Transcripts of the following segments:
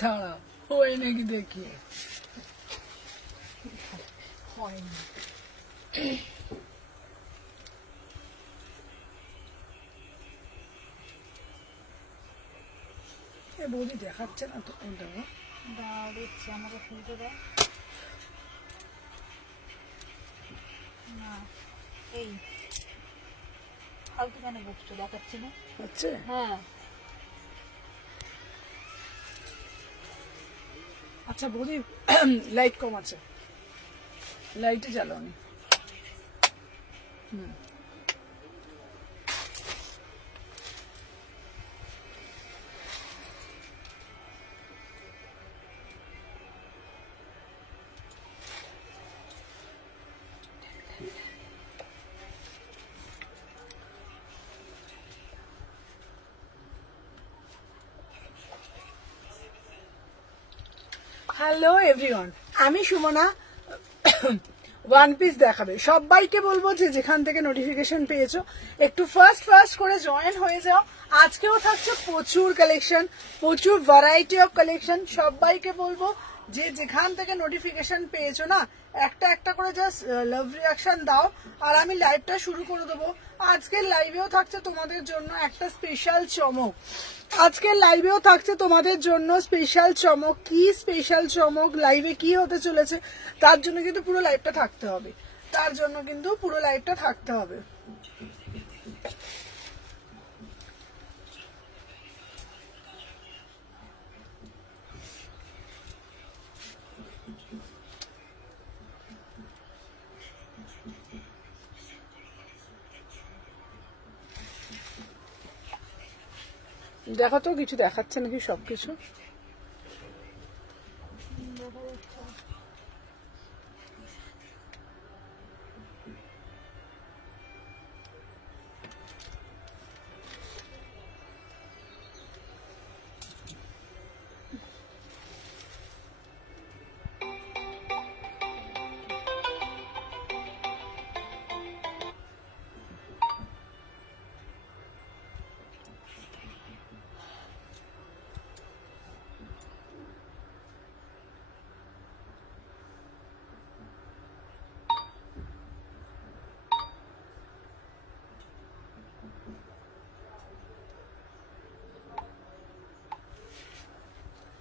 দাঁড়া হয় নাকি দেখি হয়নি। বৌদি দেখাচ্ছে না তো দেখো দেখছি আমাকে খুলতে দাও না এই ফালতু কেন বকছো দেখাচ্ছি না হচ্ছে হ্যাঁ আচ্ছা বৌদি লাইট কম আছে লাইটে জ্বালানি হ্যালো এভরিওয়ান আমি সুমনা ওয়ান পিস দেখাবে সবাইকে বলবো যে যেখান থেকে নোটিফিকেশন পেয়েছো একটু ফার্স্ট করে জয়েন হয়ে যাও আজকেও থাকছে প্রচুর কালেকশন প্রচুর ভ্যারাইটি অফ কালেকশন সবাইকে বলবো যে যেখান থেকে নোটিফিকেশন পেয়েছো না একটা করে জাস্ট লাভ রিঅ্যাকশন দাও আর আমি লাইভটা শুরু করে দেবো আজকের লাইভেও থাকছে তোমাদের জন্য একটা স্পেশাল চমক আজকের লাইভেও থাকছে তোমাদের জন্য স্পেশাল চমক কি স্পেশাল চমক লাইভে কি হতে চলেছে তার জন্য কিন্তু পুরো লাইভটা থাকতে হবে দেখো তো কিছু দেখাচ্ছে নাকি সবকিছু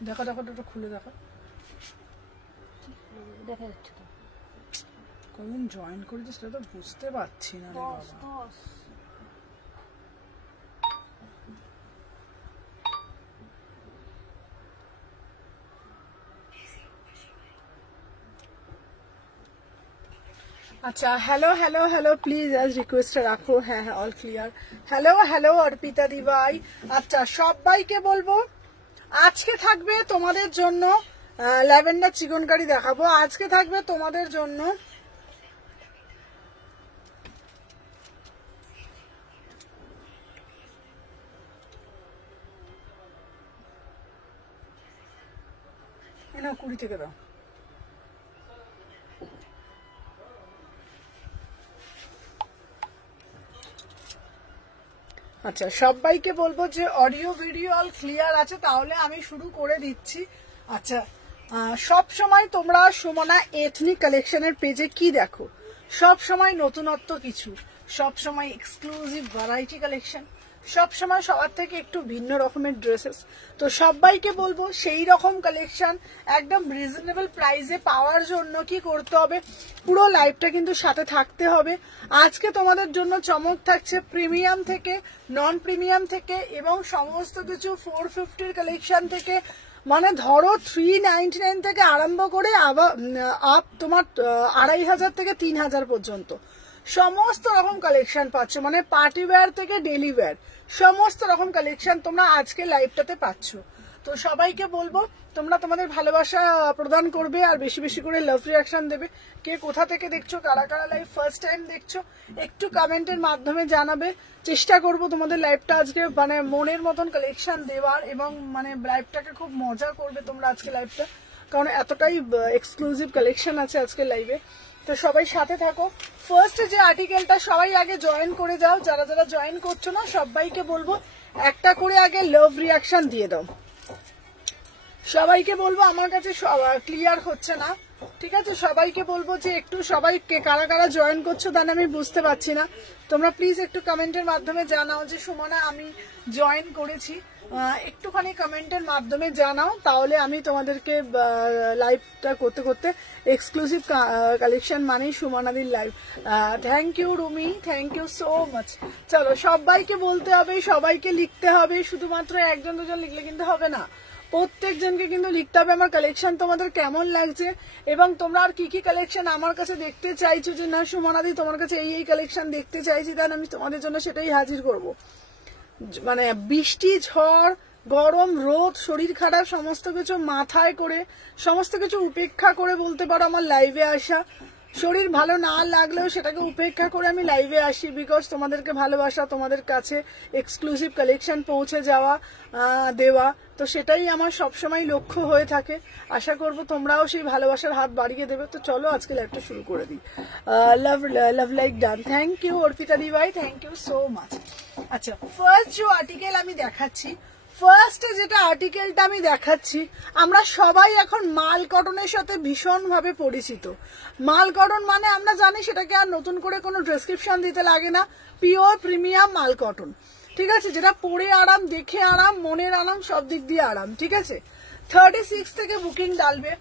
দেখো খুলে দেখো দেখা যাচ্ছে তো কখন জয়েন করেছে সেটা তো বুঝতে পারছি না রে বাবা আচ্ছা হ্যালো প্লিজ আজ রিকোয়েস্ট রাখো হ্যাঁ অল ক্লিয়ার হ্যালো অর্পিতা দিবাই আচ্ছা সবাইকে বলবো আজকে থাকবে তোমাদের জন্য ল্যাভেন্ডার চিকন কারি দেখাবো আজকে থাকবে তোমাদের জন্য না 20 থেকে দাও আচ্ছা সবাইকে বলবো যে অডিও ভিডিও অল ক্লিয়ার আছে তাহলে আমি শুরু করে দিচ্ছি আচ্ছা সব সময় তোমরা সুমনা এথনিক কালেকশনের পেজে কি দেখো সব সময় নতুনত্ব কিছু সব সময় এক্সক্লুসিভ ভ্যারাইটি কালেকশন সব সময় সবার থেকে একটু ভিন্ন রকমের ড্রেসেস তো সবাইকে বলবো সেই রকম কালেকশন একদম রিজনেবল প্রাইসে পাওয়ার জন্য কি করতে হবে পুরো লাইভটা কিন্তু সাথে থাকতে হবে আজকে তোমাদের জন্য চমক থাকছে প্রিমিয়াম থেকে নন প্রিমিয়াম থেকে এবং সমস্ত কিছু 450 কালেকশন থেকে মানে ধরো 399 থেকে আরম্ভ করে আবার আপ তোমার 2500 থেকে 3000 পর্যন্ত সমস্ত রকম কালেকশন পাচ্ছ মানে পার্টি ওয়্যার থেকে ডেলি ওয়্যার সমস্ত রকম কালেকশন তোমরা আজকে লাইভটাতে পাচ্ছ তো সবাইকে বলবো তোমরা তোমাদের ভালোবাসা প্রদান করবে আর বেশি বেশি করে লাভ রিঅ্যাকশন দেবে কে কোথা থেকে দেখছো কারা কারা লাইভ ফার্স্ট টাইম দেখছো একটু কমেন্টের মাধ্যমে জানাবে চেষ্টা করব তোমাদের লাইভটা আজকে মানে মনের মতন কালেকশন দেওয়ার এবং মানে লাইভটাকে খুব মজা করবে তোমরা আজকে লাইভটা কারণ এতটাই এক্সক্লুসিভ কালেকশন আছে আজকে লাইভে তো সবাই সাথে থাকো। ফার্স্ট যে আর্টিকেলটা সবাই আগে জয়েন করে যাও, যারা যারা জয়েন করছো না সবাইকে বলবো একটা করে আগে লাভ রিয়াকশন দিয়ে দাও। সবাইকে বলবো, আমার কাছে ক্লিয়ার হচ্ছে না, ঠিক আছে? সবাইকে বলবো যে একটু সবাইকে কারা কারা জয়েন করছো তাহলে আমি বুঝতে পারছি না। তোমরা প্লিজ একটু কমেন্টের মাধ্যমে জানাও যে সুমনা আমি জয়েন করেছি, একটুখানি কমেন্টের মাধ্যমে জানাও, তাহলে আমি তোমাদেরকে লাইভটা করতে করতে এক্সক্লুসিভ কালেকশন মানেই সুমনাদির live. Thank you Rumi, thank you so much. চলো সবাইকে বলতে হবে, সবাইকে লিখতে হবে, শুধুমাত্র একজন দুজন লিখলে কিন্তু হবে না, প্রত্যেকজনকে কিন্তু লিখতে হবে আমার কালেকশন তোমাদের কেমন লাগছে এবং তোমরা আর কি কি কালেকশন আমার কাছে দেখতে চাইছো, যে না সুমনাদি তোমার কাছে এই এই কালেকশন দেখতে চাইছি, তাহলে আমি তোমাদের জন্য সেটাই হাজির করব। মানে বৃষ্টি, ঝড়, গরম, রোদ, শরীর খারাপ সমস্ত কিছু মাথায় করে, সমস্ত কিছু উপেক্ষা করে বলতে পারো আমার লাইভে আসা। শরীর ভালো না লাগলেও সেটাকে উপেক্ষা করে আমি লাইভে আসি, বিকজ তোমাদেরকে ভালোবাসা, তোমাদের কাছে এক্সক্লুসিভ কালেকশন পৌঁছে যাওয়া, দেওয়া, তো সেটাই আমার সবসময় লক্ষ্য হয়ে থাকে। আশা করব তোমরাও সেই ভালোবাসার হাত বাড়িয়ে দেবে। তো চলো আজকে লাইভটা শুরু করে দিই। Love like done, thank you Arpita দি ভাই, থ্যাংক ইউ সো মাচ। আচ্ছা, ফার্স্ট যে আর্টিকেল আমি দেখাচ্ছি, ফার্স্টে যেটা আর্টিকেলটা আমি দেখাচ্ছি, আমরা সবাই এখন মাল কটনের সাথে ভীষণভাবে পরিচিত। মাল কটন মানে আমরা জানি, সেটাকে আর নতুন করে কোনো ডেসক্রিপশন দিতে লাগে না, পিওর প্রিমিয়াম মাল কটন, ঠিক আছে? যেটা পরে আরাম, দেখে আরাম, মনের আরাম, সব দিক দিয়ে আরাম, ঠিক আছে? 36 থেকে বুকিং ডালবে।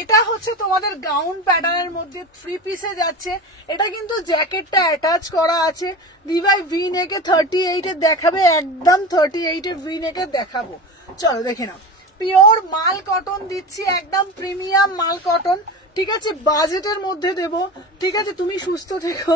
এটা হচ্ছে তোমাদের গাউন প্যাটার্নের মধ্যে 3 পিসে যাচ্ছে। এটা কিন্তু জ্যাকেটটা অ্যাটাচ করা আছে। দিভাই ভি নেকে 38 এর দেখাবে, একদম 38 এর ভি নেকে দেখাবো। চলো দেখে নাও, পিওর মাল কটন দিচ্ছি, একদম প্রিমিয়াম মাল কটন, ঠিক আছে? বাজেটের মধ্যে দেব, ঠিক আছে? তুমি সুস্থ থেকো,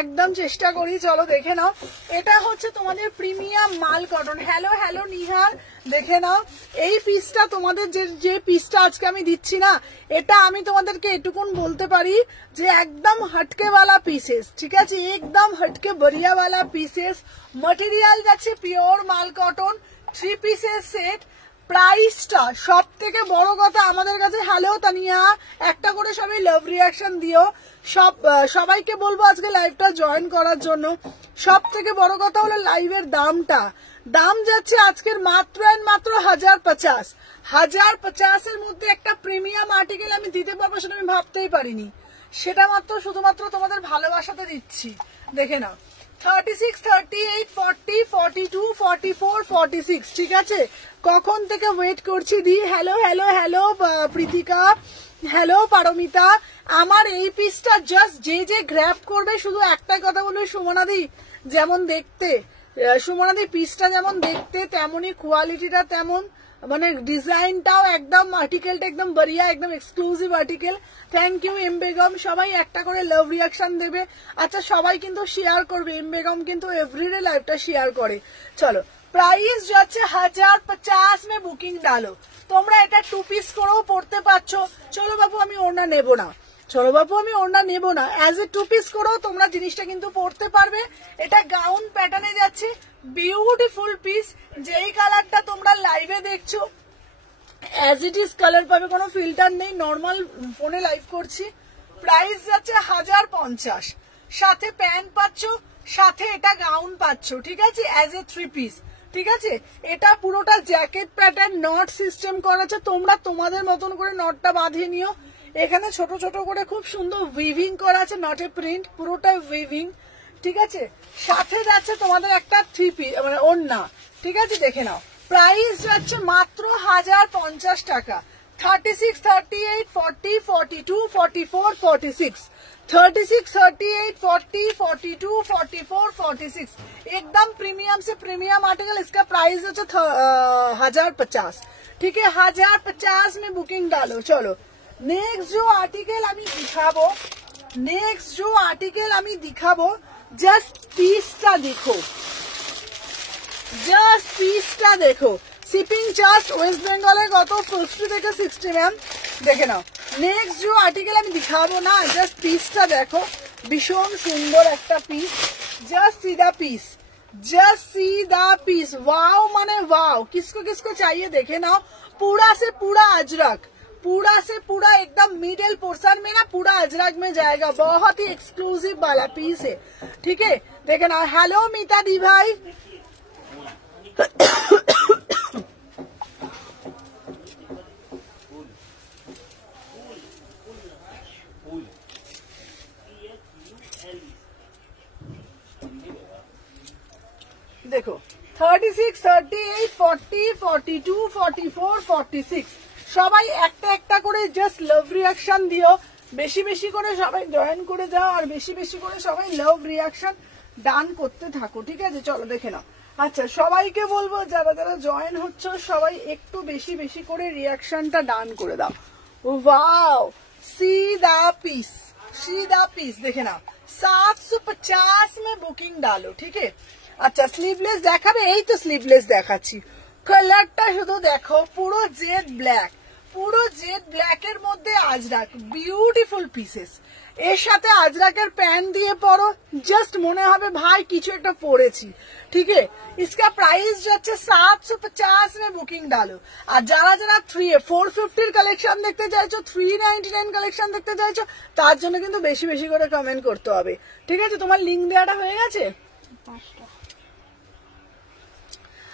একদম চেষ্টা করি। চলো দেখে নাও, এটা হচ্ছে তোমাদের প্রিমিয়াম মাল কটন। হ্যালো হ্যালো নিহার, দেখে নাও এই পিসটা, তোমাদের যে পিসটা আজকে আমি দিচ্ছি না, এটা আমি তোমাদেরকে এটুকুন বলতে পারি যে একদম হটকেওয়ালা পিসেস, ঠিক আছে? একদম হটকে বড়িয়াওয়ালা পিসেস। মটেরিয়াল যাচ্ছে পিওর মাল কটন, 3 পিসের সেট। প্রাইসটা সব থেকে বড় কথা আমাদের কাছে, হ্যালো তানিয়া, একটা করে সবাই লাভ রিয়াকশন দিও। সবাইকে বলবো আজকে লাইভটা জয়েন করার জন্য। সব থেকে বড় কথা হলো লাইভের দামটা, দাম যাচ্ছে আজকের মাত্র মাত্র 1050। 1050 এর মধ্যে একটা প্রিমিয়াম আর্টিকেল আমি দিতে পারবো সেটা আমি ভাবতেই পারিনি। সেটা মাত্র শুধুমাত্র তোমাদের ভালোবাসাতে দিচ্ছি। দেখে নাও, 36, 38, 40, 42, 44, 46, ঠিক আছে? কখন থেকে ওয়েট করছি দি। Hello hello hello Pritika, hello Paromita. আমার এই পিসটা জাস্ট যে গ্র্যাব করবে, শুধু একটাই কথা বলবে, সুমনাদি যেমন দেখতে, সুমনাদি পিসটা যেমন দেখতে তেমনই কোয়ালিটিটা তেমন, মানে ডিজাইনটাও একদম, আর্টিকেলটা একদম বড়িয়া, একদম exclusive article. Thank you M Begum. সবাই একটা করে লাভ রিয়াকশন দেবে। আচ্ছা সবাই কিন্তু শেয়ার করবে, এম বেগম কিন্তু এভরিডে লাইভটা শেয়ার করে। চলো, প্রাইস যাচ্ছে 1050 में বুকিং ডালো। তোমরা এটা 2 পিস করেও পড়তে পারছো। চলো বাবু আমি ওড়না নেবো না, চলো বাবু আমি ওড়না নেবো না, অ্যাজ এ 2 পিস করেও তোমরা জিনিসটা কিন্তু পড়তে পারবে। এটা গাউন প্যাটার্নে যাচ্ছে, বিউটিফুল পিস। যেই কালারটা তোমরা লাইভে দেখছো অ্যাজ ইট ইজ কালার পাবে, কোনো ফিল্টার নেই, নর্মাল ফোনে লাইভ করছি। প্রাইস যাচ্ছে 1050, সাথে প্যান্ট পাচ্ছ, সাথে এটা গাউন পাচ্ছ, ঠিক আছে? অ্যাজ এ 3 পিস, ঠিক আছে? এটা পুরোটা জ্যাকেট প্যাটার্ন, নট সিস্টেম করা আছে। তোমরা তোমাদের মতন করে নটটা বাঁধিয়ে নিও। এখানে ছোট ছোট করে খুব সুন্দর উইভিং করা আছে, নট এ প্রিন্ট, পুরোটা উইভিং, ঠিক আছে? সাথে যাচ্ছে তোমাদের একটা 3 পিস মানে ওড়না, ঠিক আছে? দেখে নাও, প্রাইস যাচ্ছে মাত্র 1050 টাকা। 36, 38, 40, 42, 44, 46, 36, 38, 40, 42, 44, 46, एकदम प्रीमियम से प्रीमियम आर्टिकल। इसका प्राइस है 1050, ठीक है? 1050 में बुकिंग डालो। चलो नेक्स्ट जो आर्टिकल আমি दिखाबो, नेक्स्ट जो आर्टिकल আমি दिखाबो, জাস্ট পিসটা দেখো, জাস্ট পিসটা দেখো। শিপিং চার্জ ওয়েস্ট বেঙ্গলে কত? 50 থেকে 60 ম্যাম, দেখে নাও। নেক্সট যে আর্টিকেল আমি দেখাবো না, জাস্ট পিসটা দেখো, ভীষণ সুন্দর একটা piece. Just see the piece, just see the piece, wow মানে वाओ। किसको किसको चाहिए देखे नाओ। पूरा से पूरा अजरक, पूरा से पूरा एकदम मिडिल पोर्शन में ना पूरा अजरक में जाएगा, बहुत ही एक्सक्लूसिव वाला पीस है, ठीक है। देखे ना, हेलो मीता दी भाई। देखो 36, 38, 40, 42, 44, 46 সবাই একটা একটা করে জাস্ট লাভ রিয়াকশন দিও, বেশি বেশি করে সবাই জয়েন করে যাও আর বেশি বেশি করে সবাই লাভ রিয়াকশন ডান করতে থাকো, ঠিক আছে। চলো দেখে নাও। আচ্ছা সবাইকে বলবো যারা যারা জয়েন হচ্ছে সবাই একটু বেশি বেশি করে রিয়াকশনটা ডান করে দাও। वाओ सी दा पीस देखे ना 750 में बुकिंग डालो, ठीक है। আচ্ছা স্লিভলেস দেখাবে, এই তো স্লিভলেস দেখাচ্ছি। কালারটা শুধু দেখো, পুরো জেড ব্ল্যাক, পুরো জেড ব্ল্যাকের মধ্যে আজরাক, বিউটিফুল পিসেস। এর সাথে আজরাকের প্যান্ট দিয়ে পরো, জাস্ট মনে হবে ভাই কিছু একটা পরেছি, ঠিক है। इसका प्राइस যাচ্ছে 750 में बुकिंग डालो। আর যারা যারা 450 কালেকশন দেখতে চাইছো, 399 কালেকশন দেখতে চাইছো, তার জন্য কিন্তু বেশি বেশি করে কমেন্ট করতে হবে, ঠিক আছে। তোমার লিংক দেওয়াটা হয়ে গেছে।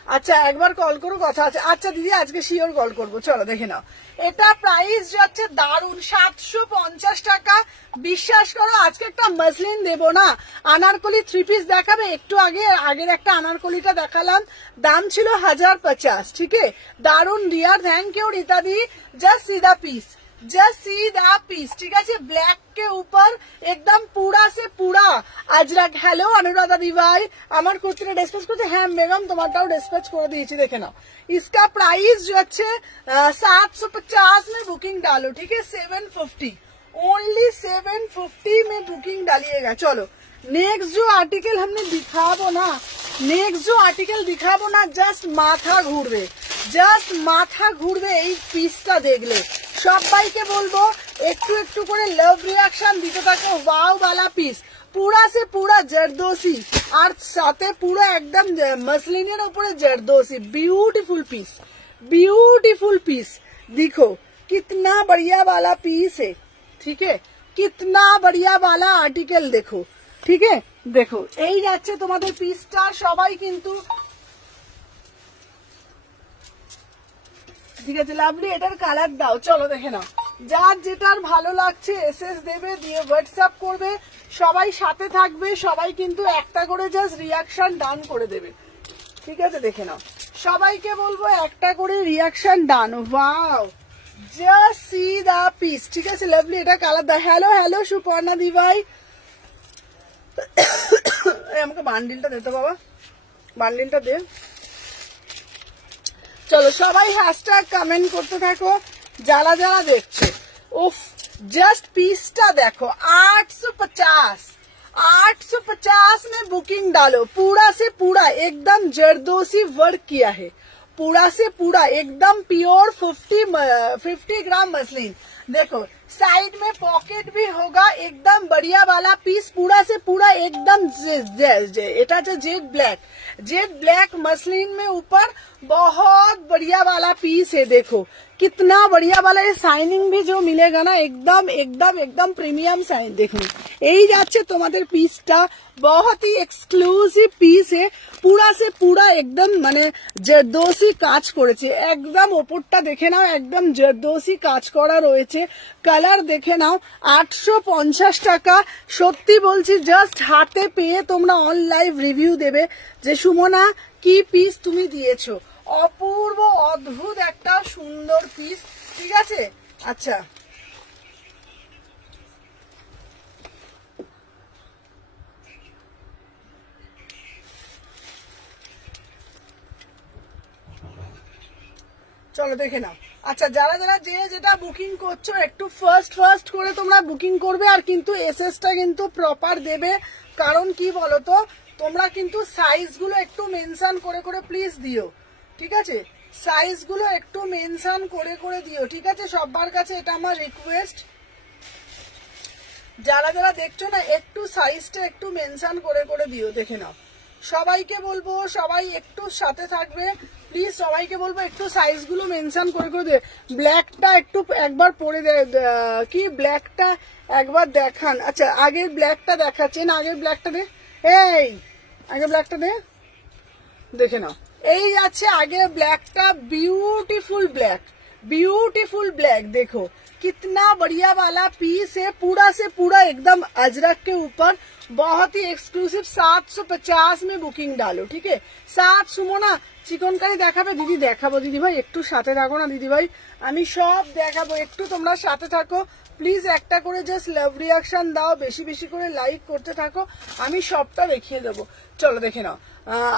আচ্ছা একবার কল করো, কথা আছে। আচ্ছা দিদি আজকে শিওর কল করবো, চলো দেখে নাও। এটা প্রাইস যাচ্ছে দারুন 750 টাকা। বিশ্বাস করো আজকে একটা মসলিন দেবো না, আনারকলি 3 পিস দেখাবে। একটু আগে আগের একটা আনারকলিটা দেখালাম, দাম ছিল 1050, ঠিক है। দারুন ডিয়ার, থ্যাংক ইউ रीता दी। जस्ट सी द पीस, ठीक है। ब्लैक के ऊपर एकदम पूरा से पूरा अजरक। हेलो अनुराधा दी भाई, আমার কুর্তিটা ডিসপ্যাচ করতে, হ্যাঁ বেগম তোমারটাও ডিসপ্যাচ করে দিয়েছি, দেখে নাও। इसका प्राइस जो अच्छे 750 में बुकिंग डालो, ठीक है। 750, ओनली 750 में बुकिंग डालिएगा। चलो नेक्स्ट जो आर्टिकल हमने दिखाबो ना, জাস্ট মাথা ঘুরবে এই পিসটা দেখলে। সবাইকে বলবো একটু একটু করে লাভ রিয়াকশন দিতে থাকো। ওয়াও वाला পিস, पूरा से पूरा जरदोसी और साथे पूरा एकदम मसलिনের উপরে जरदोसी। ब्यूटीफुल पीस देखो, कितना बढ़िया वाला पीस है, ठीक है। कितना बढ़िया वाला आर्टिकल देखो, ठीक है। देखो এই যাচ্ছে তোমাদের পিসটা, সবাই কিন্তু ঠিক আছে। লাভলি এটার কালার দাও, চলো দেখে নাও। যার যেটার ভালো লাগছে এসএস দেবে, দিয়ে হোয়াটসঅ্যাপ করবে, সবাই সাথে থাকবে, সবাই কিন্তু একটা করে জাস্ট রিয়াকশন ডান করে দেবে, ঠিক আছে। দেখে নাও, সবাইকে বলবো একটা করে reaction done. Wow just see the piece, ঠিক আছে। লাভলি এটা কালার দাও। হ্যালো সুপর্ণা দি ভাই, আমাকে বান্ডিলটা দে তো বাবা, বান্ডিলটা দে। চলো সবাই হ্যাশট্যাগ কমেন্ট করতে থাকো যারা যারা দেখছো। উফ जस्ट पीसটা देखो 850 में बुकिंग डालो। पूरा से पूरा एकदम जरदोसी वर्क किया है, पूरा से पूरा एकदम प्योर 50 ग्राम मसलिन। देखो साइड में पॉकेट भी होगा, एकदम बढ़िया वाला पीस। पूरा से पूरा एकदम এটা जो जेड ब्लैक मसलिन में ऊपर बहुत बढ़िया वाला पीस है। देखो कितना बढ़िया वाला, ये साइनिंग भी जो मिलेगा ना एकदम प्रीमियम साइन। देखो এই যাচ্ছে তোমাদের পিসটা, बहुत ही एक्सक्लूसिव পিস है। पूरा से पूरा एकदम মানে জরদোসি কাজ করেছে, একদম ওপরটা দেখে নাও, একদম জরদোসি কাজ করা রয়েছে। কালার দেখে নাও। 850 টাকা। সত্যি বলছি জাস্ট হাতে পেয়ে তোমরা অন লাইভ রিভিউ দেবে যে সুমনা কি পিস তুমি দিয়েছো। অপূর্ব অদ্ভুত একটা সুন্দর পিস, ঠিক আছে। আচ্ছা চলো দেখে নাও। আচ্ছা যারা যারা যে যেটা বুকিং করছো একটু ফার্স্ট করে তোমরা বুকিং করবে, আর কিন্তু এসএসটা কিন্তু প্রপার দেবে। কারণ কি বলতো, তোমরা কিন্তু সাইজগুলো একটু মেনশন করে করে প্লিজ দিও, ঠিক আছে। সাইজগুলো একটু মেনশন করে করে দিও, ঠিক আছে। সবার কাছে এটা আমার রিকোয়েস্ট, যারা যারা দেখছো না একটু সাইজটা একটু মেনশন করে করে দিও, দেখে নাও। সবাইকে বলবো সবাই একটু সাথে থাকবে প্লিজ সবাইকে বলবো একটু সাইজ গুলো মেনশন করে করে দে। ব্ল্যাকটা একটু একবার পরে কি ব্ল্যাকটা একবার দেখান। আচ্ছা আগের ব্ল্যাকটা দেখাচ্ছেন, আগের ব্ল্যাকটা দে, এই আগে ব্ল্যাকটা দে, দেখে নাও। এই আছে আগে ব্लैकটা, ब्यूटीफुल ब्लैक, ब्यूटीफुल ब्लैक। देखो कितना बढ़िया वाला पीस है, पूरा से पूरा एकदम अजरक के ऊपर, बहुत ही एक्सक्लूसिव। 750 में बुकिंग डालो, ठीक है। 7 সুমনা চিকনকারি দেখাবে দিদি, দেখাবো দিদি ভাই, একটু সাথে থাকো না দিদি ভাই, আমি সব দেখাবো, একটু তোমরা সাথে থাকো প্লিজ। একটা করে জাস্ট লাভ রিয়াকশন দাও, বেশি বেশি করে লাইক করতে থাকো, আমি সবটা দেখিয়ে দেবো। চলো দেখে নাও।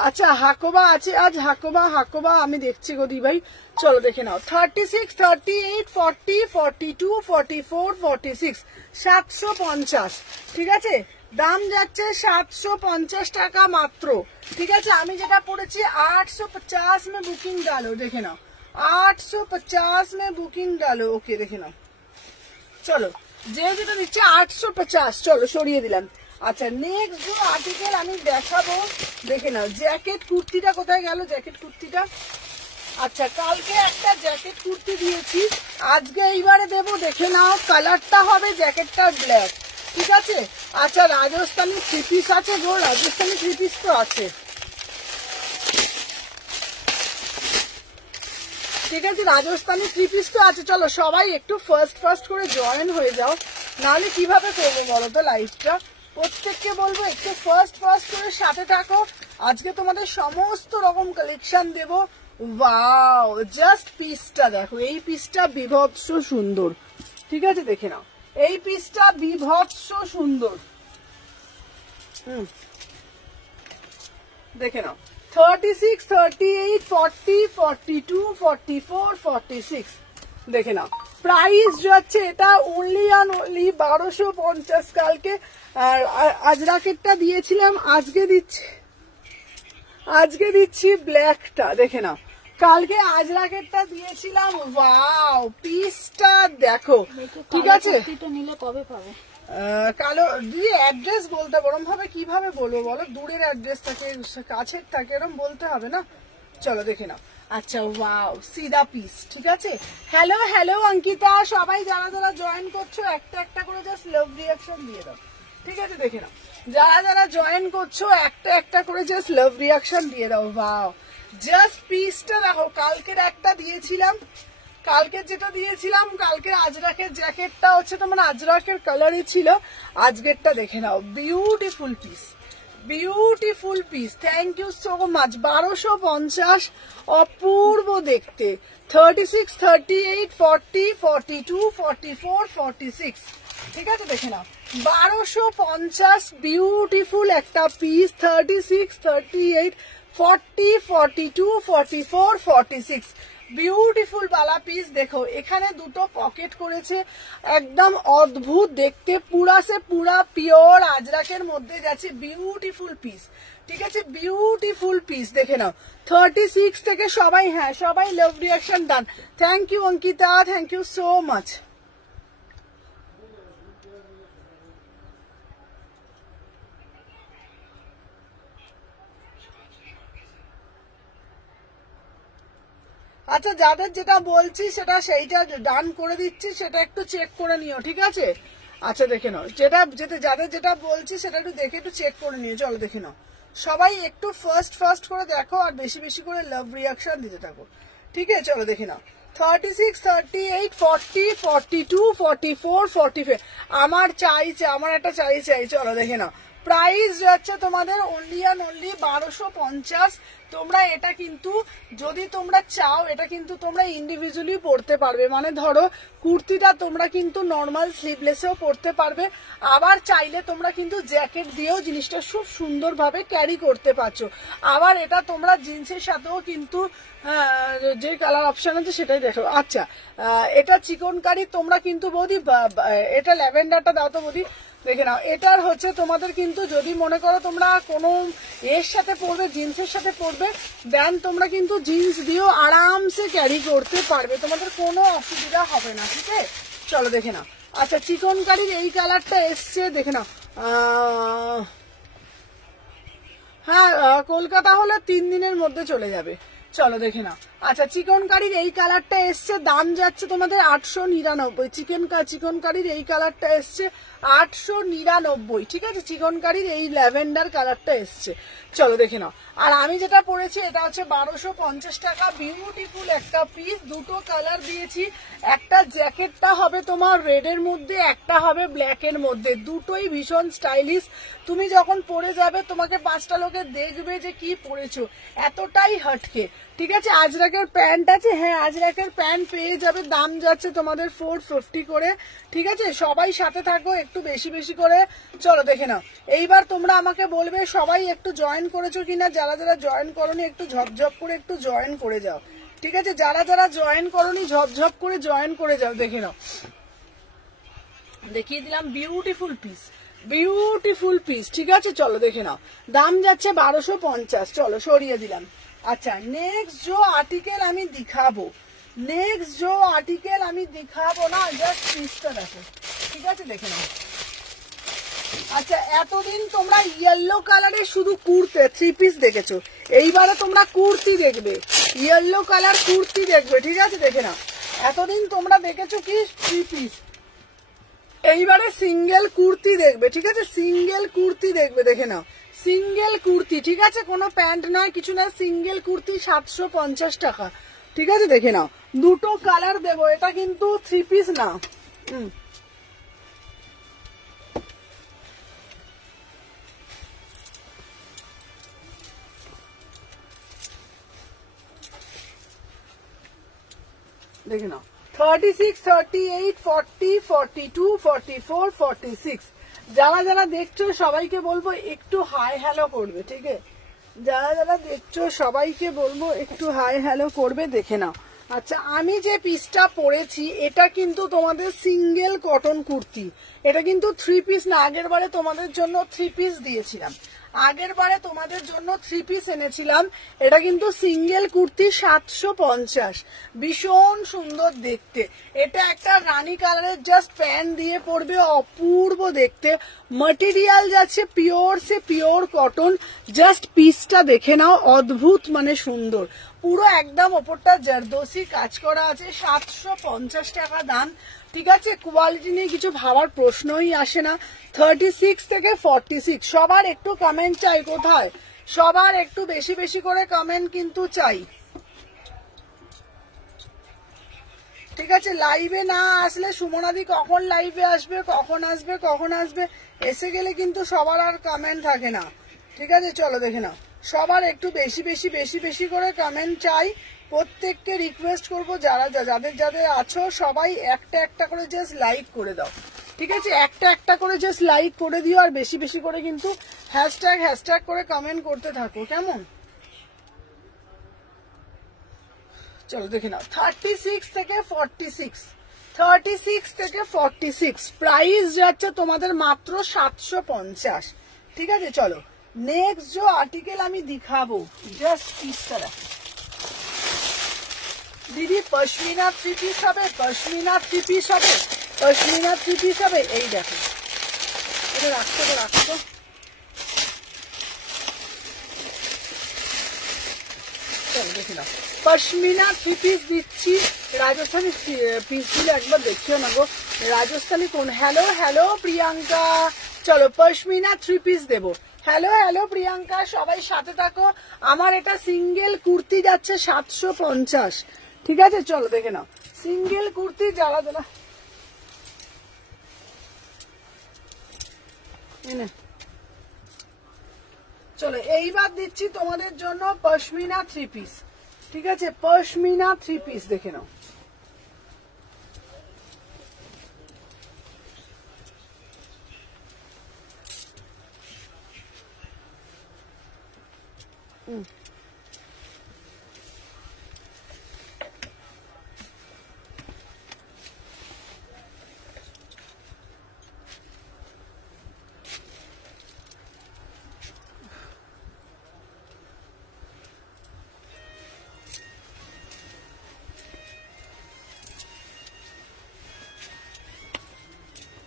আচ্ছা হাকোবা আছে আজ, হাকোবা হাকোবা আমি দেখছি গো দি ভাই, চলো দেখে নাও। 36, 38, 40, 42, 44, 46, 750, ঠিক আছে। দাম যাচ্ছে 750 টাকা মাত্র, ঠিক আছে। আমি যেটা পড়েছি 850 में बुकिंग डालो, দেখে নাও 850 में बुकिंग डालो, ওকে দেখে নাও। চলো যে যেটা দিচ্ছে 850, চলো সরিয়ে দিলাম। আচ্ছা নেক্সট যে আর্টিকেল আমি দেখাবো, দেখে নাও। জ্যাকেট কুর্তিটা কোথায় গেল, জ্যাকেট কুর্তিটা। আচ্ছা কালকে একটা জ্যাকেট কুর্তি দিয়েছি, আজকে এইবারে দেবো, দেখে নাও। কালারটা হবে জ্যাকেটটা ব্ল্যাক, ঠিক আছে। আচ্ছা রাজস্থানী থ্রি পিস আছে গো, রাজস্থানী থ্রি পিস তো আছে, ঠিক আছে। রাজস্থানী থ্রি পিস তো আছে। চলো সবাই একটু ফার্স্ট করে জয়েন হয়ে যাও, নাহলে কিভাবে করবো বলো তো লাইভটা। প্রত্যেককে বলবো একটু ফার্স্ট করে সাথে থাকো, আজকে তোমাদের সমস্ত রকম কালেকশন দেবো। ওয়াও জাস্ট পিসটা দেখো, এই পিসটা বিভৎস সুন্দর, ঠিক আছে দেখে নাও। এই পিসটা বিভৎস সুন্দর, দেখে নাও। 36, 38, 40, 42, 44, 46, দেখে নাও। প্রাইস যাচ্ছে এটা অনলি অ্যান্ড অনলি 1250। কালকে আজরাকেরটা দিয়েছিলাম, আজকে দিচ্ছি ব্ল্যাকটা, দেখে নাও। কালকে আজরাকেরটা দিয়েছিলাম, ওয়াও পিসটা দেখো, ঠিক আছে। নিলে কবে পাবে? কালো দিদি অ্যাড্রেস বলতে বরম ভাবে কিভাবে বলবো বলো, দূরের অ্যাড্রেস থাকে কাছের থাকে এরকম বলতে হবে না। চলো দেখে নাও। আচ্ছা ওয়াও সিধা পিস, ঠিক আছে। হ্যালো হ্যালো অঙ্কিতা, সবাই যারা যারা জয়েন করছো একটা একটা করে জাস্ট লাভ রিয়াকশন দিয়ে দাও, ঠিক আছে দেখে নাও। যারা যারা জয়েন করছো একটা একটা করে জাস্ট লাভ রিয়াকশন দিয়ে দাও। ওয়াও জাস্ট পিসটা দেখো, কালকের একটা দিয়েছিলাম, কালকে যেটা দিয়েছিলাম, কালকের আজরাকের জ্যাকেটটা হচ্ছে তোমার আজরাকের কালারই ছিল, আজকেরটা দেখে নাও। Beautiful piece, beautiful piece, thank you so much. 1250, অপূর্ব দেখতে। 36, 38, 40, 42, 44, 46, ঠিক আছে দেখে নাও। 1250 বিউটিফুল একটা পিস। 36, 38, 40, 42, 44, 46 বিউটিফুল বালা পিস। দেখো এখানে দুটো পকেট করেছে, একদম অদ্ভুত দেখতে, পুরা সে পুরা পিওর আজরাকের মধ্যে যাচ্ছে। বিউটিফুল পিস, ঠিক আছে, বিউটিফুল পিস দেখে নাও। 36 থেকে সবাই, হ্যাঁ সবাই love reaction done. Thank you Ankita, thank you so much. আচ্ছা যাদের যেটা বলছি সেটা সেইটা ডান করে দিচ্ছি, সেটা একটু চেক করে নিও, ঠিক আছে। আচ্ছা দেখে নাও, যাদের যেটা বলছি সেটা একটু দেখে একটু চেক করে নিও। চলো দেখে নাও, সবাই একটু ফার্স্ট করে দেখো আর বেশি বেশি করে লাভ রিয়াকশন দিতে থাকো, ঠিক আছে। চলো দেখে নাও। 36, 38, 40, 42, 44, 45 আমার চাইছে, আমার একটা চাই। চলো দেখে নাও। প্রাইস যাচ্ছে তোমাদের অনলি অ্যান্ড অনলি 1250। তোমরা এটা কিন্তু যদি তোমরা চাও এটা কিন্তু তোমরা ইন্ডিভিজুয়ালি পড়তে পারবে, মানে ধরো কুর্তিটা তোমরা কিন্তু নর্মাল স্লিভলেসেও পড়তে পারবে, আবার চাইলে তোমরা কিন্তু জ্যাকেট দিয়েও জিনিসটা খুব সুন্দরভাবে ক্যারি করতে পারছো। আবার এটা তোমরা জিন্সের সাথেও কিন্তু যে কালার অপশন আছে সেটাই দেখো। আচ্ছা এটা চিকনকারি, তোমরা কিন্তু বৌদি এটা ল্যাভেন্ডারটা দাও তো বৌদি, দেখে নাও। এটার হচ্ছে তোমাদের কিন্তু যদি মনে করো তোমরা কোনো এর সাথে পরবে, জিন্সের সাথে পরবে, দেন তোমরা কিন্তু জিন্স দিয়েও আরামসে ক্যারি করতে পারবে, তোমাদের কোনো অসুবিধা হবে না, ঠিক আছে। চলো দেখে নাও। আচ্ছা চিকনকারির এই কালারটা এসছে, দেখে নাও। হ্যাঁ কলকাতা হলে 3 দিনের মধ্যে চলে যাবে। চলো দেখে নাও। আচ্ছা, চিকন কারির এই কালারটা এসছে, দাম যাচ্ছে তোমাদের 899। চিকন কারির এই কালারটা এসছে 899, ঠিক আছে। চিকন কারির এই ল্যাভেন্ডার কালারটা এসছে, চলো দেখে নাও। আর আমি যেটা পরেছি এটা হচ্ছে 1250 টাকা, বিউটিফুল একটা পিস, দুটো কালার দিয়েছি। একটা জ্যাকেটটা হবে তোমার রেডের মধ্যে, একটা হবে ব্ল্যাকের মধ্যে, দুটোই ভীষণ স্টাইলিশ। তুমি যখন পরে যাবে তোমাকে 5টা লোকে দেখবে যে কি পরেছো, এতটাই হটকে, ঠিক আছে। আজরাকের প্যান্ট আছে, হ্যাঁ আজরাকের প্যান্ট পেয়ে যাবে, দাম যাচ্ছে তোমাদের 450 করে, ঠিক আছে। সবাই সাথে থাকো একটু বেশি বেশি করে, চলো দেখে নাও। এইবার তোমরা আমাকে বলবে সবাই একটু জয়েন করেছো কিনা, যারা যারা জয়েন করোনি একটু ঝপঝপ করে একটু জয়েন করে যাও, ঠিক আছে। যারা যারা জয়েন করোনি ঝপঝপ করে জয়েন করে যাও, দেখে নাও। দেখিয়ে দিলাম বিউটিফুল পিস, বিউটিফুল পিস, ঠিক আছে। চলো দেখে নাও, দাম যাচ্ছে 1250, চলো সরিয়ে দিলাম। अच्छा, नेक्स्ट जो आर्टिकल আমি দেখাবো, नेक्स्ट जो आर्टिकल আমি দেখাবো না, জাস্ট পিসটা দেখো, ঠিক আছে, দেখে নাও। আচ্ছা, এতদিন তোমরা ইয়েলো কালারে শুধু কুর্তে 3 পিস দেখেছো, এইবারে তোমরা কুর্তি দেখবে, ইয়েলো কালার কুর্তি দেখবে, ঠিক আছে, দেখে নাও। এতদিন তোমরা দেখেছো কি 3 পিস, এইবারে সিঙ্গেল কুর্তি দেখবে, ঠিক আছে, সিঙ্গেল কুর্তি দেখবে, দেখে নাও। সিঙ্গেল কুর্তি, ঠিক আছে, কোনো প্যান্ট নয় কিছু না, সিঙ্গেল কুর্তি 750 টাকা, ঠিক আছে, দেখে নাও। দুটো কালার দেবো, এটা কিন্তু 3 পিস না। দেখে নাও, 36, 38, 40, 42, 44, 46। যারা যারা দেখছো সবাইকে বলবো একটু হাই হ্যালো করবে, ঠিক আছে। যারা যারা দেখছো সবাইকে বলবো একটু হাই হ্যালো করবে, দেখে নাও। আচ্ছা, আমি যে পিসটা পরেছি এটা কিন্তু তোমাদের সিঙ্গেল কটন কুর্তি, এটা কিন্তু 3 পিস না। আগের বারে তোমাদের জন্য 3 পিস দিয়েছিলাম, আগের বারে তোমাদের জন্য 3 পিস এনেছিলাম। এটা কিন্তু সিঙ্গেল কুর্তি 750, ভীষণ সুন্দর দেখতে। এটা একটা রানী কালারের জাস্ট প্যান্ট দিয়ে পরবে, অপূর্ব দেখতে। মটেরিয়াল যাচ্ছে পিওর সে পিওর কটন, জাস্ট পিসটা দেখে নাও, অদ্ভুত মানে সুন্দর, পুরো একদম ওপরটা জারদোসি কাজ করা আছে, 750 টাকা দাম, ঠিক আছে। কোয়ালিটি নিয়ে কিছু ভাবার প্রশ্নই আসে না। 36 থেকে 46, সবার একটু কমেন্ট চাই, কোথায় সবার একটু বেশি বেশি করে কমেন্ট কিন্তু চাই, ঠিক আছে। লাইভে না আসলে সুমনাদি কখন লাইভে আসবে, কখন আসবে, কখন আসবে, এসে গেলে কিন্তু সবার আর কমেন্ট থাকে না, ঠিক আছে। চলো দেখে নাও, সবার একটু বেশি বেশি বেশি বেশি করে কমেন্ট চাই। প্রত্যেককে রিকোয়েস্ট করবো যারা যাদের যাদের আছো সবাই একটা একটা করে জাস্ট লাইক করে দাও, ঠিক আছে, একটা একটা করে জাস্ট লাইক করে দিও, আর বেশি বেশি করে কিন্তু হ্যাশট্যাগ করে কমেন্ট করতে থাকো, কেমন। চলো দেখে নাও, 36 থেকে 46, 36 থেকে 46, প্রাইস যাচ্ছে তোমাদের মাত্র 750, ঠিক আছে। চলো নেক্সট যে আর্টিকেল আমি দেখাবো, জাস্ট পিসটা দেখো। দিদি পশমিনা 3 পিস হবে, পশমিনা 3 পিস হবে, পশমিনা 3 পিস হবে, এই দেখো, এটা রাখতো তো রাখতো। চলো দেখে নাও, পশমিনা 3 পিস দিচ্ছি, রাজস্থানি পিসগুলো একবার দেখিও না গো, রাজস্থানি কোন। হ্যালো হ্যালো প্রিয়াঙ্কা, চলো পশমিনা 3 পিস দেবো। হ্যালো হ্যালো প্রিয়াঙ্কা, সবাই সাথে থাকো। আমার এটা সিঙ্গেল কুর্তি যাচ্ছে 750, ঠিক আছে। চলো দেখে নাও, সিঙ্গেল কুর্তি যারা যারা, চলো এইবার দিচ্ছি তোমাদের জন্য পশমিনা 3 পিস, ঠিক আছে, পশমিনা 3 পিস দেখে নাও।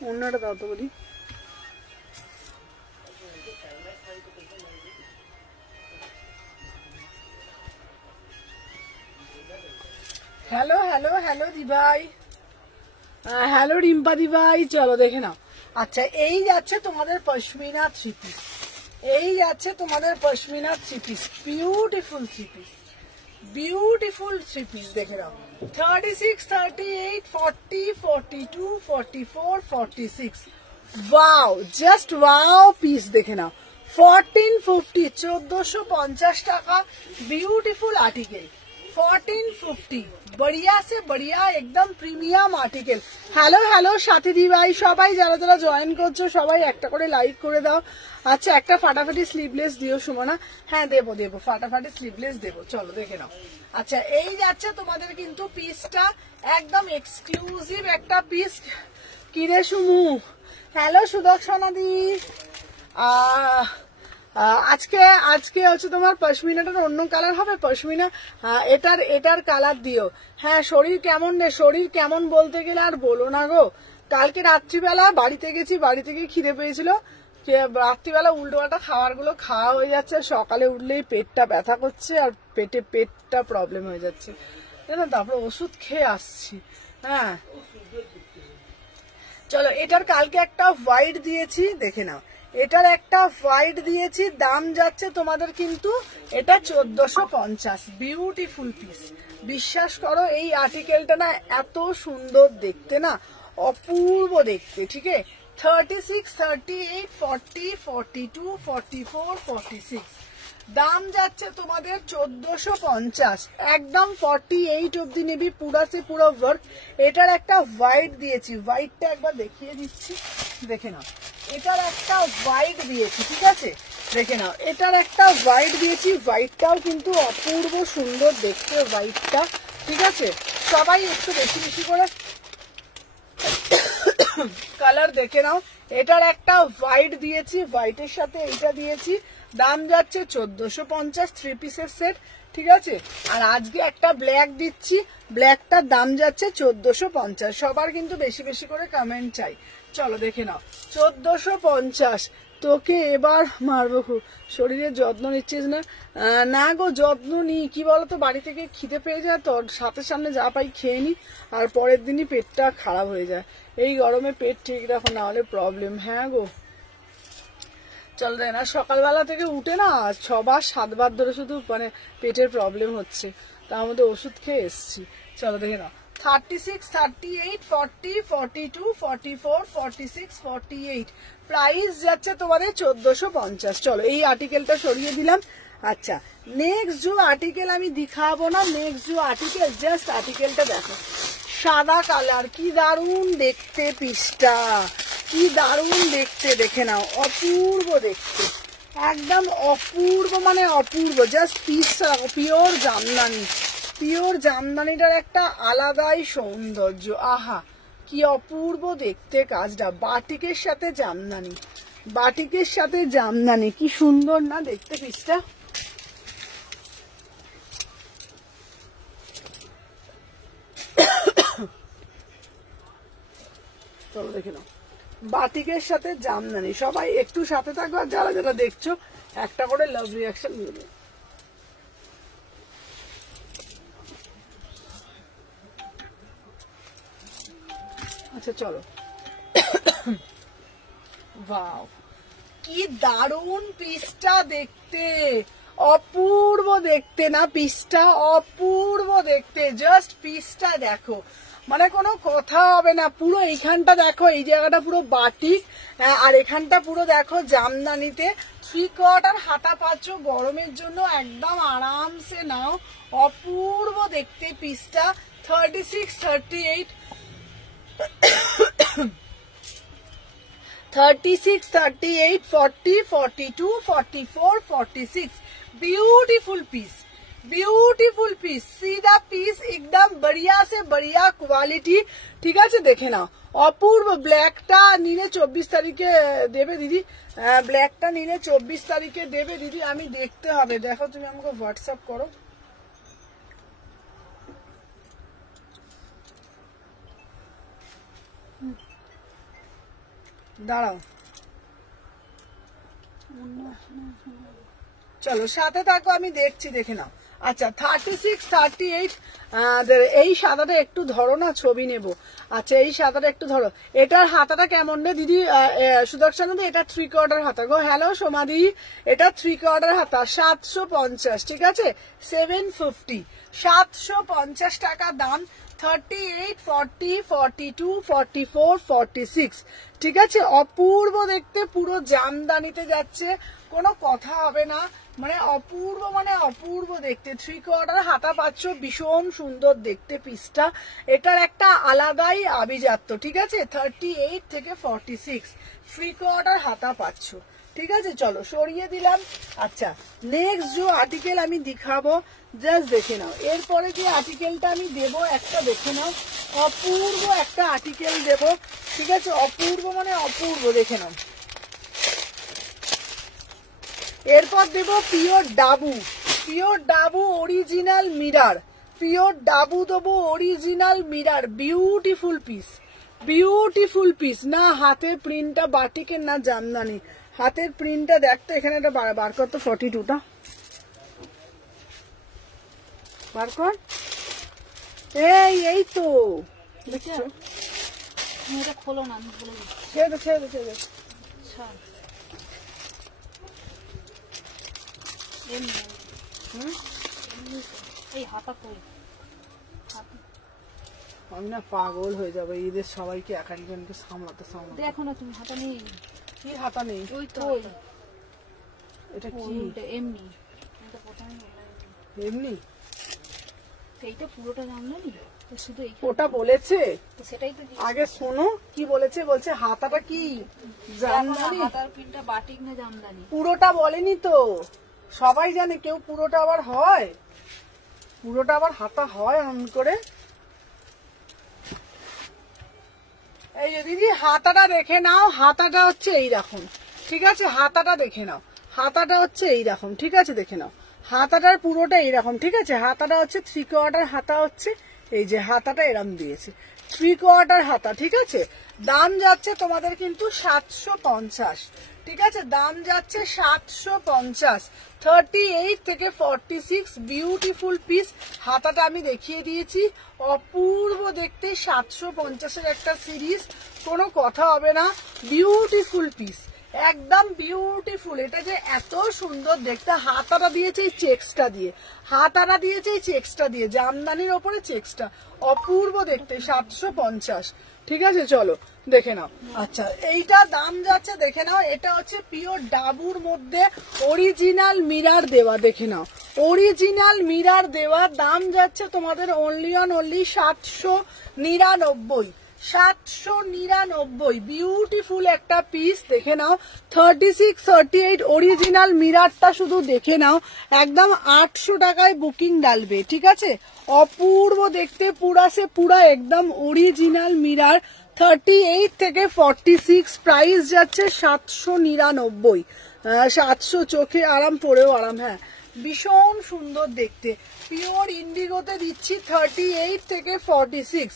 অন্যটা দাও তো বলি, হ্যালো হ্যালো হ্যালো দিভাই, হ্যালো রিম্পা দিভাই, চলো দেখে নাও। আচ্ছা, এই যাচ্ছে তোমাদের পশমিনা থ্রি পিস, এই যাচ্ছে তোমাদের pashmina three piece, beautiful three piece, beautiful three piece দেখে নাও। 36, 38, 40, 42, 44, 46, ওয়াও, জাস্ট ওয়াও পিস দেখে নাও। 1450, 1450 টাকা, বিউটিফুল आर्टिकल 1450, बढ़िया से बढ़िया एकदम প্রিমিয়াম আর্টিকেল। হ্যালো হ্যালো সাথী দি ভাই, সবাই যারা যারা জয়েন করছো সবাই একটা করে লাইক করে দাও। আচ্ছা, একটা ফাটাফাটি স্লিভলেস দিও সুমনা। হ্যাঁ দেবো দেবো, ফাটাফাটি স্লিভলেস দেবো, চলো দেখে নাও। আচ্ছা, এই যাচ্ছে তোমাদের কিন্তু পিসটা একদম এক্সক্লুসিভ একটা পিস। কিরে সুমু, হ্যালো সুদর্শনা দি। আজকে আজকে হচ্ছে তোমার পশমিনাটার অন্য কালার হবে, পশমিনা এটার কালার দিও। হ্যাঁ, শরীর কেমন রে, শরীর কেমন বলতে গেলে আর বলো না গো। কালকে রাত্রিবেলা বাড়িতে গেছি, বাড়ি থেকে খিদে পেয়েছিল, রাত্রিবেলা উল্টোপাল্টা খাবার গুলো খাওয়া হয়ে যাচ্ছে, সকালে উঠলেই পেটটা ব্যথা করছে আর পেটটা প্রবলেম হয়ে যাচ্ছে, তারপর ওষুধ খেয়ে আসছি। হ্যাঁ চলো, এটার কালকে একটা হোয়াইট দিয়েছি দেখে নাও, এটার একটা হোয়াইট দিয়েছি, দাম যাচ্ছে তোমাদের কিন্তু এটা 1450, বিউটিফুল পিস। বিশ্বাস করো এই আর্টিকেলটা না এত সুন্দর দেখতে, না অপূর্ব দেখতে, ঠিক আছে। 36, 38, 40, 42, 44, 46, দাম যাচ্ছে তোমাদের 1450, একদম 48 অব্দি নেবি, পুরা সে পুরো ওয়ার্ক। এটার একটা হোয়াইট দিয়েছি, হোয়াইটটা একবার দেখিয়ে দিচ্ছি, দেখে নাও। এটার একটা হোয়াইট দিয়েছি, ঠিক আছে, দেখে নাও। এটার একটা হোয়াইট দিয়েছি, হোয়াইটটাও কিন্তু অপূর্ব সুন্দর দেখতে হোয়াইটটা, ঠিক আছে। সবাই একটু বেশি বেশি করে কালার দেখে নাও। এটার একটা হোয়াইট দিয়েছি, হোয়াইটের সাথে এইটা দিয়েছি, দাম যাচ্ছে 1450, থ্রি পিসের সেট, ঠিক আছে। আর আজকে একটা ব্ল্যাক দিচ্ছি, ব্ল্যাকটার দাম যাচ্ছে 1450। সবার কিন্তু বেশি বেশি করে কমেন্ট চাই, চলো দেখে নাও। 1450, তোকে এবার মারবো খুব, শরীরের যত্ন নিচ্ছিস না? না গো, যত্ন নি, কি বলতো, বাড়ি থেকে খিদে পেয়ে যায় তো, সাথে সামনে যা পাই খেয়ে নি, আর পরের দিনই পেটটা খারাপ হয়ে যায়। এই গরমে পেট ঠিক রাখো, না হলে প্রবলেম। হ্যাঁ গো, চল দেয় না, সকালবেলা থেকে উঠে না 6 বার 7 বার ধরে শুধু মানে পেটের প্রবলেম হচ্ছে, তার মধ্যে ওষুধ খেয়ে এসছি। চলো দেখে নাও। 36, 38, 40, 42, 44, 46, 48, প্রাইস যাচ্ছে তোমাদের 1450। চলো এই আর্টিকেলটা সরিয়ে দিলাম। अच्छा, नेक्स्ट जो आर्टिकल আমি দেখাবো না, नेक्स्ट जो आर्टिकल, জাস্ট আর্টিকেলটা দেখো, সাদা কালার, কি দারুণ দেখতে পিসটা, কি দারুণ দেখতে, দেখে নাও, অপূর্ব দেখতে, একদম অপূর্ব, মানে অপূর্ব, জাস্ট পিসটা পিওর জামদানি, পিওর জামদানিটার একটা আলাদাই সৌন্দর্য, আহা কি অপূর্ব দেখতে কাজটা, বাটিকের সাথে জামদানি, বাটিকের সাথে জামদানি, কি সুন্দর না দেখতে পিসটা। চলো দেখে নাও, বাটিকের সাথে জামদানি, সবাই একটু সাথে থাকো, আর যারা যারা দেখছো একটা করে লাভ রিয়াকশন দেবে। আচ্ছা চলো, ওয়াও কি দারুণ পিসটা দেখতে, অপূর্ব দেখতে না পিসটা, অপূর্ব দেখতে, জাস্ট পিসটা দেখো, মানে কোনো কথা হবে না। পুরো এইখানটা দেখো, এই জায়গাটা পুরো বাটিক, আর এখানটা পুরো দেখো জামদানিতে, 3/4 হাতা পাচ্ছ, গরমের জন্য একদম আরামসে নাও, অপূর্ব দেখতে পিসটা। 36, 38, 36, 38, 40, 42, 44, 46, ब्यूटीफुल पीस, ब्यूटीफुल पीस, सीधा पीस, एकदम बढ़िया से बढ़िया क्वालिटी, ठीक है। देखे ना অপূর্ব, ব্ল্যাকটা নিলে 24 তারিখে দেবে দিদি, ব্ল্যাকটা নিলে 24 তারিখে দেবে দিদি, আমি দেখতে হবে, দেখো তুমি আমাকে হোয়াটসঅ্যাপ করো। দাঁড়াও, চলো সাথে থাকো, আমি দেখছি, দেখে নাও। আচ্ছা 36 38 এই সাদাটা একটু ধরো না, ছবি নেব। আচ্ছা এই সাদাটা একটু ধরো, এটার হাতাটা কেমন রে দিদি? সুদর্শন দিদি এটা 3/4 হাতা গো। হ্যালো সোমাদি, এটা 3/4 হাতা, 750, ঠিক আছে, 750, 750 টাকা দাম। 38 40 42 44 46, ঠিক আছে, অপূর্ব দেখতে, পুরো জামদানিতে যাচ্ছে, কোনো কথা হবে না, মানে অপূর্ব দেখতে। 3/4 হাতা পাচ্ছ, ভীষণ সুন্দর দেখতে পিসটা, এটার একটা আলাদাই আভিজাত্য, ঠিক আছে। 38 থেকে 46 3/4 হাতা পাচ্ছ, ঠিক আছে। চলো সরিয়ে দিলাম। আচ্ছা নেক্সট যে আর্টিকেল আমি দেখাবো, জাস্ট দেখে নাও। এরপরে যে আর্টিকেলটা আমি দেব একটা দেখে নাও, অপূর্ব একটা আর্টিকেল দেব, ঠিক আছে, অপূর্ব মানে অপূর্ব, দেখে নাও। এরপর দেব pure dabu, pure dabu original mirror, pure dabu দেবো original mirror, beautiful piece, beautiful piece. না হাতের প্রিন্টটা বাটিকের না জামদানি, হাতের প্রিন্টটা দেখতো। এখানে এটা বার কর তো, 42টা বার কর। এই তো দেখছো, এটা খোলো না, আমি বলে দিচ্ছি। ছেড়ে দে। ছাড়। এমনি এই হাতা কই? আমি না পাগল হয়ে যাবো, ঈদের সবাইকে এক একজনকে সামলাতে। দেখো না তুমি, হাতা নেই। কি হাতা নেই? ওই তো এটা কি এমনি, এটা প্রথমে এমনি? এইটা পুরোটা জামদানি, শুধু এই ওটা বলেছে, সেটাই তো আগে শোনো কি বলেছে। বলছে হাতাটা কি জামদানি, হাতার প্রিন্টটা বাটিক না জামদানি। পুরোটা বলেনি তো, সবাই জানে, কেউ পুরোটা আবার হয়, পুরোটা আবার হাতা হয় এমন করে। এই যে দিদি হাতাটা দেখে নাও, হাতাটা হচ্ছে এইরকম, ঠিক আছে, হাতাটা দেখে নাও, হাতাটা হচ্ছে এইরকম, ঠিক আছে, দেখে নাও, হাতাটার পুরোটা এইরকম, ঠিক আছে, হাতাটা হচ্ছে 3/4 হাতা, হচ্ছে এই যে হাতাটা এরম দিয়েছে, 3/4 হাতা, ঠিক আছে। দাম যাচ্ছে তোমাদের কিন্তু 750, ঠিক আছে, দাম যাচ্ছে 750, 38 থেকে 46, বিউটিফুল পিস। হাতাটা আমি দেখিয়ে দিয়েছি, অপূর্ব দেখতে, 750-এর একটা সিরিজ, কোনো কথা হবে না, বিউটিফুল পিস, একদম বিউটিফুল। এটা যে এত সুন্দর দেখতে, হাতাটা দিয়েছে এই চেক্সটা দিয়ে, হাতাটা দিয়েছে এই চেক্সটা দিয়ে, জামদানির ওপরে চেক্সটা, অপূর্ব দেখতে, 750, ঠিক আছে। চলো দেখে নাও। আচ্ছা এইটা দাম যাচ্ছে, দেখে নাও, এটা হচ্ছে পিওর ডাবুর মধ্যে অরিজিনাল মিরার দেওয়া, দেখে নাও, অরিজিনাল মিরার দেওয়া, দাম যাচ্ছে তোমাদের অনলি 799, 799, বিউটিফুল একটা পিস, দেখে নাও। 36 38 অরিজিনাল মিরারটা শুধু দেখে নাও, একদম 800 টাকায় বুকিং ডালবে, ঠিক আছে, অপূর্ব দেখতে, পুরা একদম অরিজিনাল মিরার। 38 থেকে 46, প্রাইস যাচ্ছে 799, 700, চোখে আরাম, পরেও আরাম, হ্যাঁ ভীষণ সুন্দর দেখতে, পিওর ইন্ডিগোতে দিচ্ছি। 38 থেকে 46,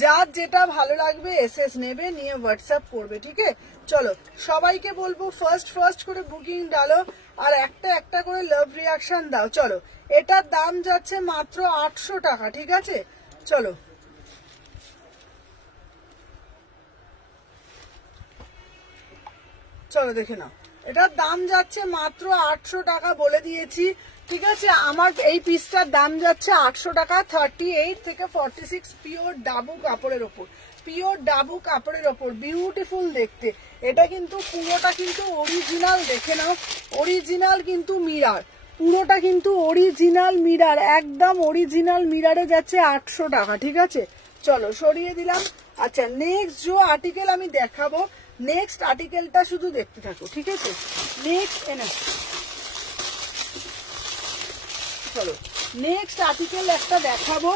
যার যেটা ভালো লাগবে এসএস নেবে, নিয়ে হোয়াটসঅ্যাপ করবে, ঠিক আছে। চলো সবাইকে বলবো ফার্স্ট করে বুকিং ডালো, আর একটা করে লাভ রিয়াকশন দাও। চলো এটার দাম যাচ্ছে মাত্র 800 টাকা, ঠিক আছে। চলো দেখে নাও, এটার দাম যাচ্ছে মাত্র 800 টাকা, বলে দিয়েছি, ঠিক আছে। আমার এই পিসটার দাম যাচ্ছে 800 টাকা। 38 থেকে 46, পিওর ডাবু কাপড়ের ওপর, পিওর ডাবু কাপড়ের ওপর, বিউটিফুল দেখতে। এটা কিন্তু পুরোটা কিন্তু অরিজিনাল, দেখে নাও, অরিজিনাল কিন্তু মিরার, পুরোটা কিন্তু অরিজিনাল মিরার, একদম অরিজিনাল মিরারে যাচ্ছে 800 টাকা, ঠিক আছে। চলো সরিয়ে দিলাম। আচ্ছা নেক্সট যে আর্টিকেল আমি দেখাবো, নেক্সট আর্টিকেলটা শুধু দেখতে থাকো, ঠিক আছে। নেক্সট চলো নেক্সট আর্টিকেল একটা দেখাবো,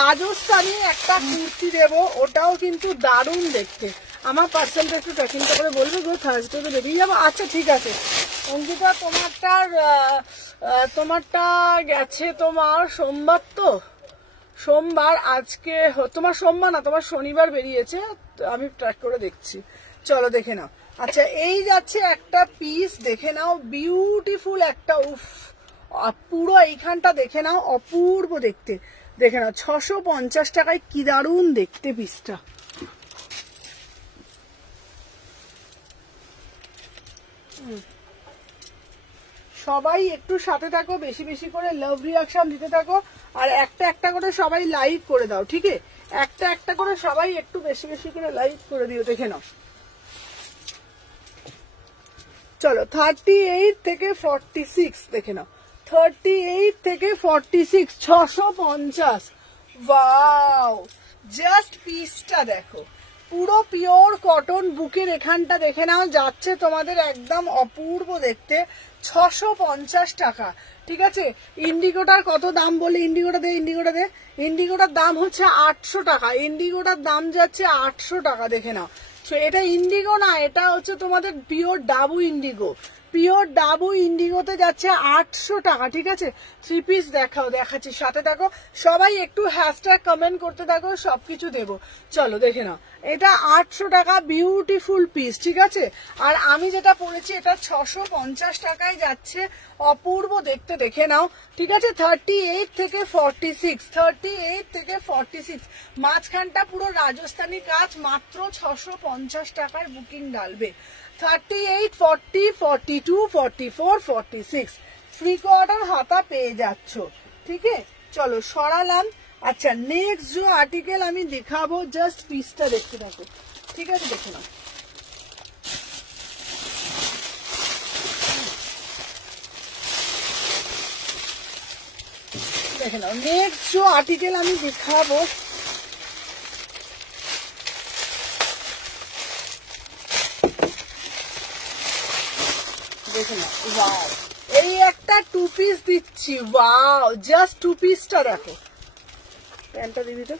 রাজস্থানী একটা কুর্তি দেবো, ওটাও কিন্তু দারুণ দেখতে। আমার পার্সেলটা একটু ট্র্যাকিংটা করে বলবে গো, থার্সডে তো বেরিয়ে যাবো। আচ্ছা ঠিক আছে অঙ্কিতা, তোমারটা গেছে তোমার সোমবার, তো সোমবার, আজকে তোমার সোমবার না, তোমার শনিবার বেরিয়েছে, আমি ট্র্যাক করে দেখছি, চলো দেখে নাও। আচ্ছা এই যাচ্ছে একটা পিস, দেখে নাও, বিউটিফুল একটা, উফ পুরো এইখানটা দেখে নাও, অপূর্ব দেখতে। দেখে নাও 650 টাকায় কি দারুণ দেখতে পিসটা। সবাই একটু সাথে থাকো, বেশি বেশি করে লাভ রিয়াকশন দিতে থাকো, আর একটা একটা করে সবাই লাইক করে দাও, ঠিক আছে? একটা একটা করে সবাই একটু বেশি বেশি করে লাইক করে দিও। দেখে নাও, চলো 38 থেকে 46 দেখে নাও, 38 থেকে 46, 650। ওয়াও, জাস্ট পিসটা দেখো, পুরো পিওর কটন বুকের এখানটা দেখে নাও, যাচ্ছে তোমাদের একদম অপূর্ব দেখতে, 650 টাকা, ঠিক আছে? ইন্ডিগোটার কত দাম বলে, ইন্ডিগোটা দে, ইন্ডিগোটা দে। ইন্ডিগোটার দাম হচ্ছে 800 টাকা, ইন্ডিগোটার দাম যাচ্ছে 800 টাকা। দেখে নাও, এটা ইন্ডিগো না, এটা হচ্ছে তোমাদের pure dabu indigo, pure dabu ইন্ডিগোতে যাচ্ছে 800 টাকা, ঠিক আছে? 3 পিস দেখাও, দেখাচ্ছি, সাথে থাকো সবাই, একটু হ্যাশট্যাগ কমেন্ট করতে থাকো, সবকিছু দেবো। চলো দেখে নাও, এটা 800 টাকা বিউটিফুল পিস, ঠিক আছে? আর আমি যেটা পরেছি এটা 650 টাকায় যাচ্ছে, অপূর্ব দেখতে। দেখে নাও, ঠিক আছে? 38 থেকে 46, 38 থেকে 46, মাঝখানটা পুরো রাজস্থানি কাজ, মাত্র 650 টাকায় বুকিং ডালবে। 38, 40, 42, 44, 46 ফ্রি কোয়ার্টার হাতা পেয়ে যাচ্ছ, ঠিক আছে? চলো সরালাম। আচ্ছা, নেক্সট যে আর্টিকেল আমি দেখাবো, জাস্ট পিসটা দেখতে থাকো, ঠিক আছে? দেখে নাও, দেখে নাও, নেক্সট যে আর্টিকেল আমি দেখাবো, দেখে নাও। ওয়াও, এই একটা 2 পিস দিচ্ছি, ওয়াও, জাস্ট 2 পিসটা দেখো। প্যান্টটা দিবি তো,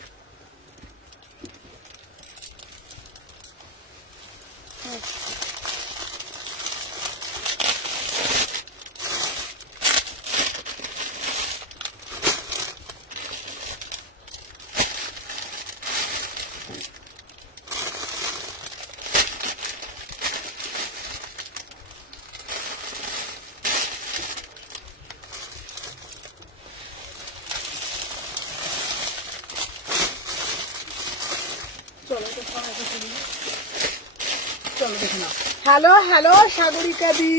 চলো দেখে নাও। হ্যালো হ্যালো সাগরিকা দি,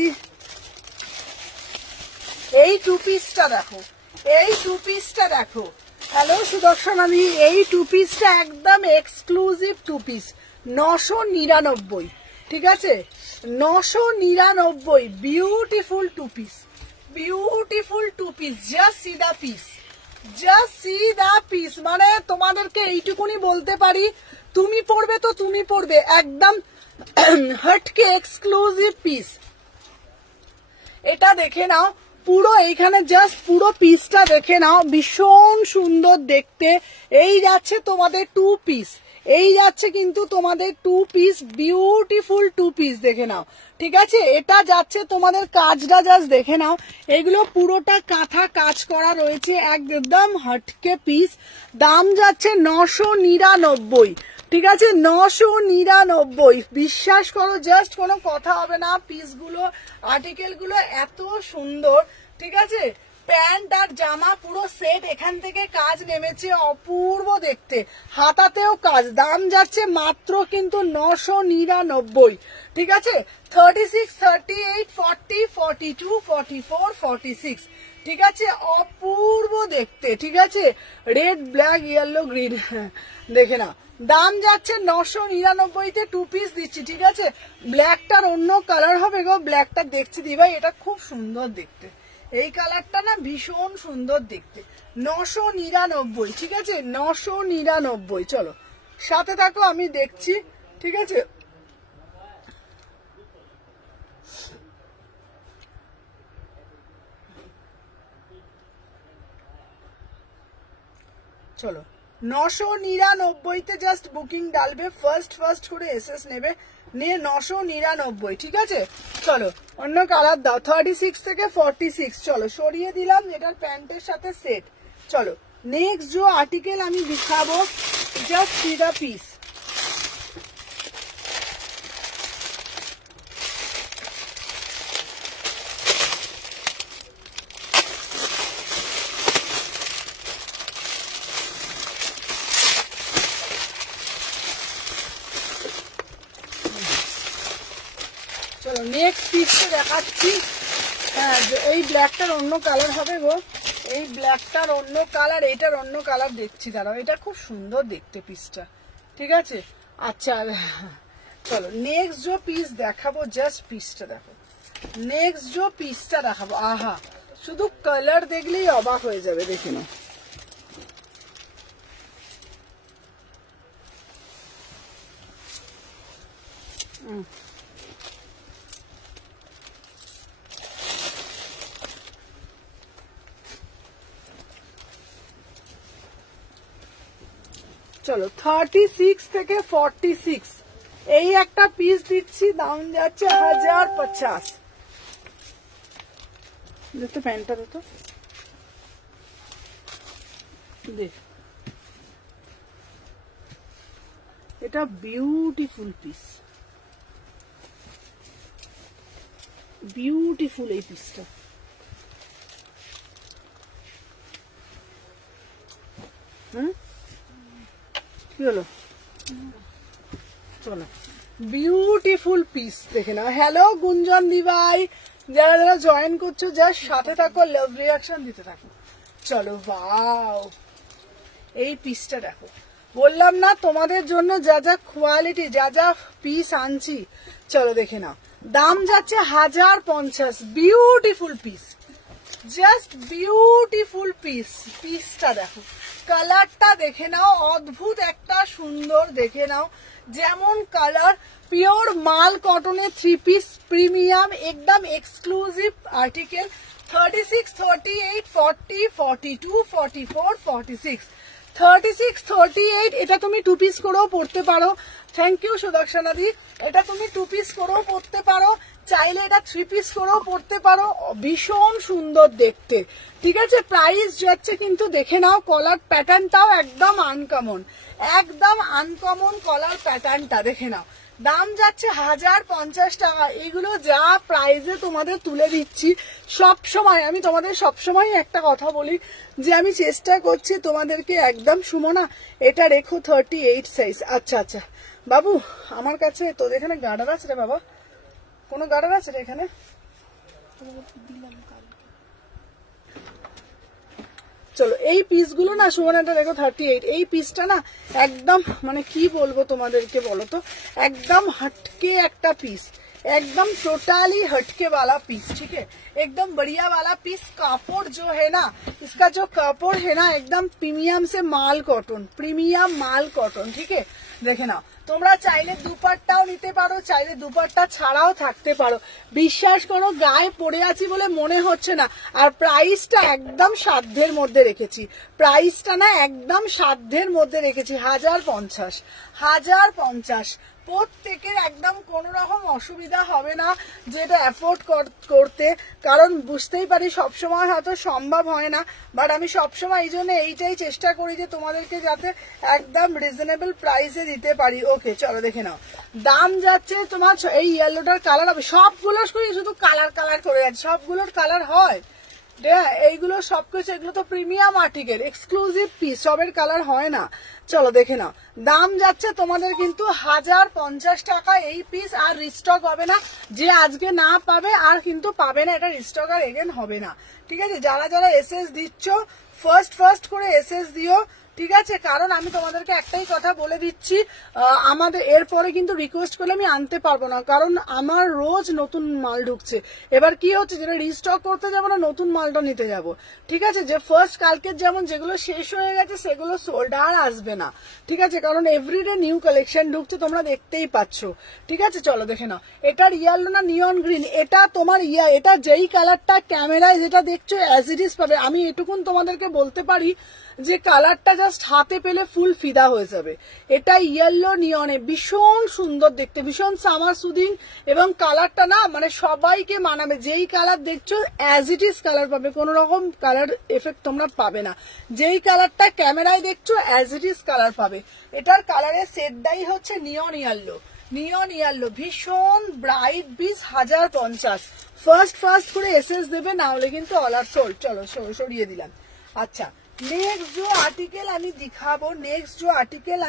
এই 2 পিসটা দেখো, এই 2 পিসটা দেখো। হ্যালো সুদর্শন, আমি এই 2 পিসটা একদম এক্সক্লুসিভ 2 পিস, 999, ঠিক আছে? 999, beautiful 2 piece, beautiful 2 piece. Just see the piece, just see the piece. মানে তোমাদেরকে এইটুকুনি বলতে পারি, তুমি পড়বে তো তুমি পড়বে, একদম হটকে এক্সক্লুসিভ পিস। এটা দেখে নাও, পুরো এইখানে জাস্ট পুরো পিসটা দেখে নাও, ভীষণ সুন্দর দেখতে। এই যাচ্ছে তোমাদের 2 পিস, এই যাচ্ছে কিন্তু তোমাদের 2 পিস, বিউটিফুল 2 পিস। দেখে নাও, ঠিক আছে? এটা যাচ্ছে তোমাদের, কাজটা জাস্ট দেখে নাও, এগুলো পুরোটা কাঁথা কাজ করা রয়েছে, একদম হটকে পিস। দাম যাচ্ছে 999, ঠিক আছে? 999, বিশ্বাস করো, জাস্ট কোনো কথা হবে না। পিসগুলো, আর্টিকেল গুলো এত সুন্দর, ঠিক আছে? প্যান্ট আর জামা পুরো সেট, এখান থেকে কাজ নেমেছে, অপূর্ব দেখতে, হাতাতেও কাজ। দাম যাচ্ছে মাত্র কিন্তু 999, ঠিক আছে? 36, 38, 40, 42, 44, 46, ঠিক আছে? অপূর্ব দেখতে, ঠিক আছে? রেড, ব্ল্যাক, ইয়েলো, গ্রিন, দেখে না। দাম যাচ্ছে 999-তে 2 পিস দিচ্ছি, ঠিক আছে? ব্ল্যাকটার অন্য কালার হবে গো, ব্ল্যাকটা দেখছি দি ভাই, এটা খুব সুন্দর দেখতে, এই কালারটা না ভীষণ সুন্দর দেখতে। 999, ঠিক আছে? 999। চলো সাথে থাকো, আমি দেখছি, ঠিক আছে? চলো 999-তে জাস্ট বুকিং ডালবে, ফার্স্ট করে এসএস নেবে, নিয়ে 999, ঠিক আছে? চলো অন্য কালার দাও, 36 থেকে 46, চলো সরিয়ে দিলাম, এটার প্যান্টের সাথে সেট। চলো নেক্সট যে আর্টিকেল আমি দেখাবো, জাস্ট 3 পিস, পিসটা দেখাচ্ছি। হ্যাঁ, এই ব্ল্যাকটার অন্য কালার হবে গো, এই ব্ল্যাকটার অন্য কালার, এইটার অন্য কালার দেখছি, দাঁড়াও। এটা খুব সুন্দর দেখতে পিসটা, ঠিক আছে। আচ্ছা চলো নেক্সট जो পিস দেখাবো, জাস্ট পিসটা দেখো। নেক্সট जो পিসটা দেখাবো, আহা শুধু কালার দেখলেই অবাক হয়ে যাবে, দেখে নাও। চলো 36 থেকে 46 এই একটা পিস দিচ্ছি, দাম যাচ্ছে 1050। দেখতে প্যান্টটা তো দেখ, এটা বিউটিফুল পিস, বিউটিফুল এই পিসটা। কি হলো, চলো বিউটিফুল পিস দেখে নাও। হ্যালো গুঞ্জন দিভাই, যারা যারা জয়েন করছো যার সাথে থাকো, লাভ রিয়াকশন দিতে থাকো। চলো ওয়াও, এই পিসটা দেখো, বললাম না তোমাদের জন্য যা যা কোয়ালিটি, যা যা পিস আনছি। চলো দেখে নাও, দাম যাচ্ছে 1050। Beautiful piece, just beautiful piece. পিসটা দেখো, কালারটা দেখে নাও, অদ্ভুত একটা সুন্দর, দেখে নাও যেমন কালার। পিওর মাল কটনের 3 পিস প্রিমিয়াম, একদম এক্সক্লুসিভ আর্টিকেল। 36, 38, 40, 42, 44, 46, 36, 38। এটা তুমি 2 পিস করেও পড়তে পারো। থ্যাংক ইউ সুদর্শনা দি। এটা তুমি 2 পিস করেও পড়তে পারো, চাইলে এটা 3 পিস করেও পড়তে পারো। ভীষণ সুন্দর দেখতে, ঠিক আছে। প্রাইস যাচ্ছে কিন্তু দেখে নাও, কলার প্যাটার্নটাও একদম আনকমন, একদম আনকমন কলার প্যাটার্নটা দেখে নাও। দাম যাচ্ছে 1050 টাকা। এগুলো যা প্রাইসে তোমাদের তুলে দিচ্ছি, সব সময় আমি তোমাদের সবসময় একটা কথা বলি যে আমি চেষ্টা করছি তোমাদেরকে একদম, সুমনা এটা রেখো 38 সাইজ। আচ্ছা আচ্ছা বাবু, আমার কাছে তো এখানে গার্ডার আছে রে বাবা, কোনো গার্ডার আছে রে এখানে? চলো এই পিসগুলো না সুমনাটা দেখো 38। এই পিসটা না একদম মানে কি বলবো তোমাদেরকে বলো তো, একদম हटके একটা পিস, एकदम टोटली हटके वाला पीस, ठीक है, एकदम बढ़िया वाला पीस। कापड़ जो है ना, इसका जो कापड़ है ना एकदम प्रीमियम से माल कॉटन, प्रीमियम माल कॉटन, ठीक है। দেখে নাও, তোমরা চাইলে দুপাট্টাও নিতে পারো, চাইলে দুপাট্টা ছাড়াও থাকতে পারো। বিশ্বাস করো গায়ে পড়ে আছি বলে মনে হচ্ছে না। আর প্রাইসটা একদম সাধ্যের মধ্যে রেখেছি, প্রাইসটা না একদম সাধ্যের মধ্যে রেখেছি। 1050, 1050। প্রত্যেকের একদম কোন রকম অসুবিধা হবে না যেটা অ্যাফোর্ড করতে, কারণ বুঝতেই পারি সবসময় হয়তো সম্ভব হয় না, বাট আমি সবসময় এই জন্য এইটাই চেষ্টা করি যে তোমাদেরকে যাতে একদম রিজনেবল প্রাইসে দিতে পারি। ওকে চলো দেখে নাও, দাম যাচ্ছে তোমার এই ইয়েলোটার কালার হবে, সবগুলো শুধু কালার কালার করে যাচ্ছে, সবগুলোর কালার হয়, এইগুলো সবকিছু, এগুলো তো প্রিমিয়াম আর্টিকেল, এক্সক্লুসিভ পিস, সবের কালার হয় না। চলো দেখে নাও, দাম যাচ্ছে তোমাদের কিন্তু 1050 টাকা এই পিস। আর রিস্টক হবে না, যে আজকে না পাবে আর কিন্তু পাবে না, এটা রিস্টক আর এগেন হবে না, ঠিক আছে। যারা যারা এসএস দিচ্ছ ফার্স্ট করে এসএস দিও, ঠিক আছে। কারণ আমি তোমাদেরকে একটাই কথা বলে দিচ্ছি, আমাদের এরপরে কিন্তু রিকোয়েস্ট করলে আমি আনতে পারবো না, কারণ আমার রোজ নতুন মাল ঢুকছে। এবার কি হচ্ছে, যেটা রিস্টক করতে যাবো না, নতুন মালটা নিতে যাব, ঠিক আছে। যে ফার্স্ট কালকের যেমন যেগুলো শেষ হয়ে গেছে সেগুলো সোল্ড আর আসবে না, ঠিক আছে, কারণ এভরিডে নিউ কালেকশন ঢুকছে, তোমরা দেখতেই পাচ্ছ, ঠিক আছে। চলো দেখে নাও, এটার ইয়েলো না নিয়ন গ্রিন, এটা তোমার এটা যেই কালারটা ক্যামেরায় যেটা দেখছো অ্যাজ ইট ইজ পাবে। আমি এটুকুন তোমাদেরকে বলতে পারি যে কালারটা জাস্ট হাতে পেলে ফুল ফিদা হয়ে যাবে। এটা ইয়েলো নিয়নে ভীষণ সুন্দর দেখতে, ভীষণ সামার সুদিং, এবং কালারটা না মানে সবাইকে মানাবে। যেই কালার দেখছো অ্যাজ ইট ইজ কালার পাবে, কোন রকম কালার এফেক্ট তোমরা পাবে না। যেই কালারটা ক্যামেরায় দেখছো অ্যাজ ইট ইজ কালার পাবে। এটার কালারের সেটটাই হচ্ছে নিয়ন ইয়েলো, নিয়ন ইয়েলো, ভীষণ ব্রাইট পিস। 1050। ফার্স্ট করে এসএস দেবে, না হলে কিন্তু অল আর সোল্ড। চলো সরিয়ে দিলাম। আচ্ছা नेक्स्ट जो आर्टिकल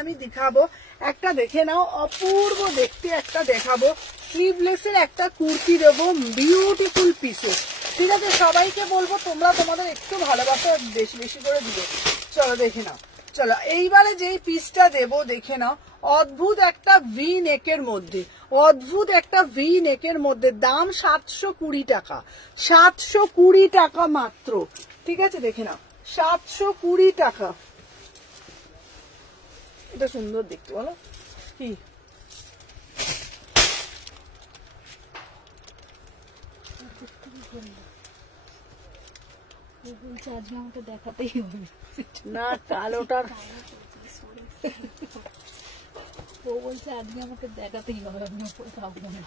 আমি দেখাবো একটা দেখে নাও, অপূর্ব দেখতে একটা দেখাবো, স্লিভলেসের একটা কুর্তি দেবো, বিউটিফুল পিসেস। ঠিক আছে, সবাইকে বলবো তোমরা তোমাদের একটু ভালোবাসা বেশি বেশি করে দিবে। চলো দেখে নাও। চলো এইবারে যেই পিসটা দেবো দেখে নাও, অদ্ভুত একটা ভি নেকের মধ্যে, দাম 720 টাকা, 720 টাকা মাত্র। ঠিক আছে, দেখে নাও 720 টাকা। এটা সুন্দর দেখতে, বলো কি? বলছে আজকে আমাকে দেখাতেই হবে না, কালোটার ও বলছে আজকে আমাকে দেখাতেই হবে, আমি উপরে খাবো না।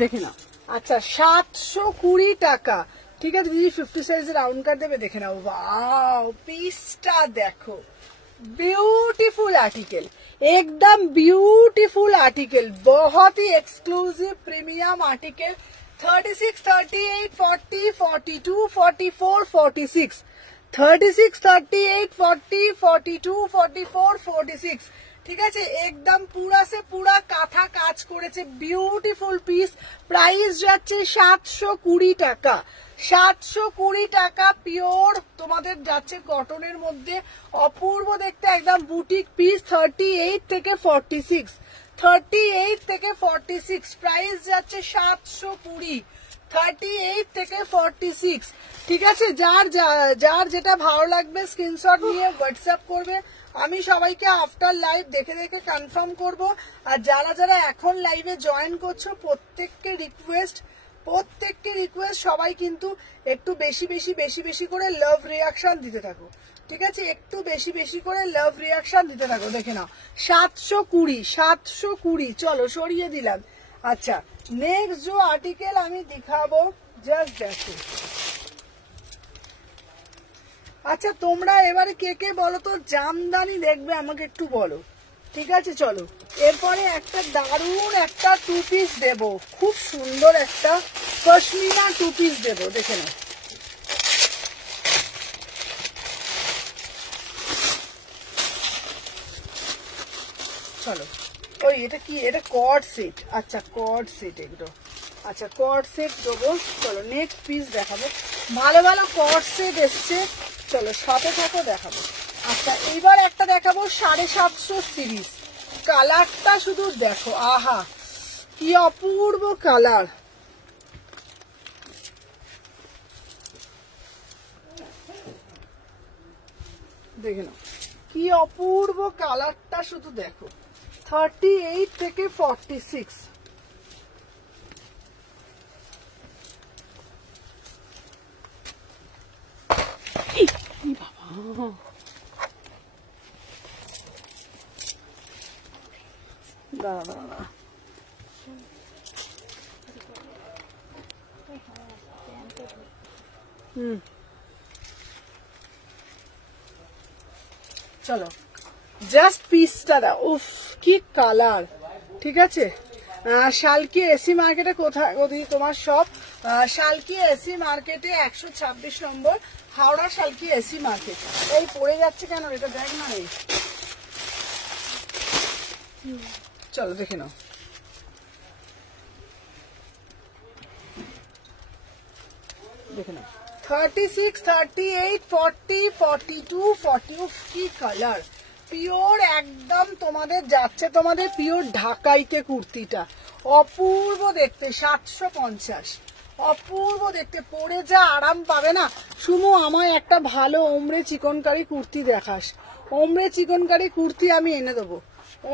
দেখে নাও। আচ্ছা 720 টাকা। ঠিক আছে দিদি, 50 সাইজের রাউন্ড কাট দেবে। দেখে নাও, ওয়াও পিসটা দেখো, ब्यूटीफुल आर्टिकल, एकदम ब्यूटीफुल आर्टिकल, बहुत ही एक्सक्लूसिव प्रीमियम आर्टिकल। 36, 38, 40, 42, 44, 46, 36, 38, 40, 42, 44, 46। ঠিক আছে, একদম পুরা সে পুরা কাঁথা কাজ করেছে, বিউটিফুল পিস। প্রাইস যাচ্ছে 720 টাকা, 720 টাকা পিওর তোমাদের যাচ্ছে কটনের মধ্যে, অপূর্ব দেখতে একদম বুটিক পিস। 38 থেকে 46, 38 থেকে 46, প্রাইস যাচ্ছে 720, 38 থেকে 46। ঠিক আছে, যার যেটা ভালো লাগবে স্ক্রিনশট নিয়ে হোয়াটসঅ্যাপ করবে। আমি সবাইকে আফটার লাইভ দেখে দেখে কনফার্ম করব। আর যারা যারা এখন লাইভে জয়েন করছো প্রত্যেককে রিকোয়েস্ট সবাই কিন্তু একটু বেশি বেশি করে লাভ রিয়াকশন দিতে থাকো। ঠিক আছে, একটু বেশি বেশি করে লাভ রিয়াকশন দিতে থাকো। দেখে নাও 720। চলো সরিয়ে দিলাম। আচ্ছা নেক্সট जो आर्टिकल আমি দেখাবো, জাস্ট দেখো। আচ্ছা তোমরা এবারে কে কে বলো তো জামদানি দেখবে, আমাকে একটু বলো। ঠিক আছে, চলো এরপরে একটা দারুণ একটা টু পিস দেবো, খুব সুন্দর একটা পশমিনা টু পিস দেবো। দেখে নাও, চলো। ওই এটা কি, এটা কর্ড সেট। আচ্ছা কর্ড সেট এগুলো, আচ্ছা কর্ড সেট দেবো। চলো নেক্সট পিস দেখাবো, ভালো ভালো কর্ড সেট এসছে, চলো সাথে থাকো দেখাবো। আচ্ছা এইবার একটা দেখাবো 750 সিরিজ, কালারটা শুধু দেখো, আহা কি অপূর্ব কালার। দেখে নাও কি অপূর্ব কালারটা শুধু দেখো। 38 থেকে 46, দাঁড়া চলো জাস্ট পিসটা দাও, উফ কি কালার। ঠিক আছে, শালকি এসি মার্কেটে কোথায় তোমার সব? শালকি এসি মার্কেটে 126 নম্বর, হাওড়া শালকি এসি মার্কেট। এই পড়ে যাচ্ছে কেন, এটা দেখ না। এই চলো দেখে নাও, দেখে নাও 36, 38, 40, 42, 40 কি কালার, পিওর একদম তোমাদের যাচ্ছে, তোমাদের পিওর ঢাকাইতে কুর্তিটা অপূর্ব দেখতে। 750, অপূর্ব দেখতে, পরে যা আরাম পাবে না। সুমু আমায় একটা ভালো ওমরে চিকনকারি কুর্তি দেখাস, ওমরে চিকনকারি কুর্তি আমি এনে দেবো,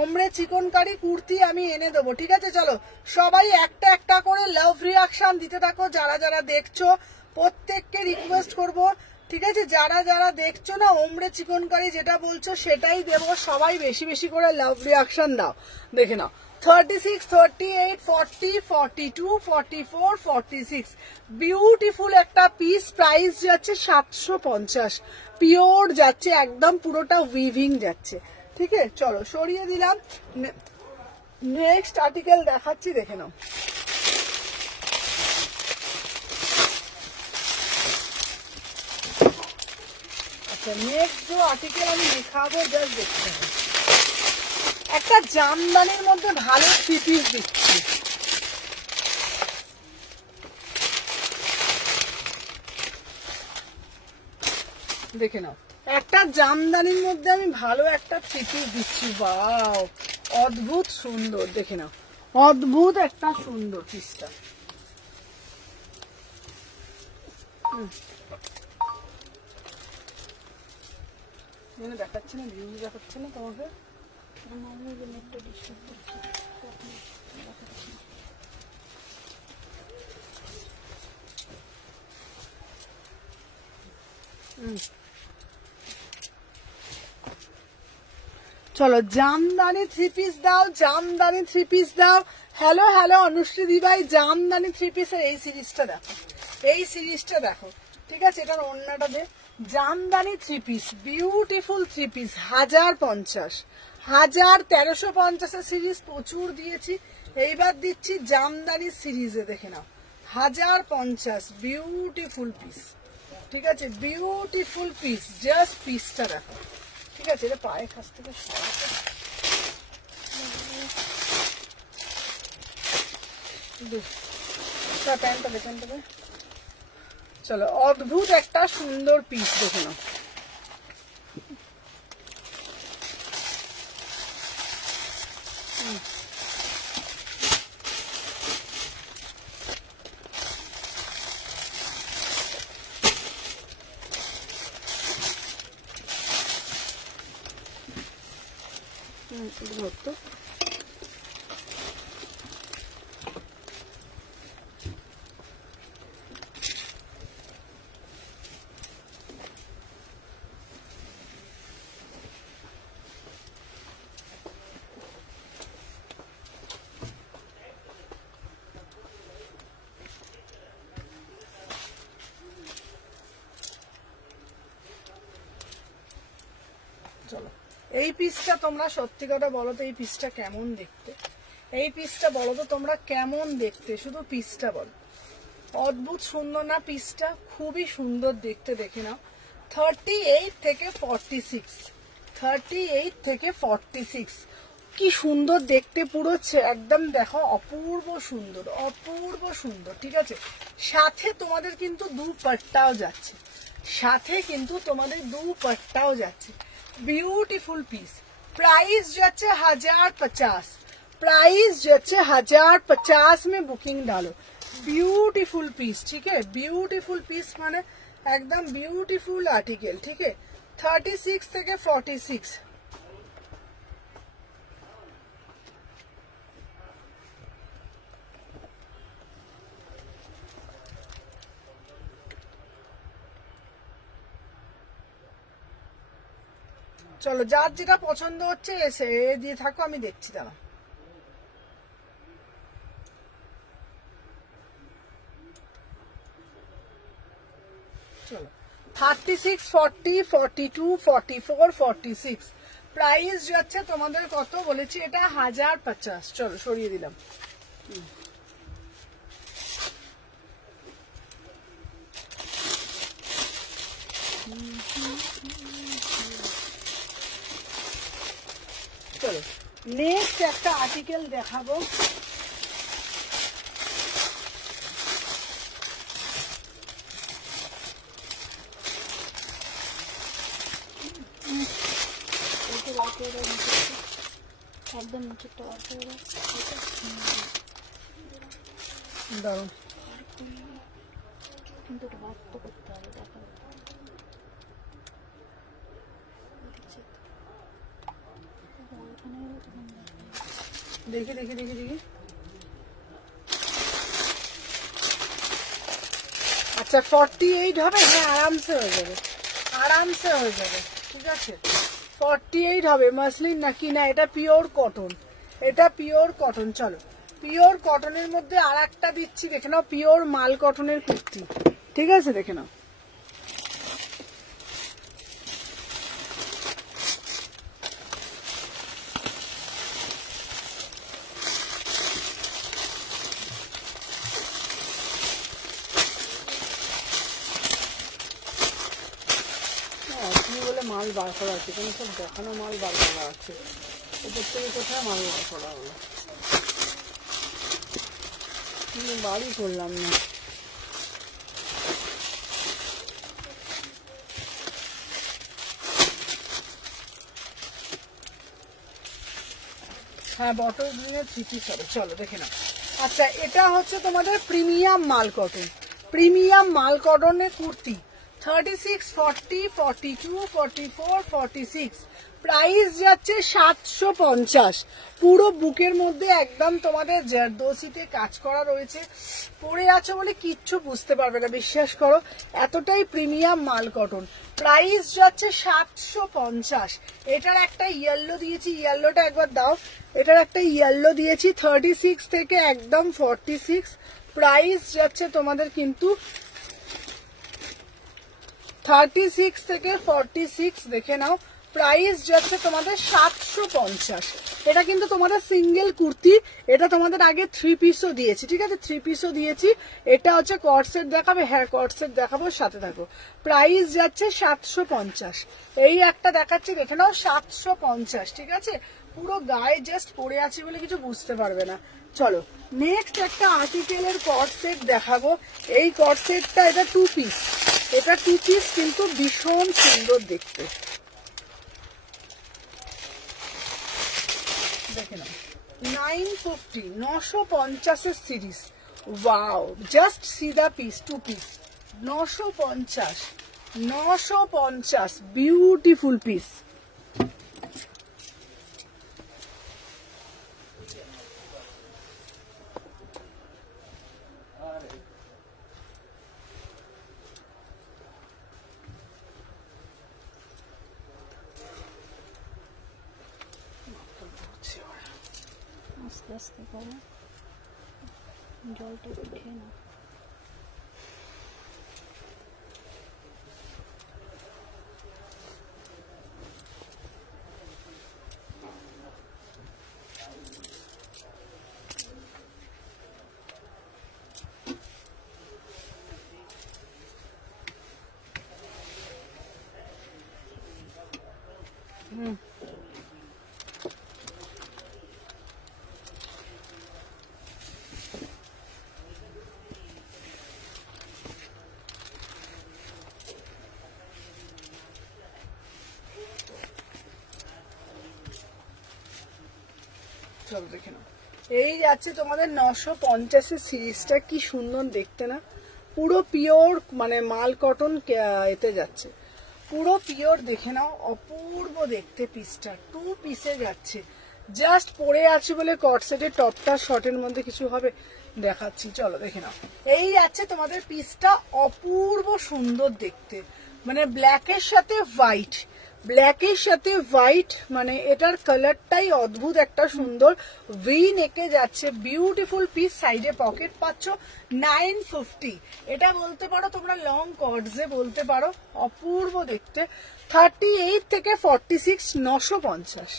ওমরে চিকনকারি কুর্তি আমি এনে দেবো। ঠিক আছে, চলো সবাই একটা একটা করে লাভ রিয়াকশন দিতে থাকো। যারা যারা দেখছো প্রত্যেককে রিকোয়েস্ট করব, ঠিক আছে, যারা যারা দেখছো না ওমরে চিকনকারি যেটা বলছো সেটাই দেবো। সবাই বেশি বেশি করে লাভ রিয়াকশন দাও। দেখে নাও 36, 38, 40, 42, 44, 46, বিউটিফুল একটা পিস। প্রাইস যাচ্ছে 750, পিওর যাচ্ছে একদম, পুরোটা উইভিং যাচ্ছে। ঠিক আছে, চলো সরিয়ে দিলাম। নেক্সট আর্টিকেল দেখাচ্ছি, দেখে নাও। আচ্ছা নেক্সট যে আর্টিকেল আমি দেখাবো জাস্ট দেখতে হবে, একটা জামদানির মধ্যে ভালো থ্রি পিস দিচ্ছি। দেখে নাও, একটা জামদানির মধ্যে আমি ভালো একটা থ্রি পিস দিচ্ছি। ওয়াও, অদ্ভুত সুন্দর, দেখে নাও, অদ্ভুত একটা সুন্দর পিসটা। দেখাচ্ছে না, ভিউ দেখাচ্ছে না তোমাকে? চলো জামদানি থ্রি পিস দাও, জামদানি থ্রি পিস দাও। হ্যালো হ্যালো অনুশ্রী দি ভাই, জামদানি থ্রি পিসের এই সিরিজটা দেখো, এই সিরিজটা দেখো, ঠিক আছে? এটার অন্যটা দে। Jamdani three piece, beautiful three piece, 1050, 1350 series প্রচুর দিয়েছি, এইবার দিচ্ছি জামদানি সিরিজে। দেখে নাও 1050, বিউটিফুল পিস, ঠিক আছে? বিউটিফুল পিস, জাস্ট পিসটা দেখো, ঠিক আছে? এটা পায়ের কাছ থেকে প্যান্টটা দে, প্যান্টটা দে। চলো, অদ্ভুত একটা সুন্দর পিস, দেখে নাও। ধরতো চলো, এই পিসটা তোমরা সত্যি কথা বলো তো, এই পিসটা কেমন দেখতে? এই পিসটা বলো তো তোমরা কেমন দেখতে, শুধু পিসটা বলো। অদ্ভুত সুন্দর না পিসটা? খুবই সুন্দর দেখতে, দেখে নাও। 38 থেকে 46, 38 থেকে 46, কি সুন্দর দেখতে, পুরো একদম দেখো, অপূর্ব সুন্দর, অপূর্ব সুন্দর, ঠিক আছে? সাথে তোমাদের কিন্তু দুপাট্টাও যাচ্ছে, সাথে কিন্তু তোমাদের দুপাট্টাও যাচ্ছে। ब्यूटीफुल पीस, प्राइस যাচ্ছে 1050, प्राइस যাচ্ছে 1050 में बुकिंग डालो। ब्यूटीफुल पीस, ठीक है? ब्यूटीफुल पीस माने एकदम ब्यूटीफुल आर्टिकल, ठीक है? 36 থেকে 46। চলো, যার যেটা পছন্দ হচ্ছে এসে দিয়ে থাকো, আমি দেখছি। দাঁড়া, চলো 36, 40, 42, 44, 46 প্রাইস যাচ্ছে তোমাদের কত বলেছি? এটা 1050। চলো সরিয়ে দিলাম। চলো নেক্সট একটা আর্টিকেল দেখাবো। একদম নিচেরটা দারুন, কিন্তু ভাগ তো করতে হবে, দেখা দেখি দেখি দেখি দেখি। আচ্ছা 48 হবে? হ্যাঁ আরামসে হয়ে যাবে, আরামসে হয়ে যাবে, ঠিক আছে? 48 হবে। মাসলিন নাকি না? এটা পিওর কটন, এটা পিওর কটন। চলো পিওর কটনের মধ্যে আর একটা দিচ্ছি, দেখে নাও, পিওর মাল কটনের কুর্তি, ঠিক আছে? দেখে নাও, মাল বার করা আছে, এখানে সব দেখানো মাল বার করা আছে, উপর থেকে কোথায় মাল বার করা হলো, কিন্তু বাড়ি করলাম না। হ্যাঁ বটল গ্রিনের 3 পিস হবে, চলো দেখে নাও। আচ্ছা এটা হচ্ছে তোমাদের প্রিমিয়াম মাল কটন, প্রিমিয়াম মাল কটনের কুর্তি 36, 40, 42, 44, 46, প্রাইস যাচ্ছে 750। পুরো বুকের মধ্যে একদম তোমাদের জারদোসিতে কাজ করা রয়েছে, পরে আছে বলে কিচ্ছু বুঝতে পারবে না, বিশ্বাস করো এতটাই প্রিমিয়াম মাল কটন। প্রাইস যাচ্ছে 750। এটার একটা ইয়েলো দিয়েছি, ইয়েলোটা একবার দাও, এটার একটা ইয়েলো দিয়েছি 36 থেকে একদম 46। প্রাইস যাচ্ছে তোমাদের কিন্তু 36 থেকে 46, দেখে নাও। প্রাইস যাচ্ছে তোমাদের 750। এটা কিন্তু তোমাদের সিঙ্গেল কুর্তি, এটা তোমাদের আগে 3 পিসও দিয়েছি, ঠিক আছে 3 পিসও দিয়েছি। এটা হচ্ছে কট সেট দেখাবে, হ্যাঁ কট সেট দেখাবো, সাথে থাকো। প্রাইস যাচ্ছে 750। এই একটা দেখাচ্ছি, দেখে নাও 750, ঠিক আছে। পুরো গায়ে জাস্ট পরে আছে বলে কিছু বুঝতে পারবে না। চলো নেক্সট একটা আর্টিকেলের কট সেট দেখাবো। এই কট সেটটা এটা 2 পিস, এটা 2 পিস কিন্তু ভীষণ সুন্দর দেখতে, দেখে নাও 950, 950 series. Wow, just see the piece, 2 piece 950, 950, beautiful piece. আস্তে আস্তে করো, জলটা উঠে না। চলো দেখে নাও, এই যাচ্ছে তোমাদের 950 সিরিজটা, কি সুন্দর দেখতে না, পুরো পিওর মানে মাল কটন এতে যাচ্ছে, পুরো পিওর, দেখে নাও অপূর্ব দেখতে পিসটা। 2 পিসে যাচ্ছে, জাস্ট পরে আছে বলে কট সেটের টপটা শর্টের মধ্যে কিছু হবে দেখাচ্ছি, চলো দেখে নাও। এই যাচ্ছে তোমাদের পিসটা, অপূর্ব সুন্দর দেখতে, মানে ব্ল্যাকের সাথে হোয়াইট, ব্ল্যাকের সাথে হোয়াইট, মানে এটার কালারটাই অদ্ভুত একটা সুন্দর, ভি নেকে যাচ্ছে, বিউটিফুল পিস। সাইডে পকেট পাচ্ছ, 950। এটা বলতে পারো তোমরা লং কর্ডসে বলতে পারো, অপূর্ব দেখতে। 38 থেকে 46, 950,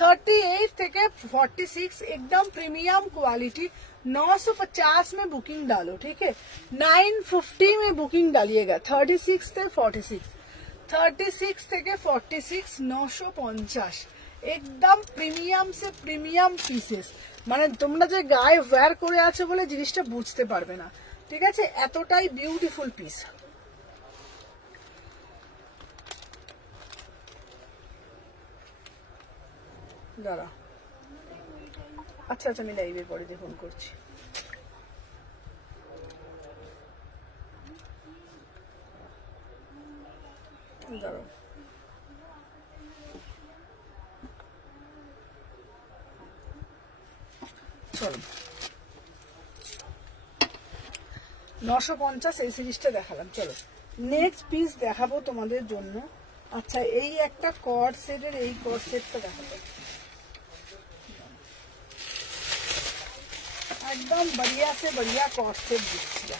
38 থেকে 46, एकदम प्रीमियम क्वालिटी। 950 में बुकिंग डालो, ठीक है, 950 में बुकिंग डालिएगा। 36 से 46, 36 থেকে 46, 950, একদম প্রিমিয়াম সে প্রিমিয়াম পিসেস, মানে তোমরা যে গায়ে ওয়্যার করে আছে বলে জিনিসটা বুঝতে পারবে না, ঠিক আছে, এতটাই বিউটিফুল পিস। দাঁড়া, আচ্ছা আচ্ছা আমি লাইভের পরে দিয়ে ফোন করছি। দাঁড়াও, চলো 950 এই সিরিজটা দেখালাম। চলো নেক্সট পিস দেখাবো তোমাদের জন্য। আচ্ছা এই একটা কর্ড সেটের, এই কর্ড সেটটা দেখাবো, একদম बढ़िया से बढ़िया कॉर्ड सेट दिखती है।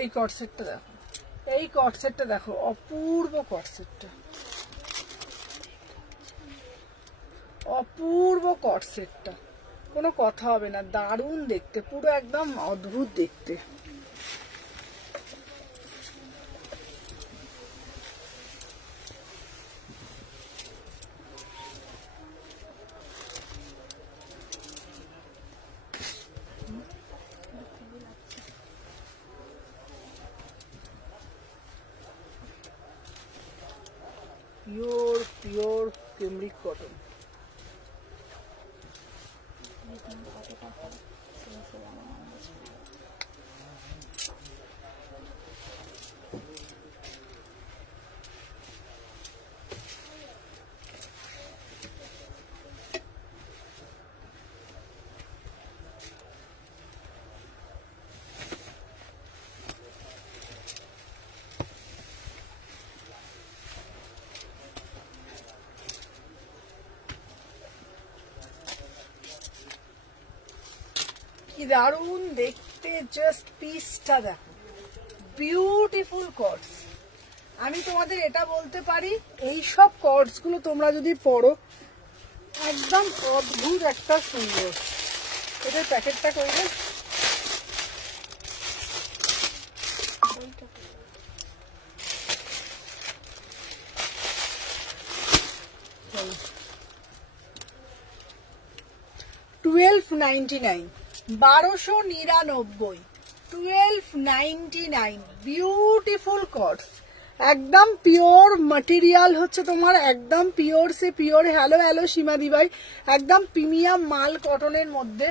এই কর্ড সেটটা দেখো, এই কর্ড সেটটা দেখো, অপূর্ব কর্ড সেটটা, অপূর্ব কট সেটটা, কোনো কথা হবে না, দারুণ দেখতে, পুরো একদম অদ্ভুত দেখতে। Pure cambric cotton. কি দারুণ দেখতে, জাস্ট পিসটা দেখো, বিউটিফুল কটস। আমি তোমাদের এটা বলতে পারি, এই সব কটস গুলো তোমরা যদি পরো একদম অদ্ভুত একটা সুন্দর। এটার প্যাকেটটা করবে, $12.99, 1299, 1299, বিউটিফুল কটস, একদম পিওর ম্যাটেরিয়াল হচ্ছে তোমার, একদম পিওর সে পিওর। হ্যালো হ্যালো সীমাদি ভাই, একদম প্রিমিয়াম মাল কটনের মধ্যে।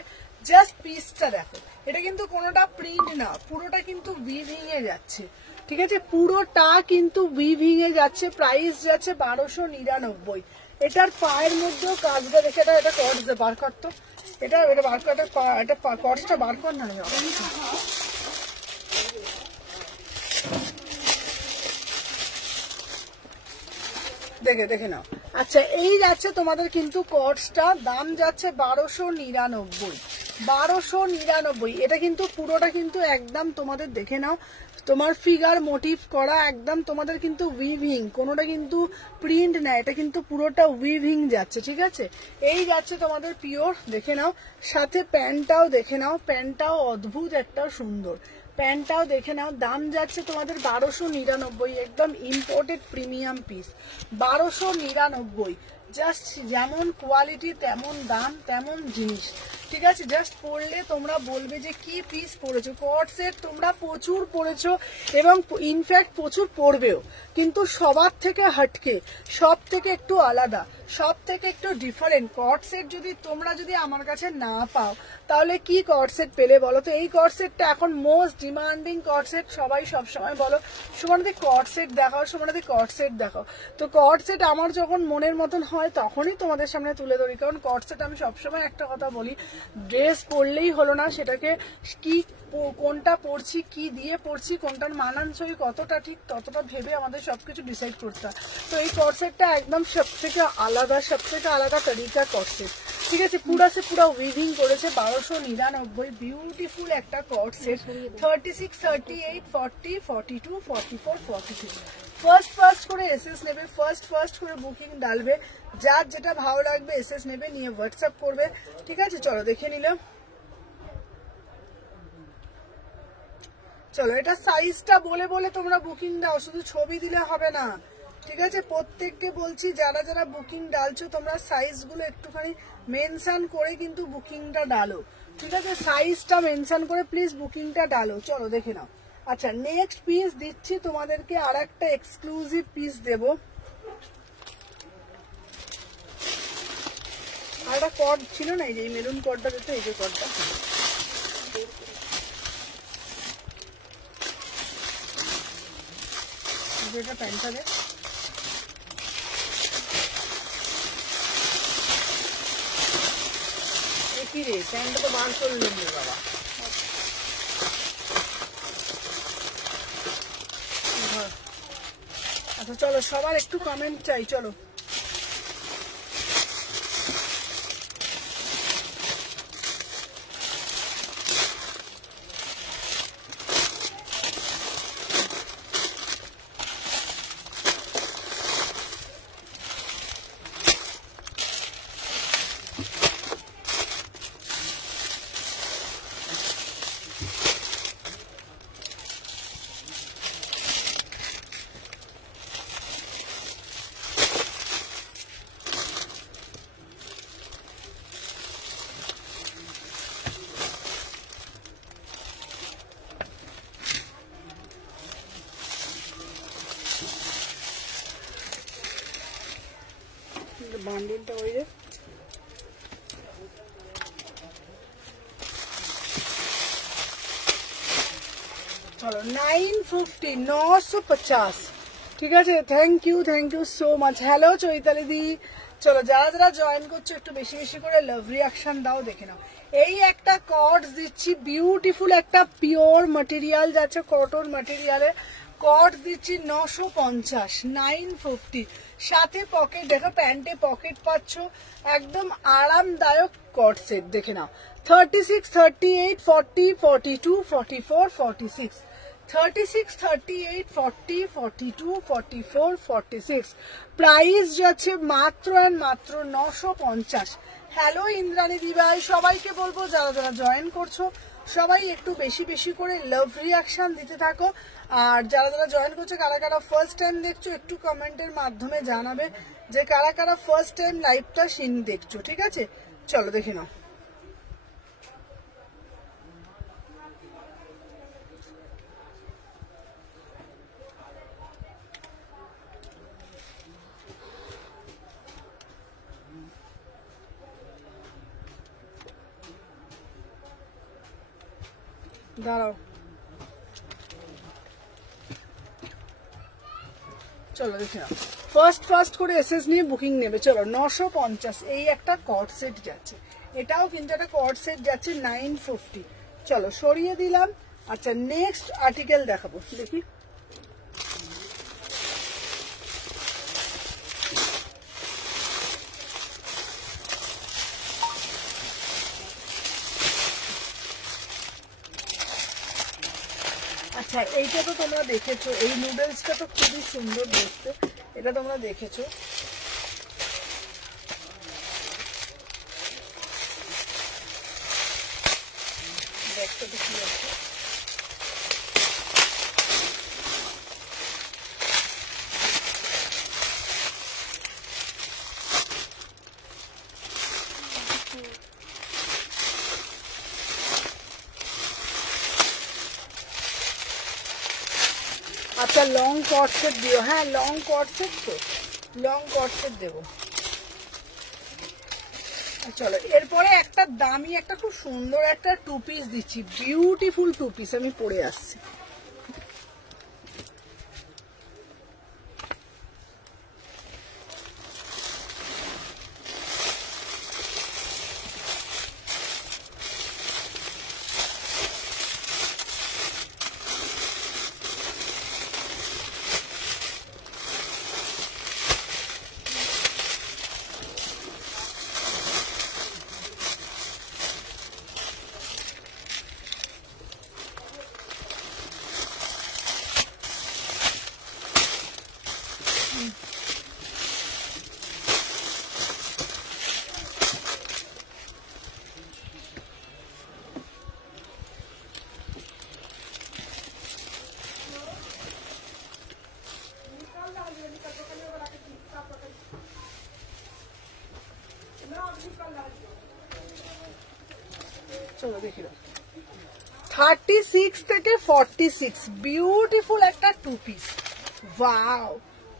জাস্ট পিসটা দেখো, এটা কিন্তু কোনোটা প্রিন্ট না, পুরোটা কিন্তু উইভিং এ যাচ্ছে, ঠিক আছে, পুরোটা কিন্তু উইভিং এ যাচ্ছে। প্রাইস যাচ্ছে 1299। এটার পায়ের মধ্যেও কাজটা দেখে, এটা কটস বার করতো, এটা বার কর, এটা কটসটা বার কর না, দেখে নাও। আচ্ছা, এই যাচ্ছে তোমাদের কিন্তু কটসটা, দাম যাচ্ছে 1299, 1299। এটা কিন্তু পুরোটা কিন্তু একদম তোমাদের দেখে নাও, তোমার ফিগার মোটিভ করা, একদম তোমাদের কিন্তু উইভিং, কোনোটা কিন্তু প্রিন্ট না, এটা কিন্তু পুরোটা উইভিং যাচ্ছে, ঠিক আছে। এই যাচ্ছে তোমাদের পিওর, দেখে নাও। সাথে প্যান্টটাও দেখে নাও, প্যান্টটাও অদ্ভুত একটা সুন্দর, প্যান্টটাও দেখে নাও। দাম যাচ্ছে তোমাদের 1299, একদম ইম্পোর্টেড প্রিমিয়াম পিস, 1299। জাস্ট যেমন কোয়ালিটি তেমন দাম তেমন জিনিস, ঠিক আছে। জাস্ট পরলে তোমরা বলবে যে কি পিস পরেছো। কট সেট তোমরা প্রচুর পরেছো এবং ইনফ্যাক্ট প্রচুর পরবেও, কিন্তু সবার থেকে হটকে, সব থেকে একটু আলাদা, সব থেকে একটু ডিফারেন্ট কট সেট যদি তোমরা যদি আমার কাছে না পাও, তাহলে কি কট সেট পেলে বলো তো। এই কট সেটটা এখন মোস্ট ডিমান্ডিং কট সেট, সবাই সবসময় বলো সুমনাদি কট সেট দেখাও, সুমনাদি কট সেট দেখাও। তো কট সেট আমার যখন মনের মতন হয় তখনই তোমাদের সামনে তুলে ধরি, কারণ কট সেট আমি সবসময় একটা কথা বলি, ড্রেস পরলেই হলো না, সেটাকে কি কোনটা পরছি, কি দিয়ে পরছি, কোনটার মানানসই কতটা ঠিক ততটা ভেবে আমাদের সবকিছু ডিসাইড করতে হয়। তো এই কট সেটটা একদম সব থেকে আলাদা তরিকা কট সেট, ঠিক আছে। পুরা উইভিং করেছে, 1299, বিউটিফুল একটা কট সেট। 36, 38, 40, 42, 44, 46। ফার্স্ট করে এসএস নেবে, ফার্স্ট করে বুকিং ডালবে, যার যেটা ভালো লাগবে এসএস নেবে, নিয়ে হোয়াটসঅ্যাপ করবে, ঠিক আছে। চলো দেখে নিলাম, চলো এটা সাইজটা বলে বলে তোমরা বুকিং দাও, শুধু ছবি দিলে হবে না, ঠিক আছে। প্রত্যেককে বলছি যারা যারা বুকিং ডালছো তোমরা সাইজগুলো একটুখানি মেনশন করে কিন্তু বুকিংটা ডালো, ঠিক আছে। সাইজটা মেনশন করে প্লিজ বুকিংটা ডালো। চলো দেখে নাও। আচ্ছা, নেক্সট পিস দিচ্ছি তোমাদেরকে, আর একটা এক্সক্লুসিভ পিস দেবো। আর একটা কর্ড ছিল না, এই যে মেরুন কর্ডটা দিতে, এই যে কর্ডটা, এটা প্যান্টটা দে, কি রে প্যান্টটা তো বার করলেন বাবা। আচ্ছা চলো, সবার একটু কমেন্ট চাই, চলো। বান্ডিলটা ওই রে, চলো 950, 950, ঠিক আছে। Thank you so much. Hello Chaitali দি, চলো যারা যারা জয়েন করছো একটু বেশি বেশি করে লাভ রিয়াকশন দাও, দেখে নাও। এই একটা কর্ডস দিচ্ছি, বিউটিফুল একটা পিওর ম্যাটেরিয়াল যাচ্ছে, কটন ম্যাটেরিয়ালে কট দিচ্ছি 950, 950, সাথে পকেট, দেখো প্যান্টে পকেট পাচ্ছ, একদম আরামদায়ক কট সেট, দেখে নাও। 36, 38, 40, 42, 44, 46, 36, 38, 40, 42, 44, 46, প্রাইস যাচ্ছে মাত্র এন্ড মাত্র 950। হ্যালো ইন্দ্রাণী দিভাই, সবাইকে বলবো যারা যারা জয়েন করছো সবাই একটু বেশি বেশি করে লাভ রিয়াকশন দিতে থাকো। আর যারা যারা জয়েন করছে, কারা কারা ফার্স্ট টাইম দেখছো একটু কমেন্টের মাধ্যমে জানাবে যে কারা কারা ফার্স্ট টাইম লাইভটা দেখছো, ঠিক আছে। চলো দেখে নাও। দাঁড়াও, চলো দেখে নাও। ফার্স্ট করে এসএস নিয়ে বুকিং নেবে। চলো 950, এই একটা কর্ড সেট যাচ্ছে, এটাও কিন্তু একটা কর্ড সেট যাচ্ছে 950। চলো সরিয়ে দিলাম। আচ্ছা নেক্সট আর্টিকেল দেখাবো, দেখি। আচ্ছা এইটা তো তোমরা দেখেছো, এই নুডলসটা তো খুবই সুন্দর দেখতে, এটা তোমরা দেখেছো। দেখতে তো কি আছে, আচ্ছা লং কট সেট দিও, হ্যাঁ লং কট সেট, তো লং কট সেট দেবো। চলো এরপরে একটা দামি একটা খুব সুন্দর একটা টু পিস দিচ্ছি, বিউটিফুল টু পিস, আমি পরে আসছি। চলো দেখি 36 থেকে 46, বিউটিফুল একটা টু পিস। ওয়াও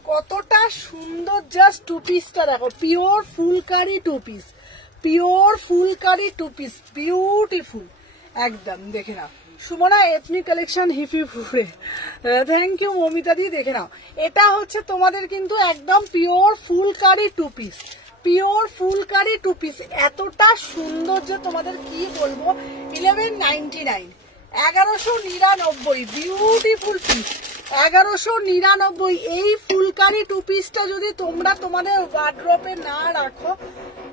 কতটা সুন্দর, জাস্ট টু পিসটা দেখো, pure phulkari two piece, pure phulkari two piece, beautiful একদম, দেখে নাও। সুমনা এথনিক কালেকশন হিপিপুরে, থ্যাংক ইউ মমিতা দি, দেখে নাও। এটা হচ্ছে তোমাদের কিন্তু একদম pure phulkari two piece, pure phulkari two piece, এতটা সুন্দর যে তোমাদের কি বলবো। 1199, 1199, বিউটিফুল পিস, 1199। এই ফুলকারি টু পিসটা যদি তোমরা তোমাদের ওয়ার্ড্রপে না রাখো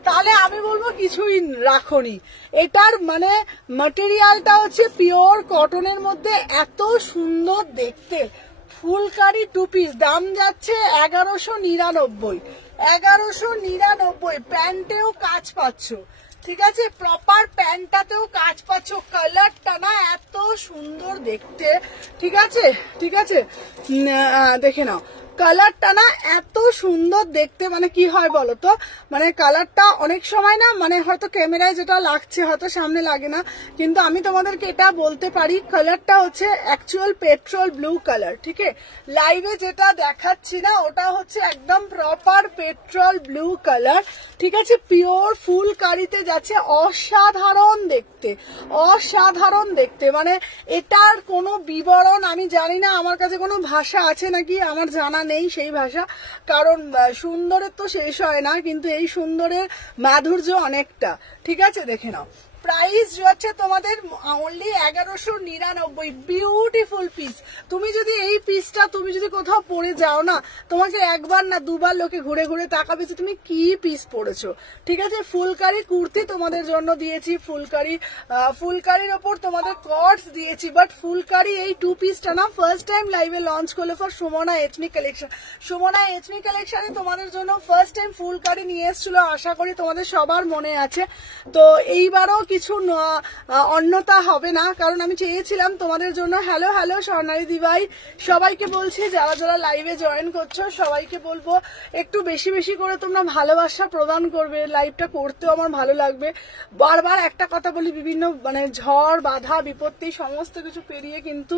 তাহলে আমি বলবো কিছুই রাখোনি। এটার মানে ম্যাটেরিয়ালটা হচ্ছে পিওর কটনের মধ্যে, এত সুন্দর দেখতে ফুলকারি টু পিস, দাম যাচ্ছে 1199, 1199। প্যান্টেও কাজ পাচ্ছ, ঠিক আছে, প্রপার প্যান্টটাতেও কাজ পাচ্ছ, কালারটা না এত সুন্দর দেখতে, ঠিক আছে, ঠিক আছে, দেখে নাও। কালারটা না এত সুন্দর দেখতে, মানে কি হয় বলো তো, মানে কালারটা অনেক সময় না, মানে হয়তো ক্যামেরায় যেটা লাগছে হয়তো সামনে লাগে না, কিন্তু আমি তোমাদেরকে এটা বলতে পারি কালারটা হচ্ছে অ্যাকচুয়াল পেট্রোল ব্লু কালার। ঠিক আছে, লাইভে যেটা দেখাচ্ছি না ওটা হচ্ছে একদম প্রপার পেট্রোল ব্লু কালার। ঠিক আছে, পিওর ফুলকারিতে যাচ্ছে, অসাধারণ দেখতে, অসাধারণ দেখতে, মানে এটার কোনো বিবরণ আমি জানি না, আমার কাছে কোনো ভাষা আছে নাকি আমার জানা নেই সেই ভাষা, কারণ সুন্দরের তো শেষ হয় না, কিন্তু এই সুন্দরের মাধুর্য অনেকটা। ঠিক আছে, দেখে নাও। প্রাইস হচ্ছে তোমাদের অনলি 1199। Beautiful piece. তুমি যদি এই পিসটা তুমি যদি কোথাও পরে যাও না, তোমাকে একবার না দুবার লোকে ঘুরে ঘুরে তাকাবে যে তুমি কি পিস পরেছো। ঠিক আছে, ফুলকারি কুর্তি তোমাদের জন্য দিয়েছি, ফুলকারির ওপর তোমাদের কটস দিয়েছি, বাট ফুলকারি এই 2 পিসটা না ফার্স্ট টাইম লাইভে লঞ্চ করলে for Sumana ethnic collection. Sumana ethnic কালেকশনে তোমাদের জন্য ফার্স্ট টাইম ফুলকারি নিয়ে এসেছিল, আশা করি তোমাদের সবার মনে আছে। তো এইবারও কিছু অন্যতা হবে না, কারণ আমি চেয়েছিলাম তোমাদের জন্য। হ্যালো হ্যালো স্বর্ণালী দিভাই, সবাইকে বলছি যারা যারা লাইভে জয়েন করছো সবাইকে বলবো একটু বেশি বেশি করে তোমরা ভালোবাসা প্রদান করবে, লাইভটা করতেও আমার ভালো লাগবে। বারবার একটা কথা বলি, বিভিন্ন মানে ঝড় বাধা বিপত্তি সমস্ত কিছু পেরিয়ে কিন্তু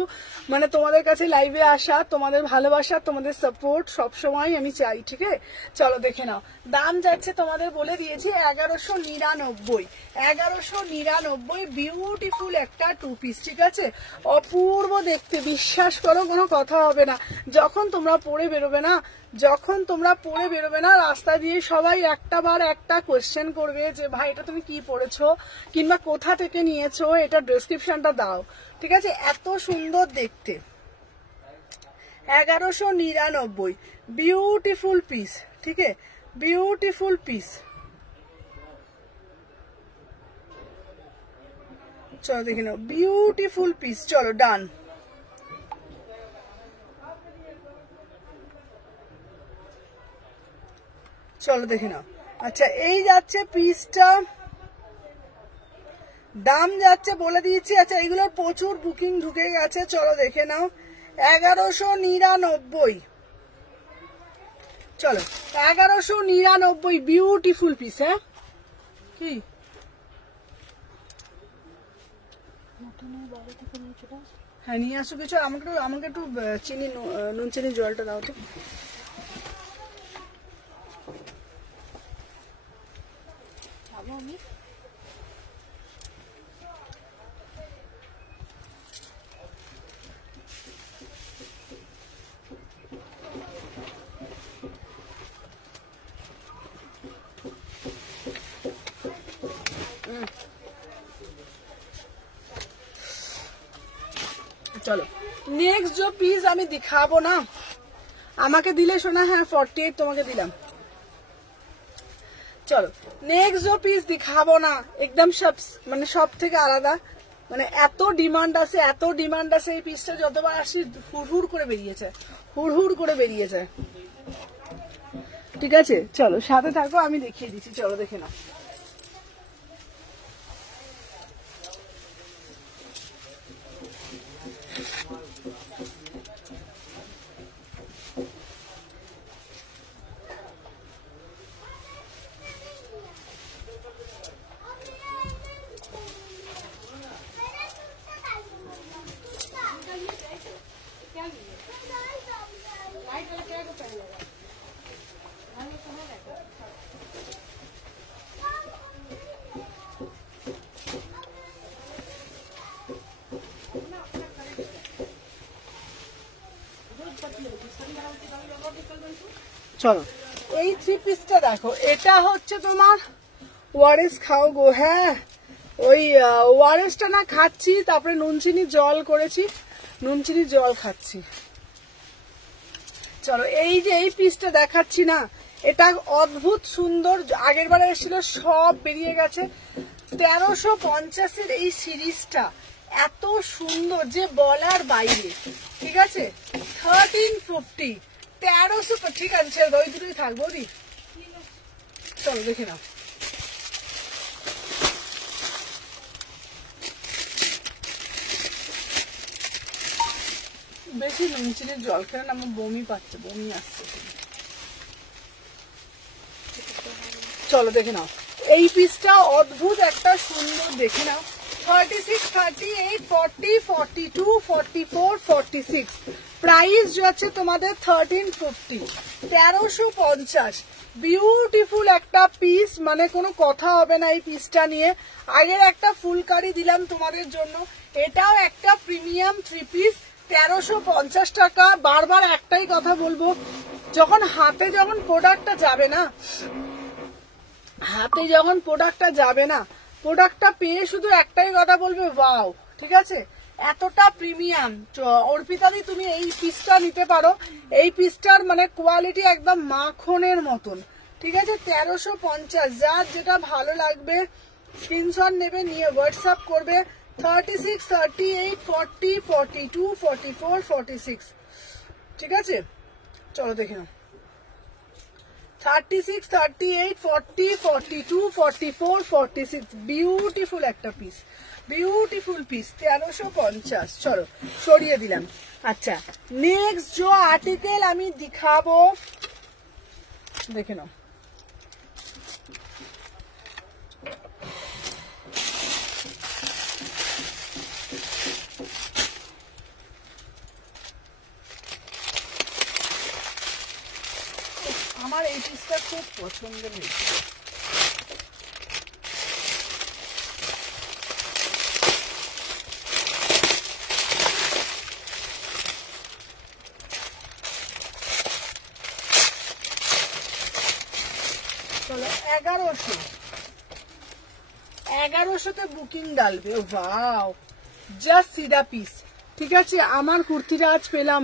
মানে তোমাদের কাছে লাইভে আসা, তোমাদের ভালোবাসা তোমাদের সাপোর্ট সবসময় আমি চাই। ঠিক আছে, চলো দেখে নাও। দাম যাচ্ছে তোমাদের বলে দিয়েছি 1199। 1199 বিউটিফুল একটা 2 পিস। ঠিক আছে, অপূর্ব দেখতে, বিশ্বাস করো কোনো কথা হবে না। যখন তোমরা পরে বেরোবে না রাস্তা দিয়ে সবাই একটা কোয়েশ্চেন করবে যে ভাই এটা তুমি কি পরেছো কিংবা কোথা থেকে নিয়েছো, এটা ডেসক্রিপশনটা দাও। ঠিক আছে, এত সুন্দর দেখতে। 1199 বিউটিফুল পিস। ঠিক আছে, বিউটিফুল পিস। চলো দেখে নাও, বিউটিফুল পিস। চলো ডান। চলো দেখে নাও। আচ্ছা, এই যাচ্ছে পিসটা, দাম যাচ্ছে বলে দিয়েছি। আচ্ছা, এগুলোর প্রচুর বুকিং ঢুকে গেছে, চলো দেখে নাও। 1199। চলো 1199 বিউটিফুল পিস। হ্যাঁ কি হ্যাঁ নিয়ে আসো কিছু, আমাকে একটু চিনি, নুন চিনি জলটা দাও তো। চলো নেক্সট जो पीस আমি दिखाবো না, আমাকে দিলে শোনা। হ্যাঁ 48 তোমাকে দিলাম। চলো নেক্সট जो पीस दिखाবো না, একদম মানে সব থেকে আলাদা, মানে এত ডিমান্ড আছে এই পিসটা, যতবার আসি হুড় করে বেরিয়েছে। ঠিক আছে, চলো সাথে থাকো, আমি দেখিয়ে দিচ্ছি। চলো দেখে নাও। চলো এই 3 পিসটা দেখো, এটা হচ্ছে তোমার ওয়ারেস খাও গো। হ্যাঁ ওই ওয়ারেসটা না খাচ্ছি, তারপরে নুন চিনি জল করেছি, নুন চিনি জল খাচ্ছি। চলো এই যে এই পিসটা দেখাচ্ছি না, এটা অদ্ভুত সুন্দর, আগের বারে এসেছিল সব বেরিয়ে গেছে। 1350 এই সিরিজটা এত সুন্দর যে বলার বাইরে। ঠিক আছে, 1350 1300। ঠিক আছে, ওই দুটোই থাকবো দি। চলো দেখে নাও। বেশি নুন চিনির জল খেলে না আমার বমি পাচ্ছে, বমি আসছে। চলো দেখে নাও এই পিসটা অদ্ভুত একটা সুন্দর, দেখে নাও 36, 38, 40, 42, 44, 46 প্রাইস যাচ্ছে তোমাদের 1350, 1350। বিউটিফুল একটা পিস, মানে কোনো কথা হবে না এই পিসটা নিয়ে। আগের একটা ফুলকারি দিলাম তোমাদের জন্য, এটাও একটা প্রিমিয়াম 3 পিস, 1350 টাকা। বারবার একটাই কথা বলবো, যখন হাতে যখন প্রোডাক্টটা যাবে না, প্রোডাক্টটা পেয়ে শুধু একটাই কথা বলবে ওয়াও, ঠিক আছে? এতটা প্রিমিয়াম। অর্পিতাদি তুমি এই পিসটা নিতে পারো, এই পিসটার মানে কোয়ালিটি একদম মাখনের মতন, ঠিক আছে? 1350। যার যেটা ভালো লাগবে স্ক্রিনশট নেবে, নিয়ে হোয়াটসঅ্যাপ করবে। 36, 38, 40, 42, 44, 46, ঠিক আছে? চলো দেখে নাও 36, 38, 40, 42, 44, 46 বিউটিফুল একটা পিস, বিউটিফুল পিস 1350। চলো সরিয়ে দিলাম। আচ্ছা নেক্সট जो आर्टिकल আমি दिखाबो, দেখে নাও। আমার এই পিসটা খুব পছন্দের হয়েছে। চলো 1100তে booking ডালবে। Wow just see the piece, ঠিক আছে? আমার কুর্তিটা আজ পেলাম,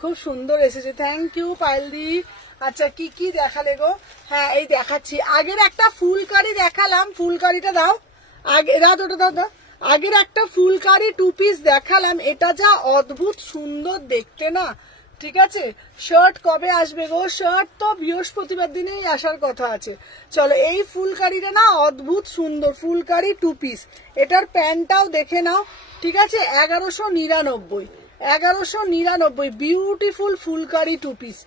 খুব সুন্দর এসেছে, থ্যাংক ইউ পায়েলদি। আচ্ছা কি কি দেখালে গো? হ্যাঁ এই দেখাচ্ছি, আগের একটা ফুলকারি দেখালাম, ফুলকারিটা দাও, আগে রাত ওটা দাও দাও। আগের একটা ফুলকারি 2 পিস দেখালাম, এটা যা অদ্ভুত সুন্দর দেখতে না, ঠিক আছে? শার্ট কবে আসবে গো? শার্ট তো বৃহস্পতিবার দিনেই আসার কথা আছে। চলো এই ফুলকারিটা না অদ্ভুত সুন্দর, ফুলকারি 2 পিস, এটার প্যান্টটাও দেখে নাও, ঠিক আছে? 1199 বিউটিফুল ফুলকারি 2 পিস,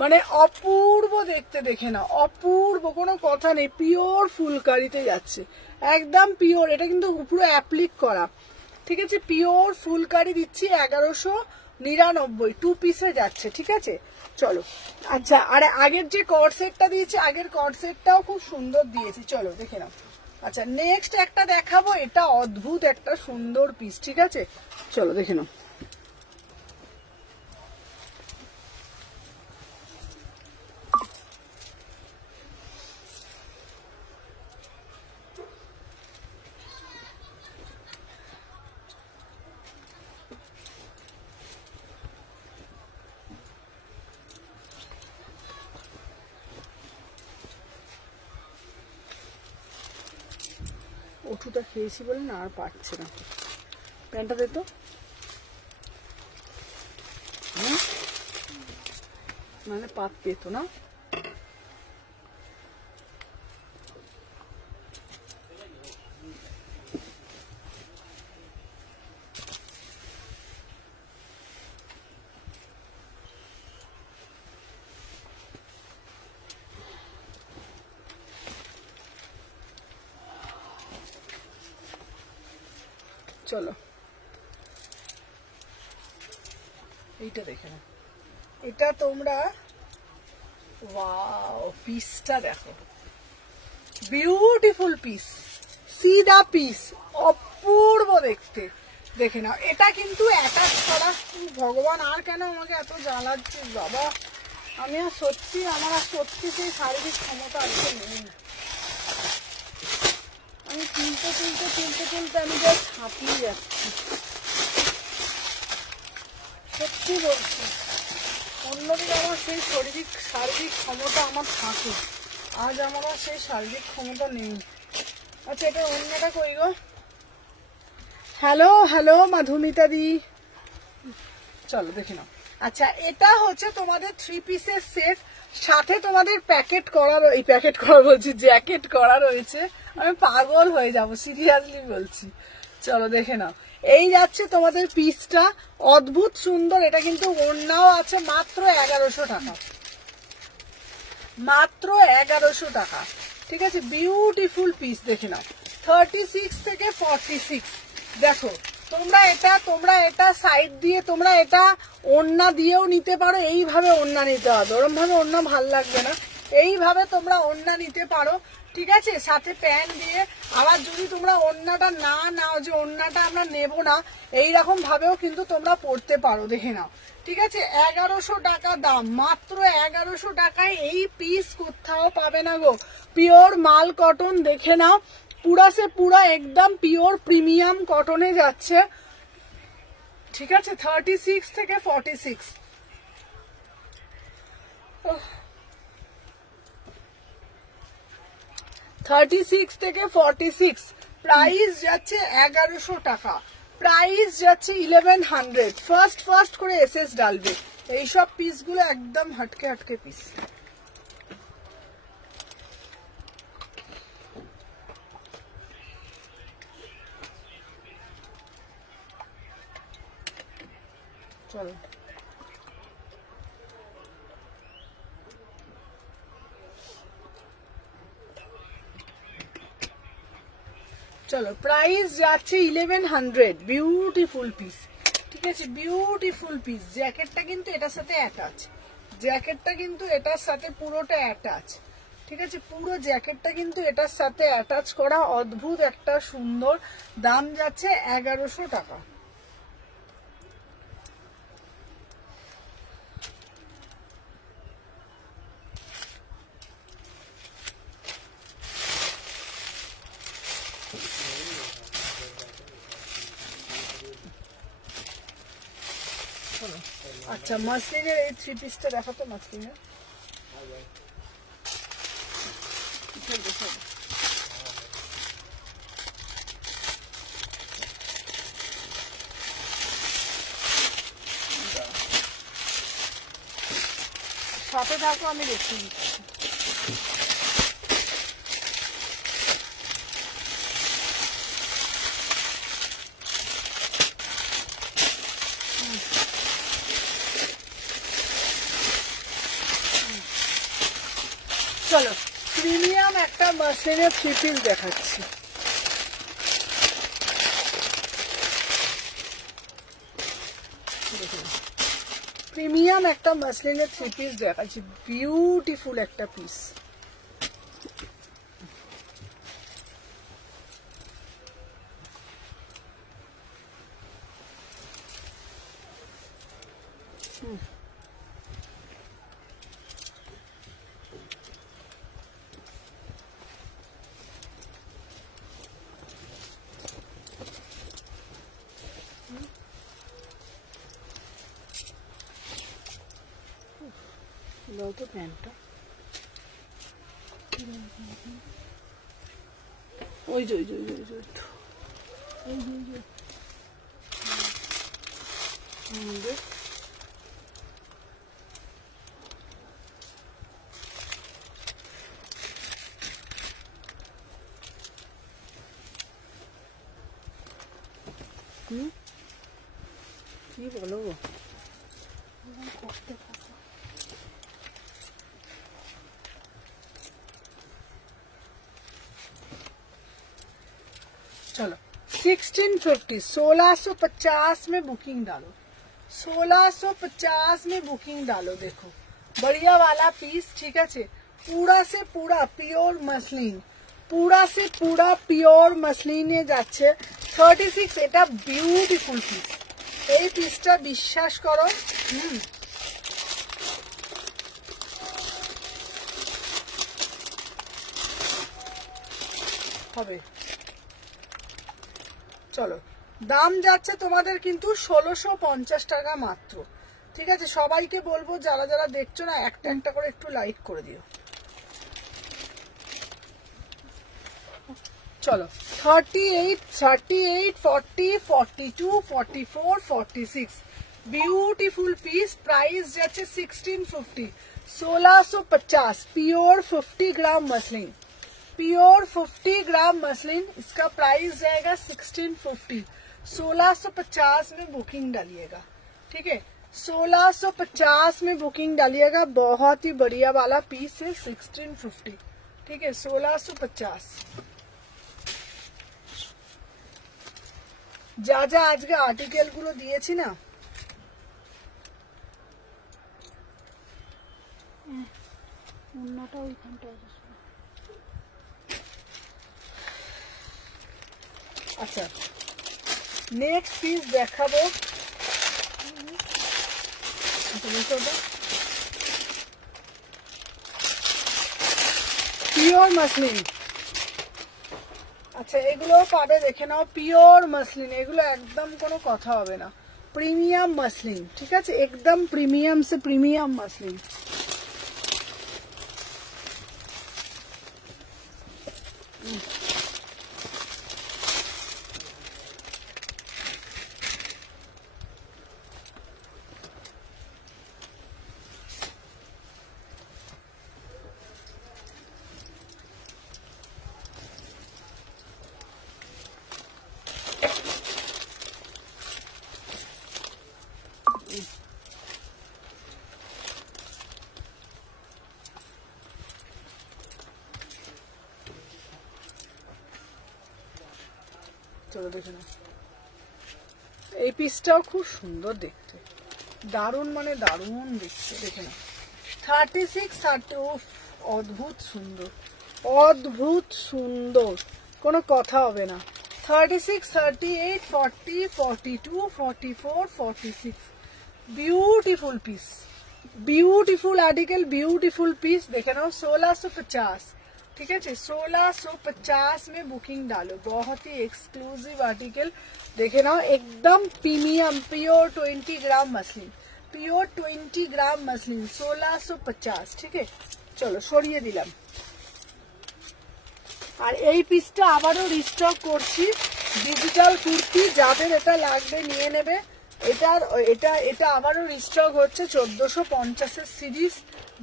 মানে অপূর্ব দেখতে, দেখে নাও অপূর্ব, কোনো কথা নেই, পিওর ফুলকারিতে যাচ্ছে, একদম পিওর। এটা কিন্তু পুরো অ্যাপ্লিক করা, ঠিক আছে? পিওর ফুলকারি দিচ্ছি 1199 2 পিসে যাচ্ছে, ঠিক আছে? চলো আচ্ছা, আর আগের যে কর্ড সেটটা দিয়েছি, আগের কর্ড সেটটাও খুব সুন্দর দিয়েছি, চলো দেখে নাও। আচ্ছা নেক্সট একটা দেখাবো, এটা অদ্ভুত একটা সুন্দর পিস, ঠিক আছে? চলো দেখে নাও। ওষুধটা খেয়েছি বলে না আর পারছে না, প্যান্টটা দে তো, মানে পাত পেত না। চলো এইটা দেখে নাও, এটা তোমরা ওয়াও পিসটা দেখো, beautiful piece, C the piece, অপূর্ব দেখতে, দেখে নাও। এটা কিন্তু অ্যাটাচ করা, ভগবান আর কেন আমাকে এত জ্বালাচ্ছে বাবা, আমি আর সত্যি, আমার আর সত্যি সেই শারীরিক ক্ষমতা আজকে নেই। আমি তুলতে আমি জাস্ট হাঁপিয়ে যাচ্ছি, সত্যি বলছি। অন্যদিন আমার সেই শারীরিক ক্ষমতা আমার থাকে, আজ আমার আর সেই শারীরিক ক্ষমতা নেই। আচ্ছা এটা অন্যটা কই গো? হ্যালো হ্যালো মাধুমিতা দি, চলো দেখে নাও। আচ্ছা এটা হচ্ছে তোমাদের 3 পিসের সেট, সাথে তোমাদের প্যাকেট করা, এই প্যাকেট করা বলছি, জ্যাকেট করা রয়েছে, আমি পাগল হয়ে যাব, সিরিয়াসলি বলছি। চলো দেখে নাও, এই যাচ্ছে তোমাদের পিসটা, অদ্ভুত সুন্দর। এটা কিন্তু ওড়নাও আছে মাত্র 1100 টাকা, মাত্র 1100 টাকা। ঠিক আছে, বিউটিফুল পিস দেখে নাও। 36 থেকে 46 দেখো, তোমরা এটা সাইড দিয়ে তোমরা এটা ওড়না দিয়েও নিতে পারো, এইভাবে ওড়না নিতে হবে, ওরম ভাবে ওড়না ভাল লাগবে না, এইভাবে তোমরা ওড়না নিতে পারো। ঠিক আছে, সাথে প্যান্ট দিয়ে। আবার যদি তোমরা ওড়নাটা না নাও, যে ওড়নাটা আমরা নেব না, এইরকম ভাবেও কিন্তু তোমরা পরতে পারো, দেখে নাও। ঠিক আছে, 1100 টাকা দাম, মাত্র 1100 টাকায় এই পিস কোথাও পাবে না গো। পিওর মাল কটন, দেখে নাও, পুরা সে পুরা একদম পিওর প্রিমিয়াম কটনে যাচ্ছে। ঠিক আছে, 36 থেকে 46। 36 থেকে 46 প্রাইস যাচ্ছে 1100 টাকা, প্রাইস যাচ্ছে 1100। ফার্স্ট করে এসএস ডালবে, এইসব পিসগুলো একদম হটকে পিস। চলো, চলো, প্রাইস যাচ্ছে 1100। বিউটিফুল পিস, ঠিক আছে, বিউটিফুল পিস। জ্যাকেটটা কিন্তু এটার সাথে অ্যাটাচ, জ্যাকেটটা কিন্তু এটার সাথে পুরোটা অ্যাটাচ। ঠিক আছে, পুরো জ্যাকেটটা কিন্তু এটার সাথে অ্যাটাচ করা, অদ্ভুত একটা সুন্দর। দাম যাচ্ছে 1100 টাকা। আচ্ছা, মাসলিনের এই 3 পিসটা দেখো তো, মাসলিনের সাথে থাকো, আমি দেখতে দিচ্ছি। চলো, প্রিমিয়াম একটা মাসলিনের 3 পিস দেখাচ্ছি। প্রিমিয়াম একটা মাসলিনের 3 পিস দেখাচ্ছি, বিউটিফুল একটা পিস। তো প্যান্টটা ওই যে কি বলো গো, चलो 1650, 1650 में बुकिंग डालो, 1650 में बुकिंग डालो। देखो बढ़िया वाला पीस, ठीक है, पूरा से पूरा पियोर मसलिन, पूरा से पूरा पियोर मसलिने जाच्छे। 36 এটা বিউটিফুল পিস, এই পিসটা বিশ্বাস করো হবে। চলো, দাম যাচ্ছে তোমাদের কিন্তু 1650 টাকা মাত্র। ঠিক আছে, সবাইকে বলবো যারা যারা দেখছো না, একটা একটা করে একটু লাইক করে দিও। চলো, 38, 38, 40, 42, 44, 46 বিউটিফুল পিস। প্রাইস যাচ্ছে 1650, 1650 प्योर 50 ग्राम मसलिन, प्योर 50 ग्राम मसलिन। इसका प्राइस जाएगा 1650, 1650 में बुकिंग डालिएगा, ठीक है, 1650 में बुकिंग डालिएगा। बहुत ही बढ़िया वाला पीस है, 1650, ठीक है, 1650। যা যা আজকে আর্টিকেল গুলো দিয়েছি না, অন্যটা ওইখানটা। আচ্ছা নেক্সট পিস দেখাবো। পিওর মাসলিন, আচ্ছা এগুলো পাবে, দেখে নাও, পিওর মাসলিন, এগুলো একদম কোনো কথা হবে না, প্রিমিয়াম মাসলিন, ঠিক আছে, একদম প্রিমিয়াম সে প্রিমিয়াম মাসলিন। চলো দেখে নাও, এই পিসটাও খুব সুন্দর দেখতে, দারুণ মানে দারুণ দেখতে, দেখে নাও, 36, 30, অদ্ভুত সুন্দর, অদ্ভুত সুন্দর, কোনো কথা হবে না। 36, 38, 40, 42, 44, 46, beautiful piece, beautiful article, beautiful piece, देखे ना, 1650, ठीक है, 1650 में बुकिंग डालो। बहुत ही एक्सक्लूसिव आर्टिकल, देखे ना, एकदम प्रीमियम, प्योर 20 ग्राम मसलिन, प्योर 20 ग्राम मसलिन, 1650, ठीक है। चलो সরিয়ে দিলাম। আর এই পিসটা আবারও রিস্টক করছি, ডিজিটাল কুর্তি, যাদের এটা লাগবে নিয়ে নেবে। এটা আবারও রিস্টক হচ্ছে 1450 এর সিরিজ,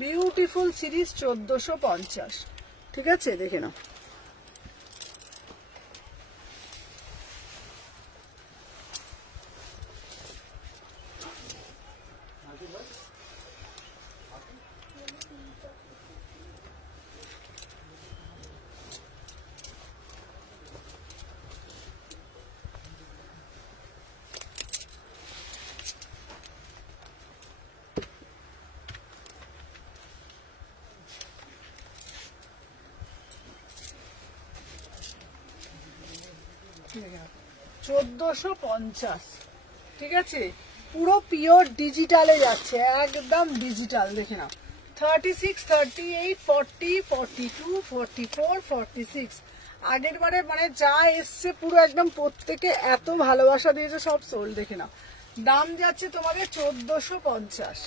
বিউটিফুল সিরিজ 1450, ঠিক আছে, দেখে নাও। $1450, ঠিক আছে, পুরো পিওর ডিজিটালে যাচ্ছে, একদম ডিজিটাল, দেখে নাও। 36, 38, 40, 42, 44, 46, আগের বারে মানে যা এসছে পুরো একদম প্রত্যেকে এত ভালোবাসা দিয়েছে, সব সোল, দেখে নাও। দাম যাচ্ছে তোমাদের 1450,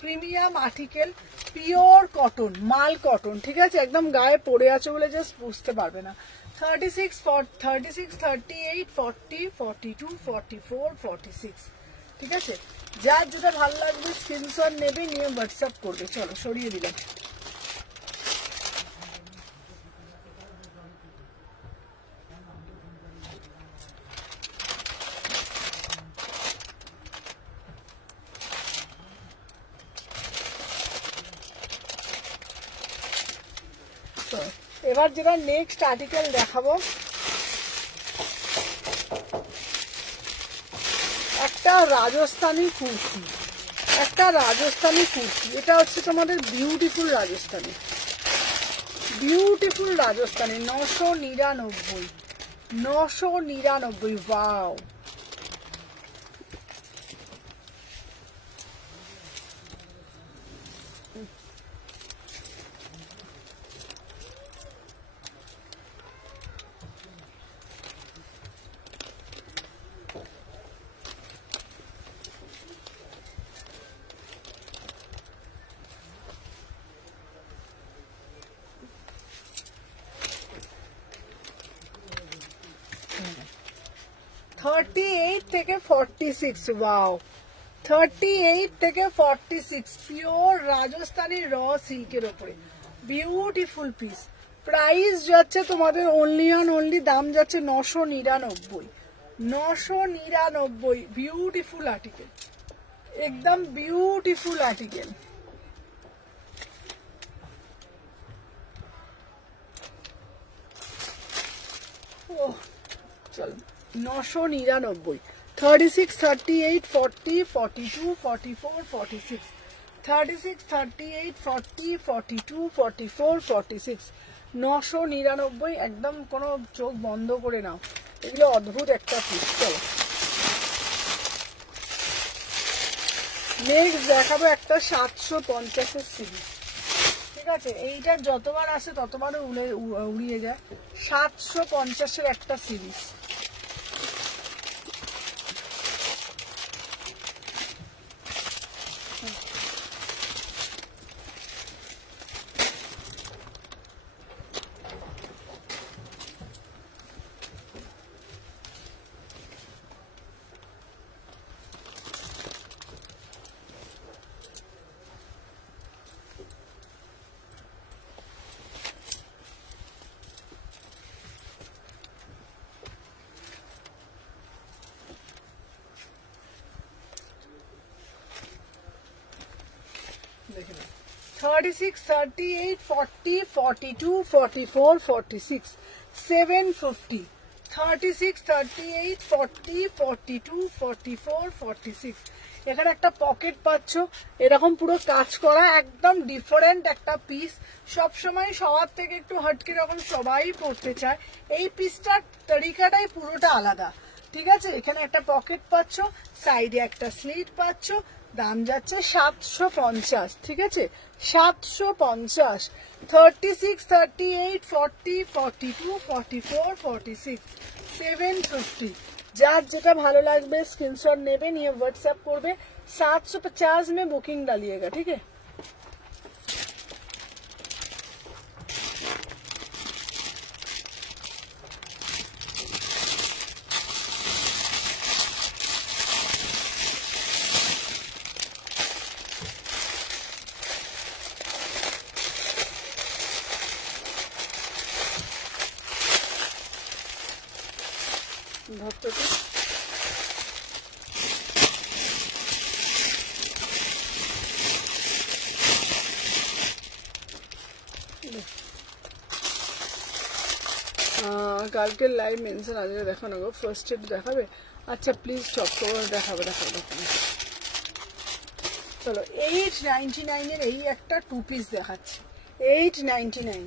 প্রিমিয়াম আর্টিকেল, পিওর কটন, মাল কটন, ঠিক আছে, একদম গায়ে পড়ে আছে বলে জাস্ট বুঝতে পারবে না। 36, 38, 40, 42, 44, 46, ঠিক আছে, যার যেটা ভালো লাগবে স্ক্রিনশট নেবে, নিয়ে হোয়াটসঅ্যাপ করবে। চলো সরিয়ে দিলাম। এবার যেটা নেক্সট আর্টিকেল দেখাবো, একটা রাজস্থানী কুর্তি, একটা রাজস্থানী কুর্তি, এটা হচ্ছে তোমাদের beautiful Rajasthani, beautiful Rajasthani, 999, 999, wow. $38 থেকে 46, ওয়াও, 38 থেকে 46, পিওর রাজস্থানী র সিল্কের উপরে, বিউটিফুল পিস। প্রাইস যাচ্ছে তোমাদের অনলি অন অনলি, দাম যাচ্ছে 999, 999 বিউটিফুল আর্টিকেল, একদম বিউটিফুল আর্টিকেল। চলো 999, 36, 38, 40, 42, 44, 46, 36, 38, 40, 42, 44, 46, 999, একদম কোনো চোখ বন্ধ করে নাও, এগুলো অদ্ভুত একটা পিস। চলো নেক্সট দেখাবো একটা 750 সিরিজ, ঠিক আছে? এইটা যতবার আসে ততবার উড়িয়ে যায়। 750 একটা সিরিজ, দেখে নাও। 36, 38, 40, 42, 44, 46, 750, 36, 38, 40, 42, 44, 46। এখানে একটা পকেট পাচ্ছ, এরকম পুরো কাজ করা, একদম ডিফারেন্ট একটা পিস। সবসময় সবার থেকে একটু হটকে যখন সবাই পড়তে চায়, এই পিসটার তরিকাটাই পুরোটা আলাদা, ঠিক আছে? এখানে একটা পকেট পাচ্ছ, সাইডে একটা স্লিট পাচ্ছ, দাম যাচ্ছে 750, ঠিক আছে? 750, 36, 38, 40, 42, 44, 46, 750। যার যেটা ভালো লাগবে स्क्रीनशॉट নেবে, নিয়ে व्हाट्सएप করবে। 750 में बुकिंग डालिएगा, ठीक है? ভক্তটি কালকে লাইভ মেনশন আজকে দেখানো গো, ফার্স্ট এড দেখাবে? আচ্ছা প্লিজ চপ করে দেখাবে। চলো 899 এর এই একটা 2 পিস দেখাচ্ছি, 899।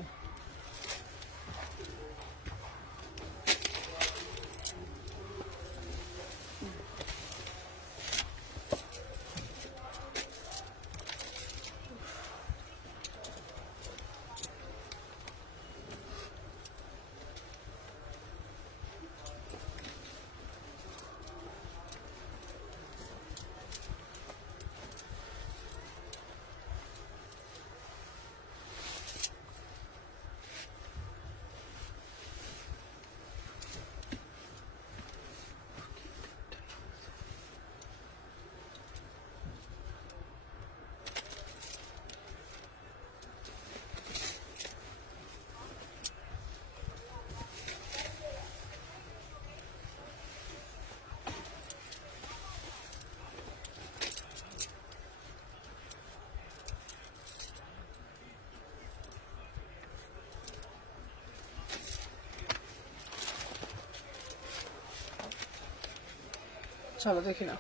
চলো দেখি না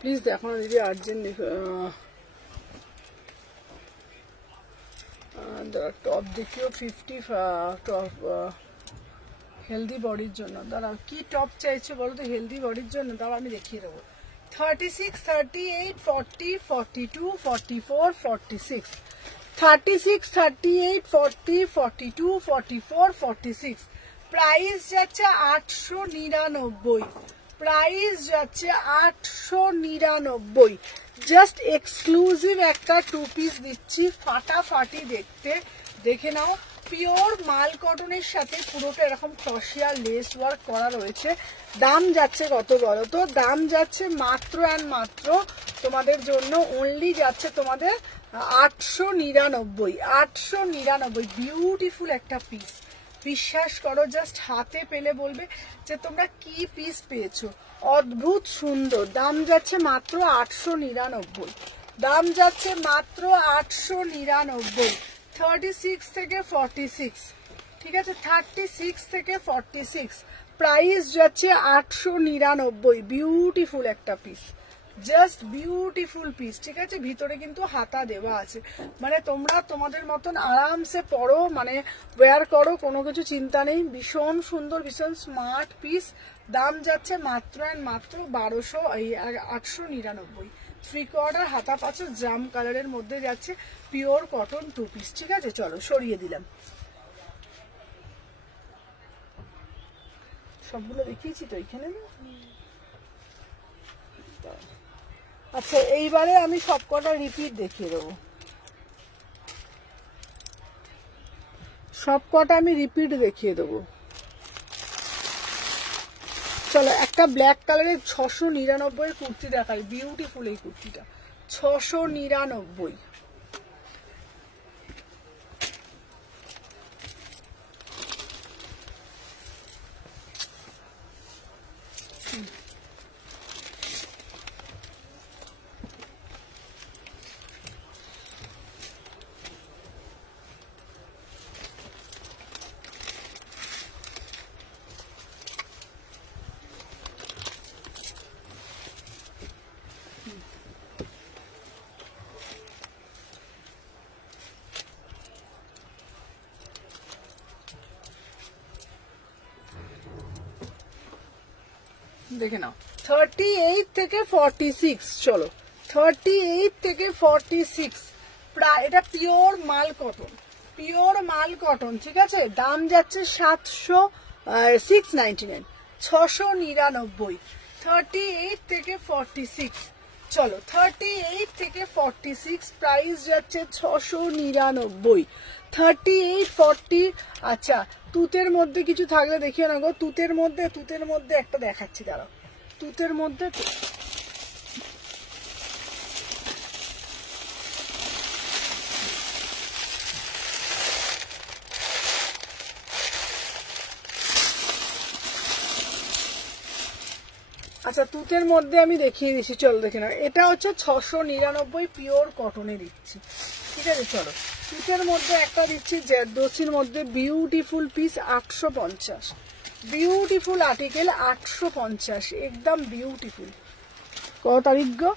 প্লিজ, দেখো না দিদি, আর্জেন্ট। টপ দেখিও 50 টপ হেলদি বডির জন্য। দাঁড়াও কি টপ চাইছো বলো তো হেলদি বডির জন্য? দাঁড়াও আমি দেখিয়ে দেবো। 36, 38, 40, 42, 44, 46, 36, 38, 40, 42, 44, 46। প্রাইস যাচ্ছে 899, প্রাইস যাচ্ছে 899। জাস্ট এক্সক্লুসিভ একটা 2 পিস দিচ্ছি, ফাটাফাটি দেখতে, দেখে নাও। পিওর মাল কটনের সাথে পুরোটা এরকম ক্রশিয়া লেস ওয়ার্ক করা রয়েছে। দাম যাচ্ছে কত বলো তো? দাম যাচ্ছে মাত্র অ্যান্ড মাত্র তোমাদের জন্য অনলি যাচ্ছে তোমাদের 899। 899 বিউটিফুল একটা পিস, বিশ্বাস করো, জাস্ট হাতে পেলে বলবে যে তোমরা কি পিস পেয়েছো। অদ্ভুত সুন্দর। দাম যাচ্ছে মাত্র 899, দাম যাচ্ছে মাত্র 899। 36 থেকে 46, ঠিক আছে, 36 থেকে 46, প্রাইস যাচ্ছে 899। বিউটিফুল একটা পিস, জাস্ট বিউটিফুল পিস, ঠিক আছে। ভিতরে কিন্তু হাতা দেওয়া আছে, মানে তোমরা তোমাদের মতন আরামসে পরো, মানে ওয়্যার করো, কোনো কিছু চিন্তা নেই। ভীষণ সুন্দর, ভীষণ স্মার্ট পিস। দাম যাচ্ছে মাত্র অ্যান্ড মাত্র 899। 3/4 হাতা পাচ্ছ, জাম কালারের মধ্যে যাচ্ছে, পিওর কটন 2 পিস, ঠিক আছে। চলো সরিয়ে দিলাম, সবগুলো দেখিয়েছি তো এখানে। আচ্ছা, এইবারে আমি সবকটা রিপিট দেখিয়ে দেবো, সবকটা আমি রিপিট দেখিয়ে দেবো। চলো একটা ব্ল্যাক কালারের 699 এর কুর্তি দেখাই। বিউটিফুল এই কুর্তিটা, 699। দেখে নাও, 38 থেকে 46। চলো 38 থেকে 46, প্রায় এটা পিওর মাল কটন, পিওর মাল কটন, ঠিক আছে। দাম যাচ্ছে 699, 699। 38 থেকে 46, চলো 38 থেকে 46, প্রাইস যাচ্ছে 699। 38, 40। আচ্ছা, তুতের মধ্যে কিছু থাকলে দেখিও না গো। তুতের মধ্যে একটা দেখাচ্ছি, দাঁড়াও। তুতের মধ্যে আচ্ছা, তুতের মধ্যে আমি দেখিয়ে দিচ্ছি, চলো দেখে নাও। এটা হচ্ছে 699 পিওর কটনে দিচ্ছি, ঠিক আছে। চলো তুতের মধ্যে একটা দিচ্ছি, জেরদোসির মধ্যে বিউটিফুল পিস 850, বিউটিফুল আর্টিকেল 850, একদম বিউটিফুল। কত তারিখ গো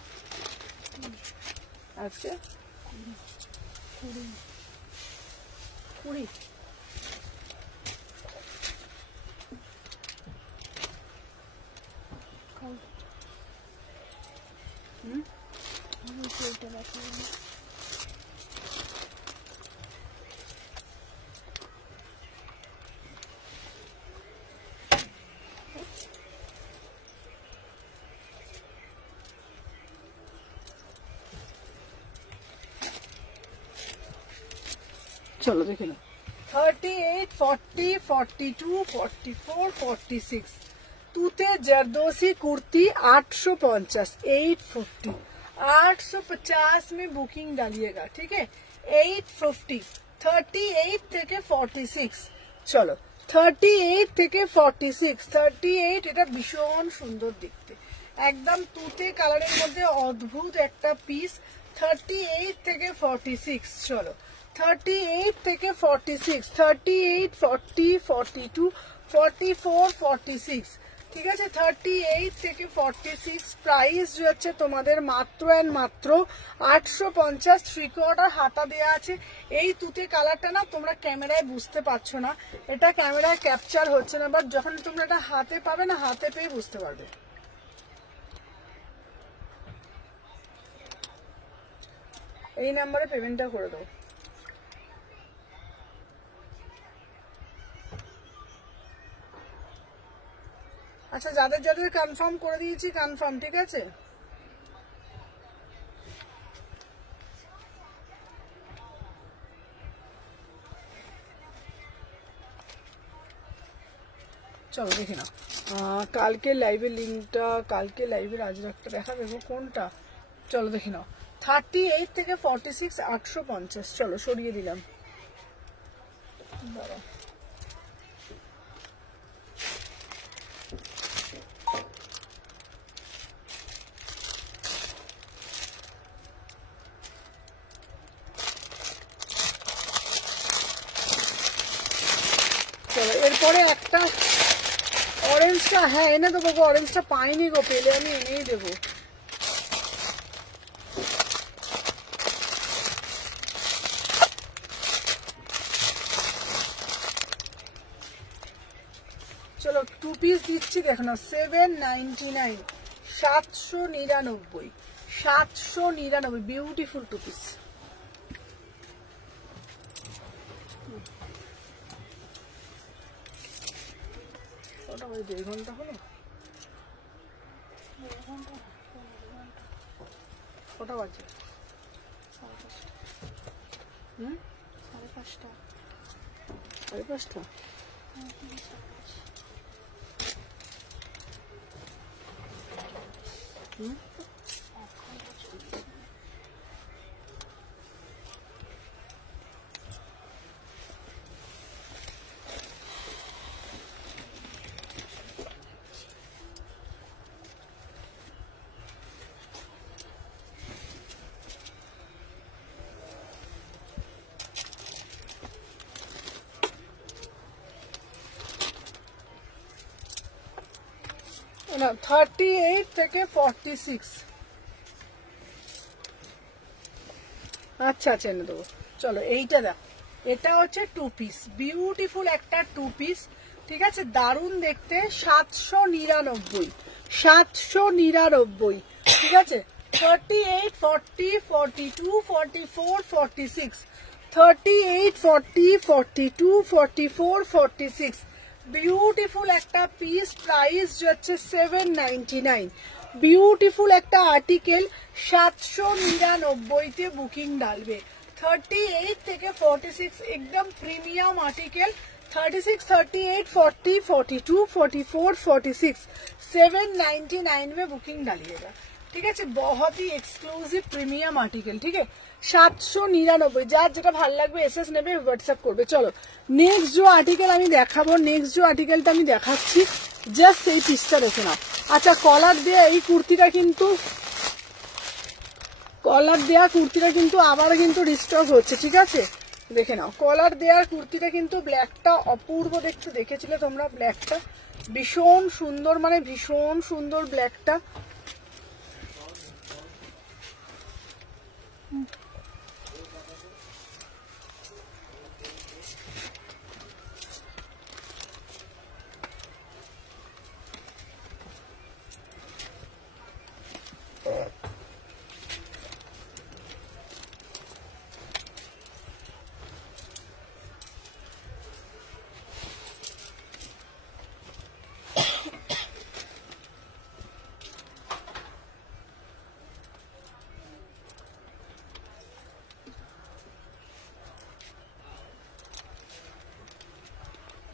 আজকে? 20। চলো দেখে নাও। 38, 40, 42, 44, 46, তুতে जरदोसी कुर्ती 850, 850, 850 में बुकिंग डालिएगा, ठीक है। 850, 38 থেকে 46। চলো 38 থেকে 46, 38 এটা ভীষণ সুন্দর দেখতে, একদম তুতে কালারের মধ্যে অদ্ভুত একটা পিস। 38 থেকে 46, চলো 38 থেকে 46, 38, 40, 42, 44, 46, ঠিক আছে। 38 থেকে 46, প্রাইস হচ্ছে তোমাদের মাত্র অ্যান্ড মাত্র 850। 3/4 হাতা দেওয়া আছে। এই তুতে কালারটা না তোমরা ক্যামেরায় বুঝতে পারছো না, এটা ক্যামেরায় ক্যাপচার হচ্ছে না, বাট যখন তোমরা এটা হাতে পাবে না, হাতে পেয়ে বুঝতে পারবে। এই নাম্বারে পেমেন্টটা করে দাও। আচ্ছা, যাদের যাদের কনফার্ম করে দিয়েছি, কনফার্ম, ঠিক আছে। চলো দেখে নাও। কালকে লাইভের লিঙ্কটা, কালকে লাইভের আজ একটা দেখা দেবো কোনটা। চলো দেখে নাও। 38 থেকে 46, 850। চলো সরিয়ে দিলাম, দাঁড়াও। তারপরে একটা অরেঞ্জটা, হ্যাঁ এনে দেবো গো, অরেঞ্জটা পাইনি গো, পেলে আমি এনেই দেবো। চলো 2 পিস দিচ্ছি, দেখো না, 799, 799, 799, বিউটিফুল 2 পিস। ওটা ওই 1.5 ঘন্টা হলো, কটা বাজে? 5:30। 5:30। না 38 থেকে 46। আচ্ছা আচ্ছা এনে দেবো। চলো এইটা দেখ, এটা হচ্ছে 2 পিস, বিউটিফুল একটা 2 পিস, ঠিক আছে, দারুণ দেখতে, 799, 799, ঠিক আছে। 38, 40, 42, 44, 46, 38, 40, 42, 44, 46, বিউটিফুল একটা পিস, প্রাইস হচ্ছে 799, বিউটিফুল একটা আর্টিকেল, 799 তে বুকিং ডালবে। 38 থেকে 46 একদম প্রিমিয়াম আর্টিকেল, 36, 38, 40, 42, 44, 46, 799 में बुकिंग डालिएगा, ठीक है। बहुत ही एक्सक्लूसिव प्रिमियम आर्टिकल, ठीक है। 799, যার যেটা ভালো লাগবে এসএস নেবে, হোয়াটসঅ্যাপ করবে। চলো নেক্সট যে আর্টিকেল আমি দেখাবো, নেক্সট যে আর্টিকেলটা আমি দেখাচ্ছি, জাস্ট এই পিসটা দেখে নাও। আচ্ছা কলার দেয়া এই কুর্তিটা কিন্তু, কলার দেয়া কুর্তিটা কিন্তু আবার কিন্তু রিস্টক হচ্ছে, ঠিক আছে, দেখে নাও। কলার দেয়ার কুর্তিটা কিন্তু ব্ল্যাকটা অপূর্ব দেখতে, দেখেছিলে তোমরা ব্ল্যাকটা, ভীষণ সুন্দর, মানে ভীষণ সুন্দর ব্ল্যাকটা।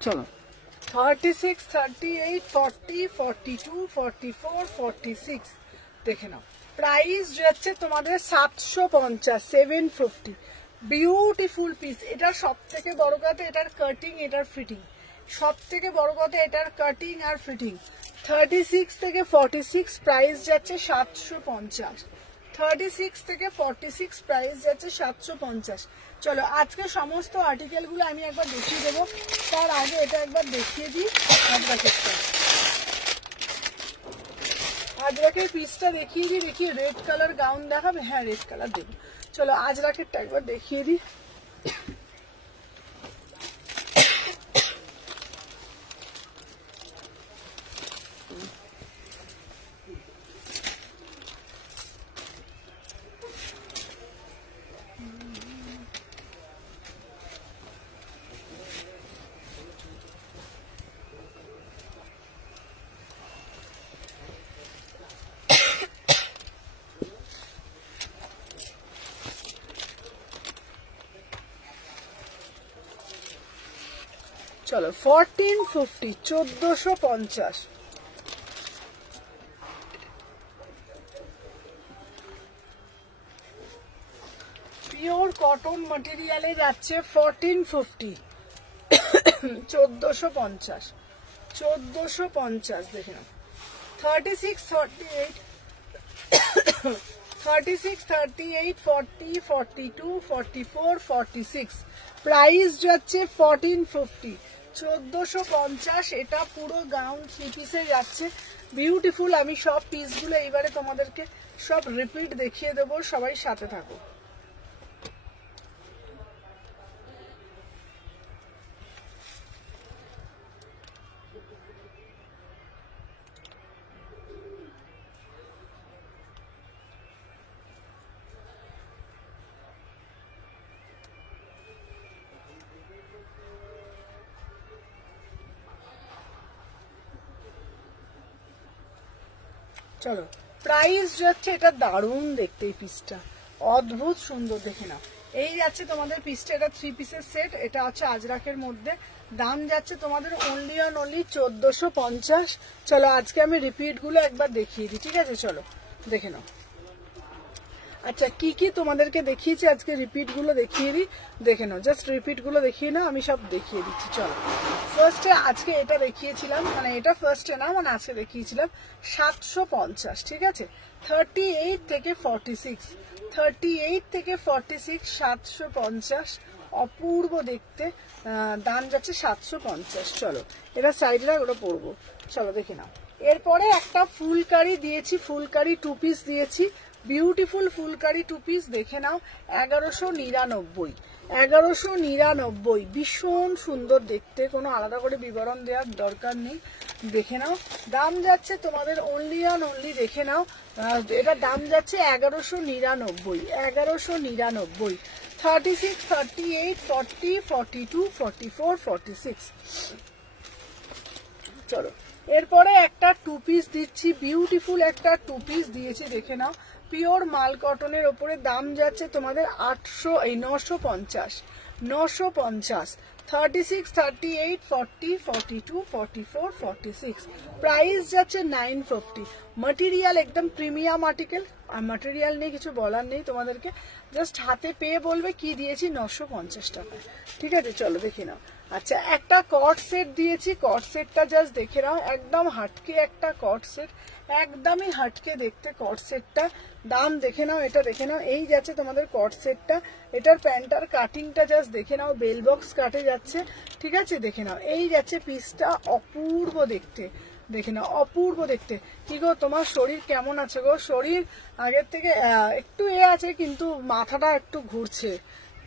চলো 36, 38, 40, 42, 44, 46 দেখে নাও। প্রাইস যাচ্ছে তোমাদের 750, 750, বিউটিফুল পিস। এটার সব থেকে বড় কথা এটার কাটিং, এটার ফিটিং, সব থেকে বড় কথা এটার কাটিং আর ফিটিং। 36 থেকে 46 প্রাইস যাচ্ছে 750, 36 থেকে 46 প্রাইস যাচ্ছে 750। চলো আজকে সমস্ত আর্টিকেল গুলো আমি একবার দেখিয়ে দেবো, তার আগে এটা একবার দেখিয়ে দিই। আজরাকের পিসটা দেখিয়ে দিই, দেখিয়ে রেড কালার গাউন দেখাবে, হ্যাঁ রেড কালার দেবো। চলো আজরাকেরটা একবার দেখিয়ে দিই। চলো 1450, 1450, পিওর কটন ম্যাটেরিয়ালে যাচ্ছে 1450, 1450, 1450 দেখে নাও। 36, 38, 36, 38, 40, 42, 44, 46 প্রাইস যাচ্ছে 1450, 1450, এটা পুরো গাউন 3 পিসে যাচ্ছে, বিউটিফুল। আমি সব পিসগুলো এইবারে তোমাদেরকে সব রিপিট দেখিয়ে দেবো, সবাই সাথে থাকো। চলো, প্রাইস যাচ্ছে, এটা দারুণ দেখতে, এই পিসটা অদ্ভুত সুন্দর, দেখে নাও। এই যাচ্ছে তোমাদের পিসটা, এটা 3 পিসের সেট, এটা হচ্ছে আজরাকের মধ্যে, দাম যাচ্ছে তোমাদের অনলি অন অনলি 1450। চলো আজকে আমি রিপিট গুলো একবার দেখিয়ে দিই, ঠিক আছে? চলো দেখে নাও। আচ্ছা, কি কি তোমাদেরকে দেখিয়েছি আজকে, রিপিট গুলো দেখিয়ে দিই, দেখে নাও। জাস্ট রিপিট গুলো দেখিয়ে নাও, আমি সব দেখিয়ে দিচ্ছি। চলো, ফার্স্টে আজকে এটা দেখিয়েছিলাম, মানে এটা ফার্স্টে না, মানে আজকে দেখিয়েছিলাম 750, ঠিক আছে? 38 থেকে 46, 38 থেকে 46, 750, অপূর্ব দেখতে, দাম যাচ্ছে 750। চলো এটা সাইডে রাখ, ওটা পরবো। চলো দেখে নাও। এরপরে একটা ফুলকারি দিয়েছি, ফুলকারি 2 পিস দিয়েছি, বিউটিফুল ফুলকারি 2 পিস, দেখে নাও। 1199, 1199, ভীষণ সুন্দর দেখতে, কোনো আলাদা করে বিবরণ দেওয়ার দরকার নেই, দেখে নাও। দাম যাচ্ছে তোমাদের অনলি অন অনলি, দেখে নাও, এটা দাম যাচ্ছে 1199, 1199, 36, 38, 40, 42, 44, 46। চলো, এরপরে একটা 2 পিস দিচ্ছি, বিউটিফুল একটা 2 পিস দিয়েছি, দেখে নাও। পিওর মাল কটনের ওপরে, দাম যাচ্ছে তোমাদের 950, 950, 36, 38, 40, 42, 44, 46, প্রাইস যাচ্ছে 950। মাটেরিয়াল একদম প্রিমিয়াম আর্টিকেল, আর মাটেরিয়াল নিয়ে কিছু বলার নেই তোমাদেরকে, জাস্ট হাতে পেয়ে বলবে কি দিয়েছি, 950 টাকায়, ঠিক আছে? চলো দেখে নাও। আচ্ছা, একটা কট সেট দিয়েছি, কট সেটটা জাস্ট দেখে নাও, একদম হাটকে একটা কট সেট, একদমই হাটকে দেখতে কট সেটটা, দাম দেখে নাও, এটা দেখে নাও। এই যাচ্ছে তোমাদের কট সেটটা, এটার প্যান্টার কাটিংটা জাস্ট দেখে নাও, বেল বক্স কাটে যাচ্ছে, ঠিক আছে? দেখে নাও, এই যাচ্ছে পিসটা, অপূর্ব দেখতে, দেখে নাও, অপূর্ব দেখতে। কি গো, তোমার শরীর কেমন আছে গো? শরীর আগের থেকে একটু আছে, কিন্তু মাথাটা একটু ঘুরছে,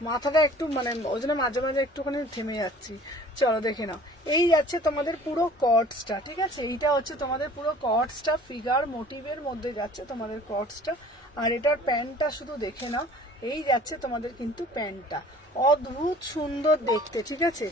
মাথাটা একটু, মানে ওই জন্য মাঝে মাঝে একটুখানি থেমে যাচ্ছি। চলো দেখে নাও, এই যাচ্ছে তোমাদের পুরো কটসটা, ঠিক আছে? এইটা হচ্ছে তোমাদের পুরো কটসটা, ফিগার মোটিভের মধ্যে যাচ্ছে তোমাদের কটসটা, আর এটার প্যান্টটা শুধু দেখে নাও, এই যাচ্ছে তোমাদের কিন্তু প্যান্টটা, অদ্ভুত সুন্দর দেখতে, ঠিক আছে?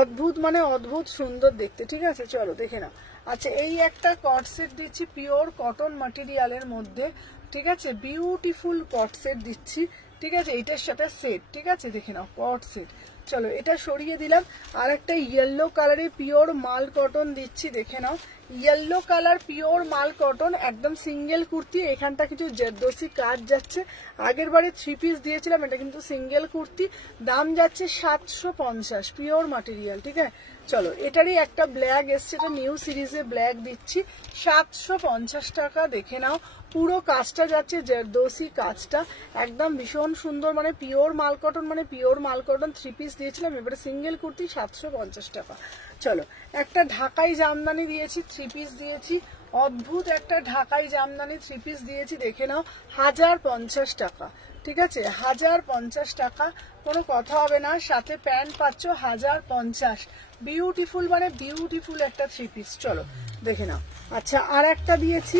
অদ্ভুত মানে অদ্ভুত সুন্দর দেখতে, ঠিক আছে? চলো দেখে নাও। আচ্ছা, এই একটা কট সেট দিচ্ছি পিওর কটন ম্যাটেরিয়ালের মধ্যে, ঠিক আছে? বিউটিফুল কট সেট দিচ্ছি, ঠিক আছে? এইটার সাথে সেট, ঠিক আছে? দেখে নাও, কট সেট। চলো এটা সরিয়ে দিলাম, আর একটা ইয়েলো কালারে পিওর মাল কটন দিচ্ছি, দেখে নাও। ইয়েলো কালার পিওর মাল কটন, একদম সিঙ্গেল কুর্তি, এখানটা কিছু জেরদোসি কাজ যাচ্ছে, আগের বারে 3 পিস দিয়েছিলাম, এটা কিন্তু সিঙ্গেল কুর্তি, দাম যাচ্ছে 750, পিওর ম্যাটেরিয়াল, ঠিক আছে? চলো, এটারই একটা ব্ল্যাক এসছে, এটা নিউ সিরিজে ব্ল্যাক দিচ্ছি, 750 টাকা, দেখে নাও। পুরো কাজটা যাচ্ছে জেরদোসি কাজটা, একদম ভীষণ সুন্দর, মানে পিওর মাল কটন, মানে পিওর মাল কটন 3 পিস দিয়েছিলাম, এবারে সিঙ্গেল কুর্তি 750 টাকা। চলো, একটা ঢাকাই জামদানি দিয়েছি, 3 পিস দিয়েছি, অদ্ভুত একটা ঢাকাই জামদানি 3 পিস দিয়েছি, দেখে নাও, 1050 টাকা, ঠিক আছে? 1050 টাকা, কোনো কথা হবে না, সাথে প্যান্ট পাচ্ছ 1050, বিউটিফুল, মানে বিউটিফুল একটা 3 পিস। চলো দেখে নাও। আচ্ছা, আর একটা দিয়েছি,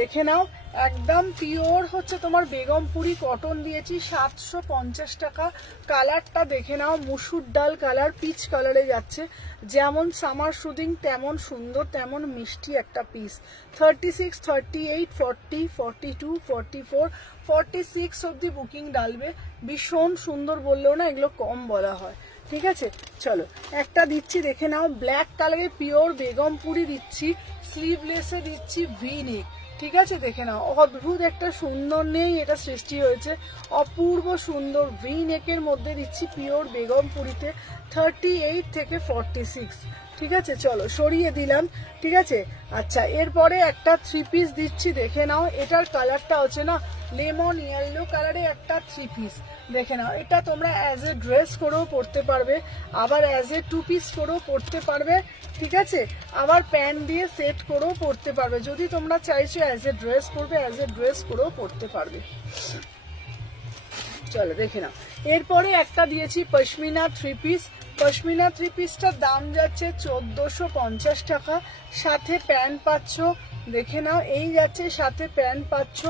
দেখে নাও, একদম পিওর হচ্ছে তোমার বেগমপুরি কটন দিয়েছি, 750 টাকা, কালারটা দেখে নাও, মুসুর ডাল কালার, পিচ কালারে যাচ্ছে, যেমন সামার শুটিং তেমন সুন্দর, তেমন মিষ্টি একটা পিস। 36, 38, 40, 42, 44, 46 অব্দি বুকিং ডালবে, ভীষণ সুন্দর বললেও না, এগুলো কম বলা হয়, ঠিক আছে? চলো একটা দিচ্ছি, দেখে নাও, ব্ল্যাক কালারে পিওর বেগমপুরি দিচ্ছি, স্লিভলেসে দিচ্ছি, ভি নেক, ঠিক আছে? দেখে নাও, অদ্ভুত একটা সুন্দর নেই এটা সৃষ্টি হয়েছে, অপূর্ব সুন্দর, ভি নেকের মধ্যে দিচ্ছি পিওর বেগমপুরিতে, 38 থেকে 46, ঠিক আছে, চলো সরিয়ে দিলাম। ঠিক আছে, আচ্ছা এরপরে একটা 3 পিস দিচ্ছি, দেখে নাও। এটার কালারটা হচ্ছে না লেমন ইয়েলো কালারে একটা 3 পিস, দেখে নাও। এটা তোমরা অ্যাজ এ ড্রেস করেও পরতে পারবে, আবার অ্যাজ এ 2 পিস করেও পরতে পারবে। ঠিক আছে, আবার প্যান্ট দিয়ে সেট করেও পরতে পারবে। যদি তোমরা চাইছো অ্যাজ এ ড্রেস করবে, অ্যাজ এ ড্রেস করেও পরতে পারবে। চলো দেখে নাও। এরপরে একটা দিয়েছি পশমিনা 3 পিস। পশমিনা 3 পিসটার দাম যাচ্ছে 1450 টাকা, সাথে প্যান্ট পাচ্ছ, দেখে নাও। এই যাচ্ছে সাথে প্যান্ট পাচ্ছ,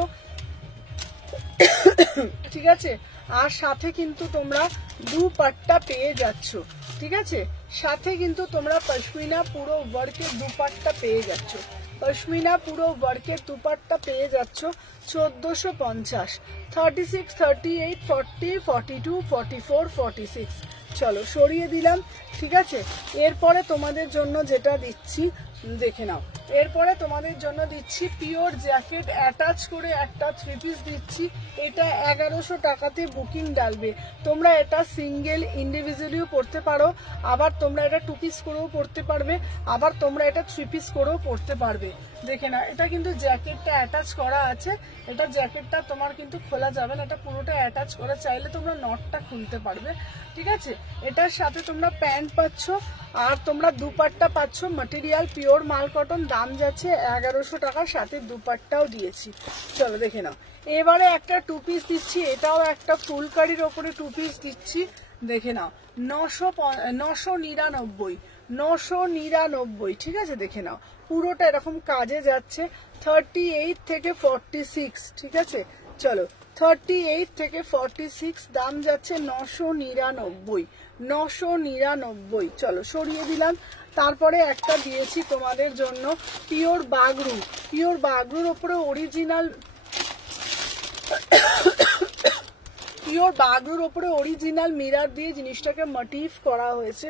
ঠিক আছে। আর সাথে কিন্তু তোমরা দুপাট্টা পেয়ে যাচ্ছ, ঠিক আছে। সাথে কিন্তু তোমরা পশমিনা পুরো ওয়ার্কের দুপাট্টা পেয়ে যাচ্ছ, পশমিনা পুরো ওয়ার্কের দুপাট্টা পেয়ে যাচ্ছ 1450, 36, 38, 40, 42, 44, 46। চলো সরিয়ে দিলাম, ঠিক আছে। এরপরে তোমাদের জন্য যেটা দিচ্ছি দেখে নাও। এরপরে তোমাদের জন্য দিচ্ছি পিওর জ্যাকেট অ্যাটাচ করে একটা 3 পিস দিচ্ছি। এটা 1100 টাকাতে বুকিং ডালবে। তোমরা এটা সিঙ্গেল ইন্ডিভিজুয়ালিও পড়তে পারো, আবার তোমরা এটা 2 পিস করেও পড়তে পারবে, আবার তোমরা এটা 3 পিস করেও পড়তে পারবে। দেখে না, এটা কিন্তু জ্যাকেটটা অ্যাটাচ করা আছে। এটা জ্যাকেটটা তোমার কিন্তু খোলা যাবে না, এটা পুরোটা অ্যাটাচ করে, চাইলে তোমরা নটটা খুলতে পারবে, ঠিক আছে। এটার সাথে তোমরা প্যান্ট পাচ্ছ, আর তোমরা দুপাট্টা পাচ্ছ। ম্যাটেরিয়াল পিওর মাল কটন, দাম যাচ্ছে 1100 টাকার, সাথে দুপাট্টাও দিয়েছি। চলো দেখে নাও। এবারে একটা 2 পিস দিচ্ছি, এটাও একটা ফুলকারির ওপরে 2 পিস দিচ্ছি, দেখে নাও। 999, ঠিক আছে, দেখে নাও। পুরোটা এরকম কাজে যাচ্ছে। 38 থেকে 46, ঠিক আছে। চলো 38 থেকে 46, দাম যাচ্ছে 999। চলো সরিয়ে দিলাম। তারপরে একটা দিয়েছি তোমাদের জন্য পিওর বাগরু। পিওর বাগরুর ওপরে অরিজিনাল মিরার দিয়ে জিনিসটাকে মোটিভ করা হয়েছে,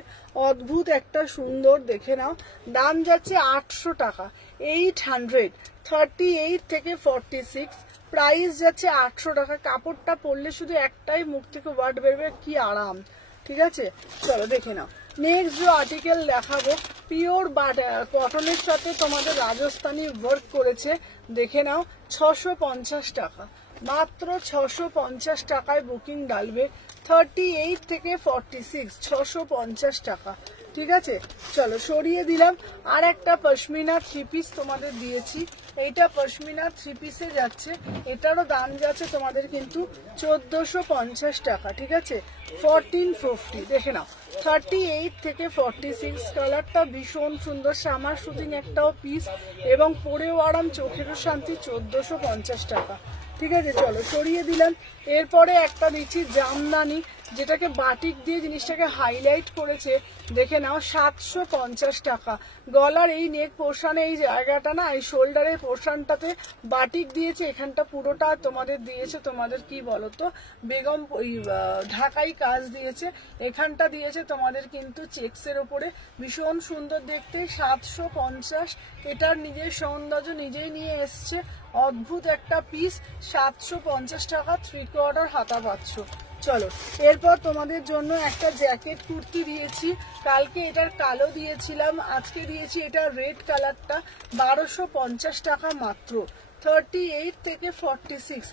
অদ্ভুত একটা সুন্দর, দেখে নাও। দাম যাচ্ছে 800 টাকা, 800, 38 থেকে 46, প্রাইস যাচ্ছে 800 টাকা। কাপড়টা পরলে শুধু একটাই মুখ থেকে ওয়ার্ড বেরবে, কি আরাম, ঠিক আছে। চলো দেখে নাও। নেক্সট যে আর্টিকেল দেখাবো, পিওর কটনের সাথে তোমাদের রাজস্থানি ওয়ার্ক করেছে, দেখে নাও। 650 টাকা, মাত্র 650 টাকায় বুকিং ডালবে। 38 থেকে 46, 650 টাকা, ঠিক আছে। চলো সরিয়ে দিলাম। আর একটা পশমিনা 3 পিস তোমাদের দিয়েছি, এইটা পশমিনা 3 পিসে যাচ্ছে। এটারও দাম যাচ্ছে তোমাদের কিন্তু 1450 টাকা, ঠিক আছে। 1450, দেখে নাও। 38 থেকে 46, কালারটা ভীষণ সুন্দর, সামার শুটিং একটাও পিস, এবং পরেও আরাম, চোখেরও শান্তি। 1450 টাকা, ঠিক আছে। চলো সরিয়ে দিলাম। এরপরে একটা দিচ্ছি জামদানি, যেটাকে বাটিক দিয়ে জিনিসটাকে হাইলাইট করেছে, দেখে নাও। 750 টাকা। গলার এই নেক পোর্শনে এই জায়গাটা না, এই শোল্ডারের পোর্শনটাতে বাটিক দিয়েছে, এখানটা পুরোটা তোমাদের দিয়েছে, তোমাদের কি বলতো বেগম ঢাকাই কাজ দিয়েছে, এখানটা দিয়েছে তোমাদের কিন্তু চেক্সের ওপরে, ভীষণ সুন্দর দেখতে। 750, এটার নিজের সৌন্দর্য নিজেই নিয়ে এসছে, অদ্ভুত একটা পিস। 750 টাকা, 3/4 হাতা পাচ্ছ। চলো এরপর তোমাদের জন্য একটা জ্যাকেট কুর্তি দিয়েছি। কালকে এটার কালো দিয়েছিলাম, আজকে দিয়েছি এটা রেড কালারটা, 1250 টাকা মাত্র। 38 থেকে 46,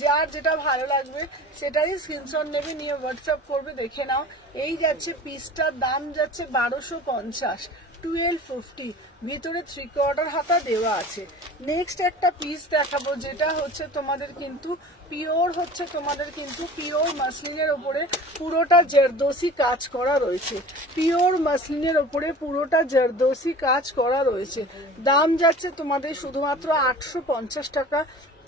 যার যেটা ভালো লাগবে সেটাই স্ক্রিনশট নেবে, নিয়ে হোয়াটসঅ্যাপ করবে, দেখে নাও। এই যাচ্ছে পিসটার দাম যাচ্ছে 1250, 1250, ভিতরে 3/4 হাতা দেওয়া আছে। নেক্সট একটা পিস দেখাবো, যেটা হচ্ছে তোমাদের কিন্তু পিওর মাসলিনের ওপরে পুরোটা জারদোসি কাজ করা রয়েছে। পিওর মাসলিনের ওপরে পুরোটা জারদোসি কাজ করা রয়েছে। দাম যাচ্ছে তোমাদের শুধুমাত্র 850 টাকা।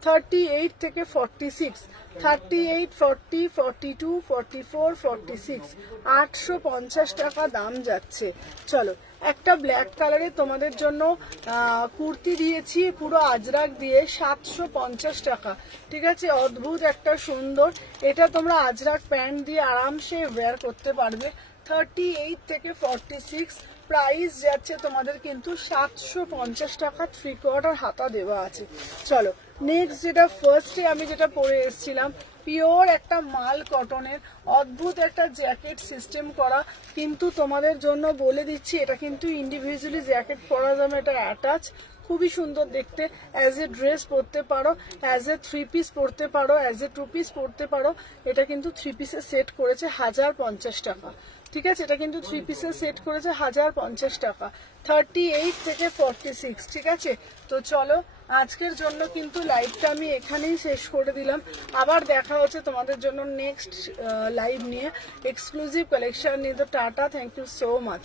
38 থেকে 46, 38, 40, 42, 44, 46, 850 টাকা দাম যাচ্ছে। চলো একটা ব্ল্যাক কালারে তোমাদের জন্য কুর্তি দিয়েছি, পুরো আজরাক দিয়ে, 750 টাকা, ঠিক আছে। অদ্ভুত একটা সুন্দর, এটা তোমরা আজরাক প্যান্ট দিয়ে আরামসে ওয়্যার করতে পারবে। 38 থেকে 46, প্রাইস যাচ্ছে তোমাদের কিন্তু 750 টাকা, 3/4 হাতা দেওয়া আছে। চলো নেক্সট যেটা ফার্স্টে আমি যেটা পরে এসেছিলাম, পিওর একটা মাল কটনের অদ্ভুত একটা জ্যাকেট সিস্টেম করা, কিন্তু তোমাদের জন্য বলে দিচ্ছি এটা কিন্তু ইন্ডিভিজুয়ালি জ্যাকেট পরা যাবে, এটা অ্যাটাচ, খুবই সুন্দর দেখতে। অ্যাজ এ ড্রেস পরতে পারো, অ্যাজ এ 3 পিস পরতে পারো, অ্যাজ এ 2 পিস পরতে পারো। এটা কিন্তু 3 পিসের সেট করেছে 1050 টাকা, ঠিক আছে? এটা কিন্তু 3 পিসের সেট করেছে 1050 টাকা, 38 থেকে 46, ঠিক আছে? তো চলো আজকের জন্য কিন্তু লাইভটা আমি এখানেই শেষ করে দিলাম। আবার দেখা হচ্ছে তোমাদের জন্য নেক্সট লাইভ নিয়ে, এক্সক্লুসিভ কালেকশন নিয়ে। তো tata, thank you so much.